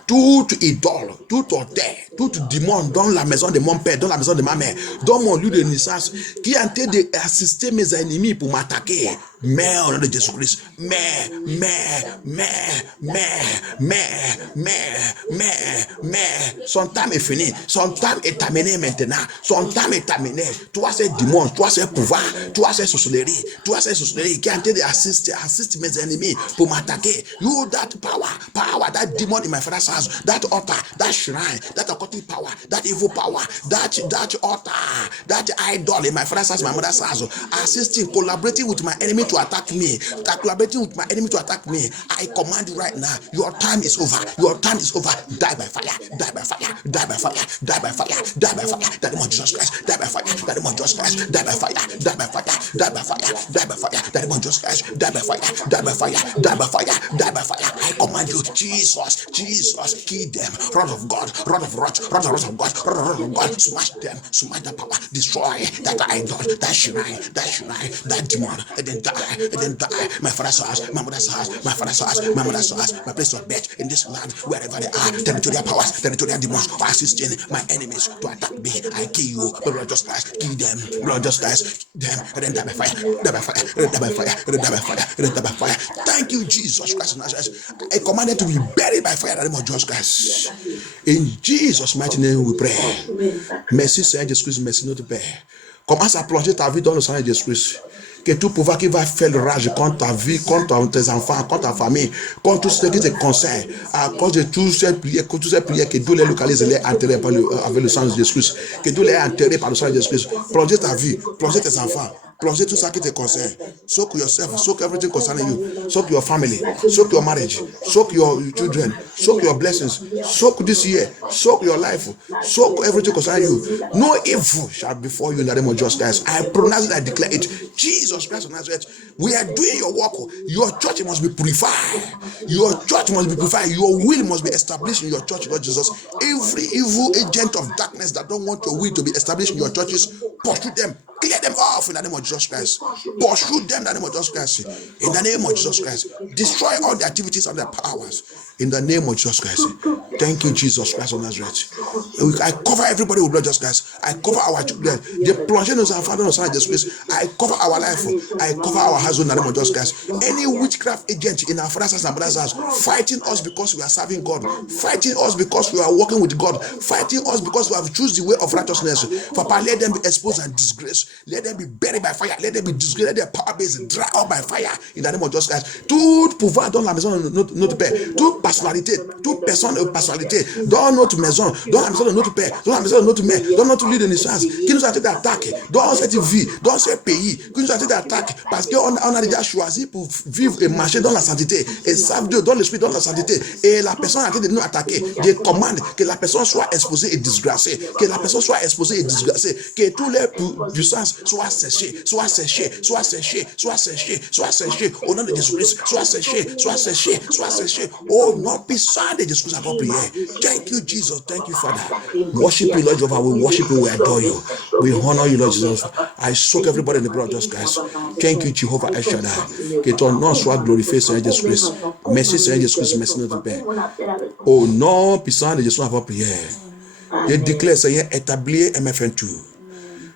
toute idole, tout autel, tout démon dans la maison de mon père, dans la maison de ma mère, dans mon lieu de naissance, qui a été d'assister mes ennemis pour m'attaquer, mais au nom de Jésus-Christ, mais, son temps est fini, son temps est terminé maintenant, son temps est terminé. Toi, c'est démon, toi, c'est pouvoir, toi, c'est sorcellerie qui a été d'assister mes ennemis pour m'attaquer. You, that power, that demon in my father's house, that altar, that shrine, that occultic power, that evil power, that altar, that idol in my father's house, my mother's house, assisting, collaborating with my enemy to attack me, I command you right now, your time is over. Die by fire. That demon Jesus Christ, die by fire. That demon Jesus Christ, die by fire. That demon Jesus Christ, die by fire. I command you, Jesus, kill them. Rod of God, smash them, smash the power, destroy that idol, that shrine, that demon, and then die. My father's house, my mother's house, my place of birth in this land, wherever they are, territorial powers, territorial demons are assisting my enemies to attack me. I kill you, but Lord just Christ, kill them, Lord just Christ, them, and then die by fire. Thank you, Jesus Christ. I command them to be buried by fire in the name of Jesus Christ. In Jesus' mighty name we pray. Merci Seigneur Jésus-Christ, merci notre Père. Commence à plonger ta vie dans le sang de Jésus-Christ. Que tout pouvoir qui va faire le rage contre ta vie, contre tes enfants, contre ta famille, contre tout ce qui te concerne, à cause de toutes ces prières, que Dieu les localise, les enterrés avec le sang de Jésus-Christ, que Dieu les enterré par le sang de Jésus-Christ. Plongez ta vie, plongez tes enfants, plongez tout ça qui te concerne. Soak yourself, soak everything concerning you, soak your family, soak your marriage, soak your children, soak your blessings, soak this year, soak your life, soak everything concerning you. No evil shall befall you in the name of Jesus Christ. I pronounce it, I declare it. Jesus Christ of Nazareth, we are doing your work. Your church must be purified. Your church must be purified. Your will must be established in your church, Lord Jesus. Every evil agent of darkness that don't want your will to be established in your churches, pursue them. Clear them off in the name of Jesus Christ. Pursue them in the name of Jesus Christ. In the name of Jesus Christ. Destroy all the activities of the powers. In the name of Jesus Christ. Thank you, Jesus Christ of Nazareth. I cover everybody with blood, Jesus Christ. I cover our children. The plunging of our Father and Son, Jesus Christ. I cover our life. I cover our household in the name of Jesus Christ. Any witchcraft agent in our father's house and brother's house fighting us because we are serving God, fighting us because we are working with God, fighting us because we have chosen the way of righteousness. Papa, let them be exposed and disgraced. Let them be buried by fire. Let them be disgraced. Let their power base dry up by fire in the name of Jesus Christ. Toute pouvoir dans la maison de notre Père, toute personnalité, toute personne de personnalité dans notre maison, dans la maison de notre Père, dans la maison de notre mère, dans notre lieu de naissance, qui nous a été d'attaque dans cette vie, dans ce pays, qui nous a été d'attaque parce qu'on a déjà choisi pour vivre et marcher dans la sainteté et savent Dieu dans l'esprit, dans la sainteté. Et la personne a été de nous attaquer. Je commande que la personne soit exposée et disgracée, que la personne soit exposée et disgracée, que tous les puissances soient séchées, soient séchées, soient séchées, soient séchées, soient séchées au nom de Jésus-Christ, soient séchées, soient séchées, soient séchées. Oh non, puissant de Jésus-Christ, avant prière. Thank you, Jesus. Thank you, Father. Worship you, Lord Jehovah. We worship you, we adore you. We honor you, Lord Jesus. I soak everybody in the blood of Jesus Christ. Thank you, Jehovah El Shaddai. Que ton nom soit glorifié, Seigneur Jésus-Christ. Merci, Seigneur Jésus-Christ. Merci, notre Père. Au nom puissant de Jésus, avant prière. Je déclare, Seigneur, établir MFN2.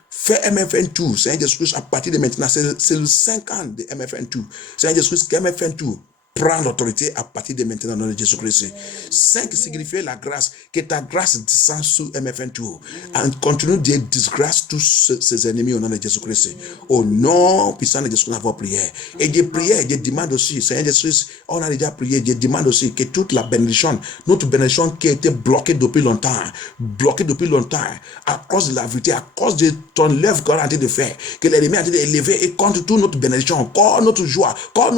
Fais MFN2, Seigneur Jésus-Christ, à partir de maintenant. C'est le 5 ans de MFN2. Seigneur Jésus-Christ, MFN2 prend l'autorité à partir de maintenant dans le nom de Jésus-Christ. 5 signifie la grâce, que ta grâce descend sur MFN2 et continue de disgrâce tous ses ennemis au nom de Jésus-Christ. Au nom puissant de Jésus-Christ, avoir prié. Et je prie, je demande aussi, Seigneur Jésus, on a déjà prié, je demande aussi que toute la bénédiction, notre bénédiction qui a été bloquée depuis longtemps, à cause de la vérité, à cause de ton œuvre qu'on a en train de faire, que l'ennemi a été élevé et contre toute notre bénédiction, contre notre joie, contre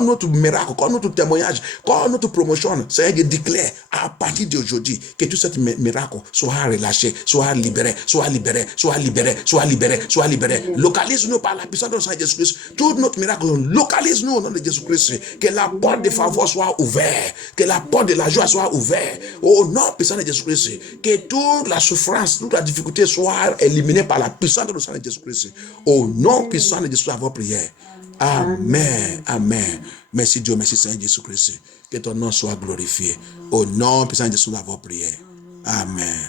notre miracle, quand notre témoignage, quand notre promotion, Seigneur, je déclare à partir d'aujourd'hui que tout ce miracle soit relâché, soit libéré, soit libéré, soit libéré, soit libéré, soit libéré. Localise-nous par la puissance de Seigneur Jésus-Christ. Tout notre miracle, localise-nous au nom de Jésus-Christ. Que la porte de faveur soit ouverte, que la porte de la joie soit ouverte. Au nom puissant de Jésus-Christ. Que toute la souffrance, toute la difficulté soit éliminée par la puissance de Seigneur Jésus-Christ. Au nom puissant de Jésus-Christ, avoir prière. Amen. Amen. Merci Dieu, merci Seigneur Jésus-Christ. Que ton nom soit glorifié. Au nom puissant de Jésus, avoir prié. Amen.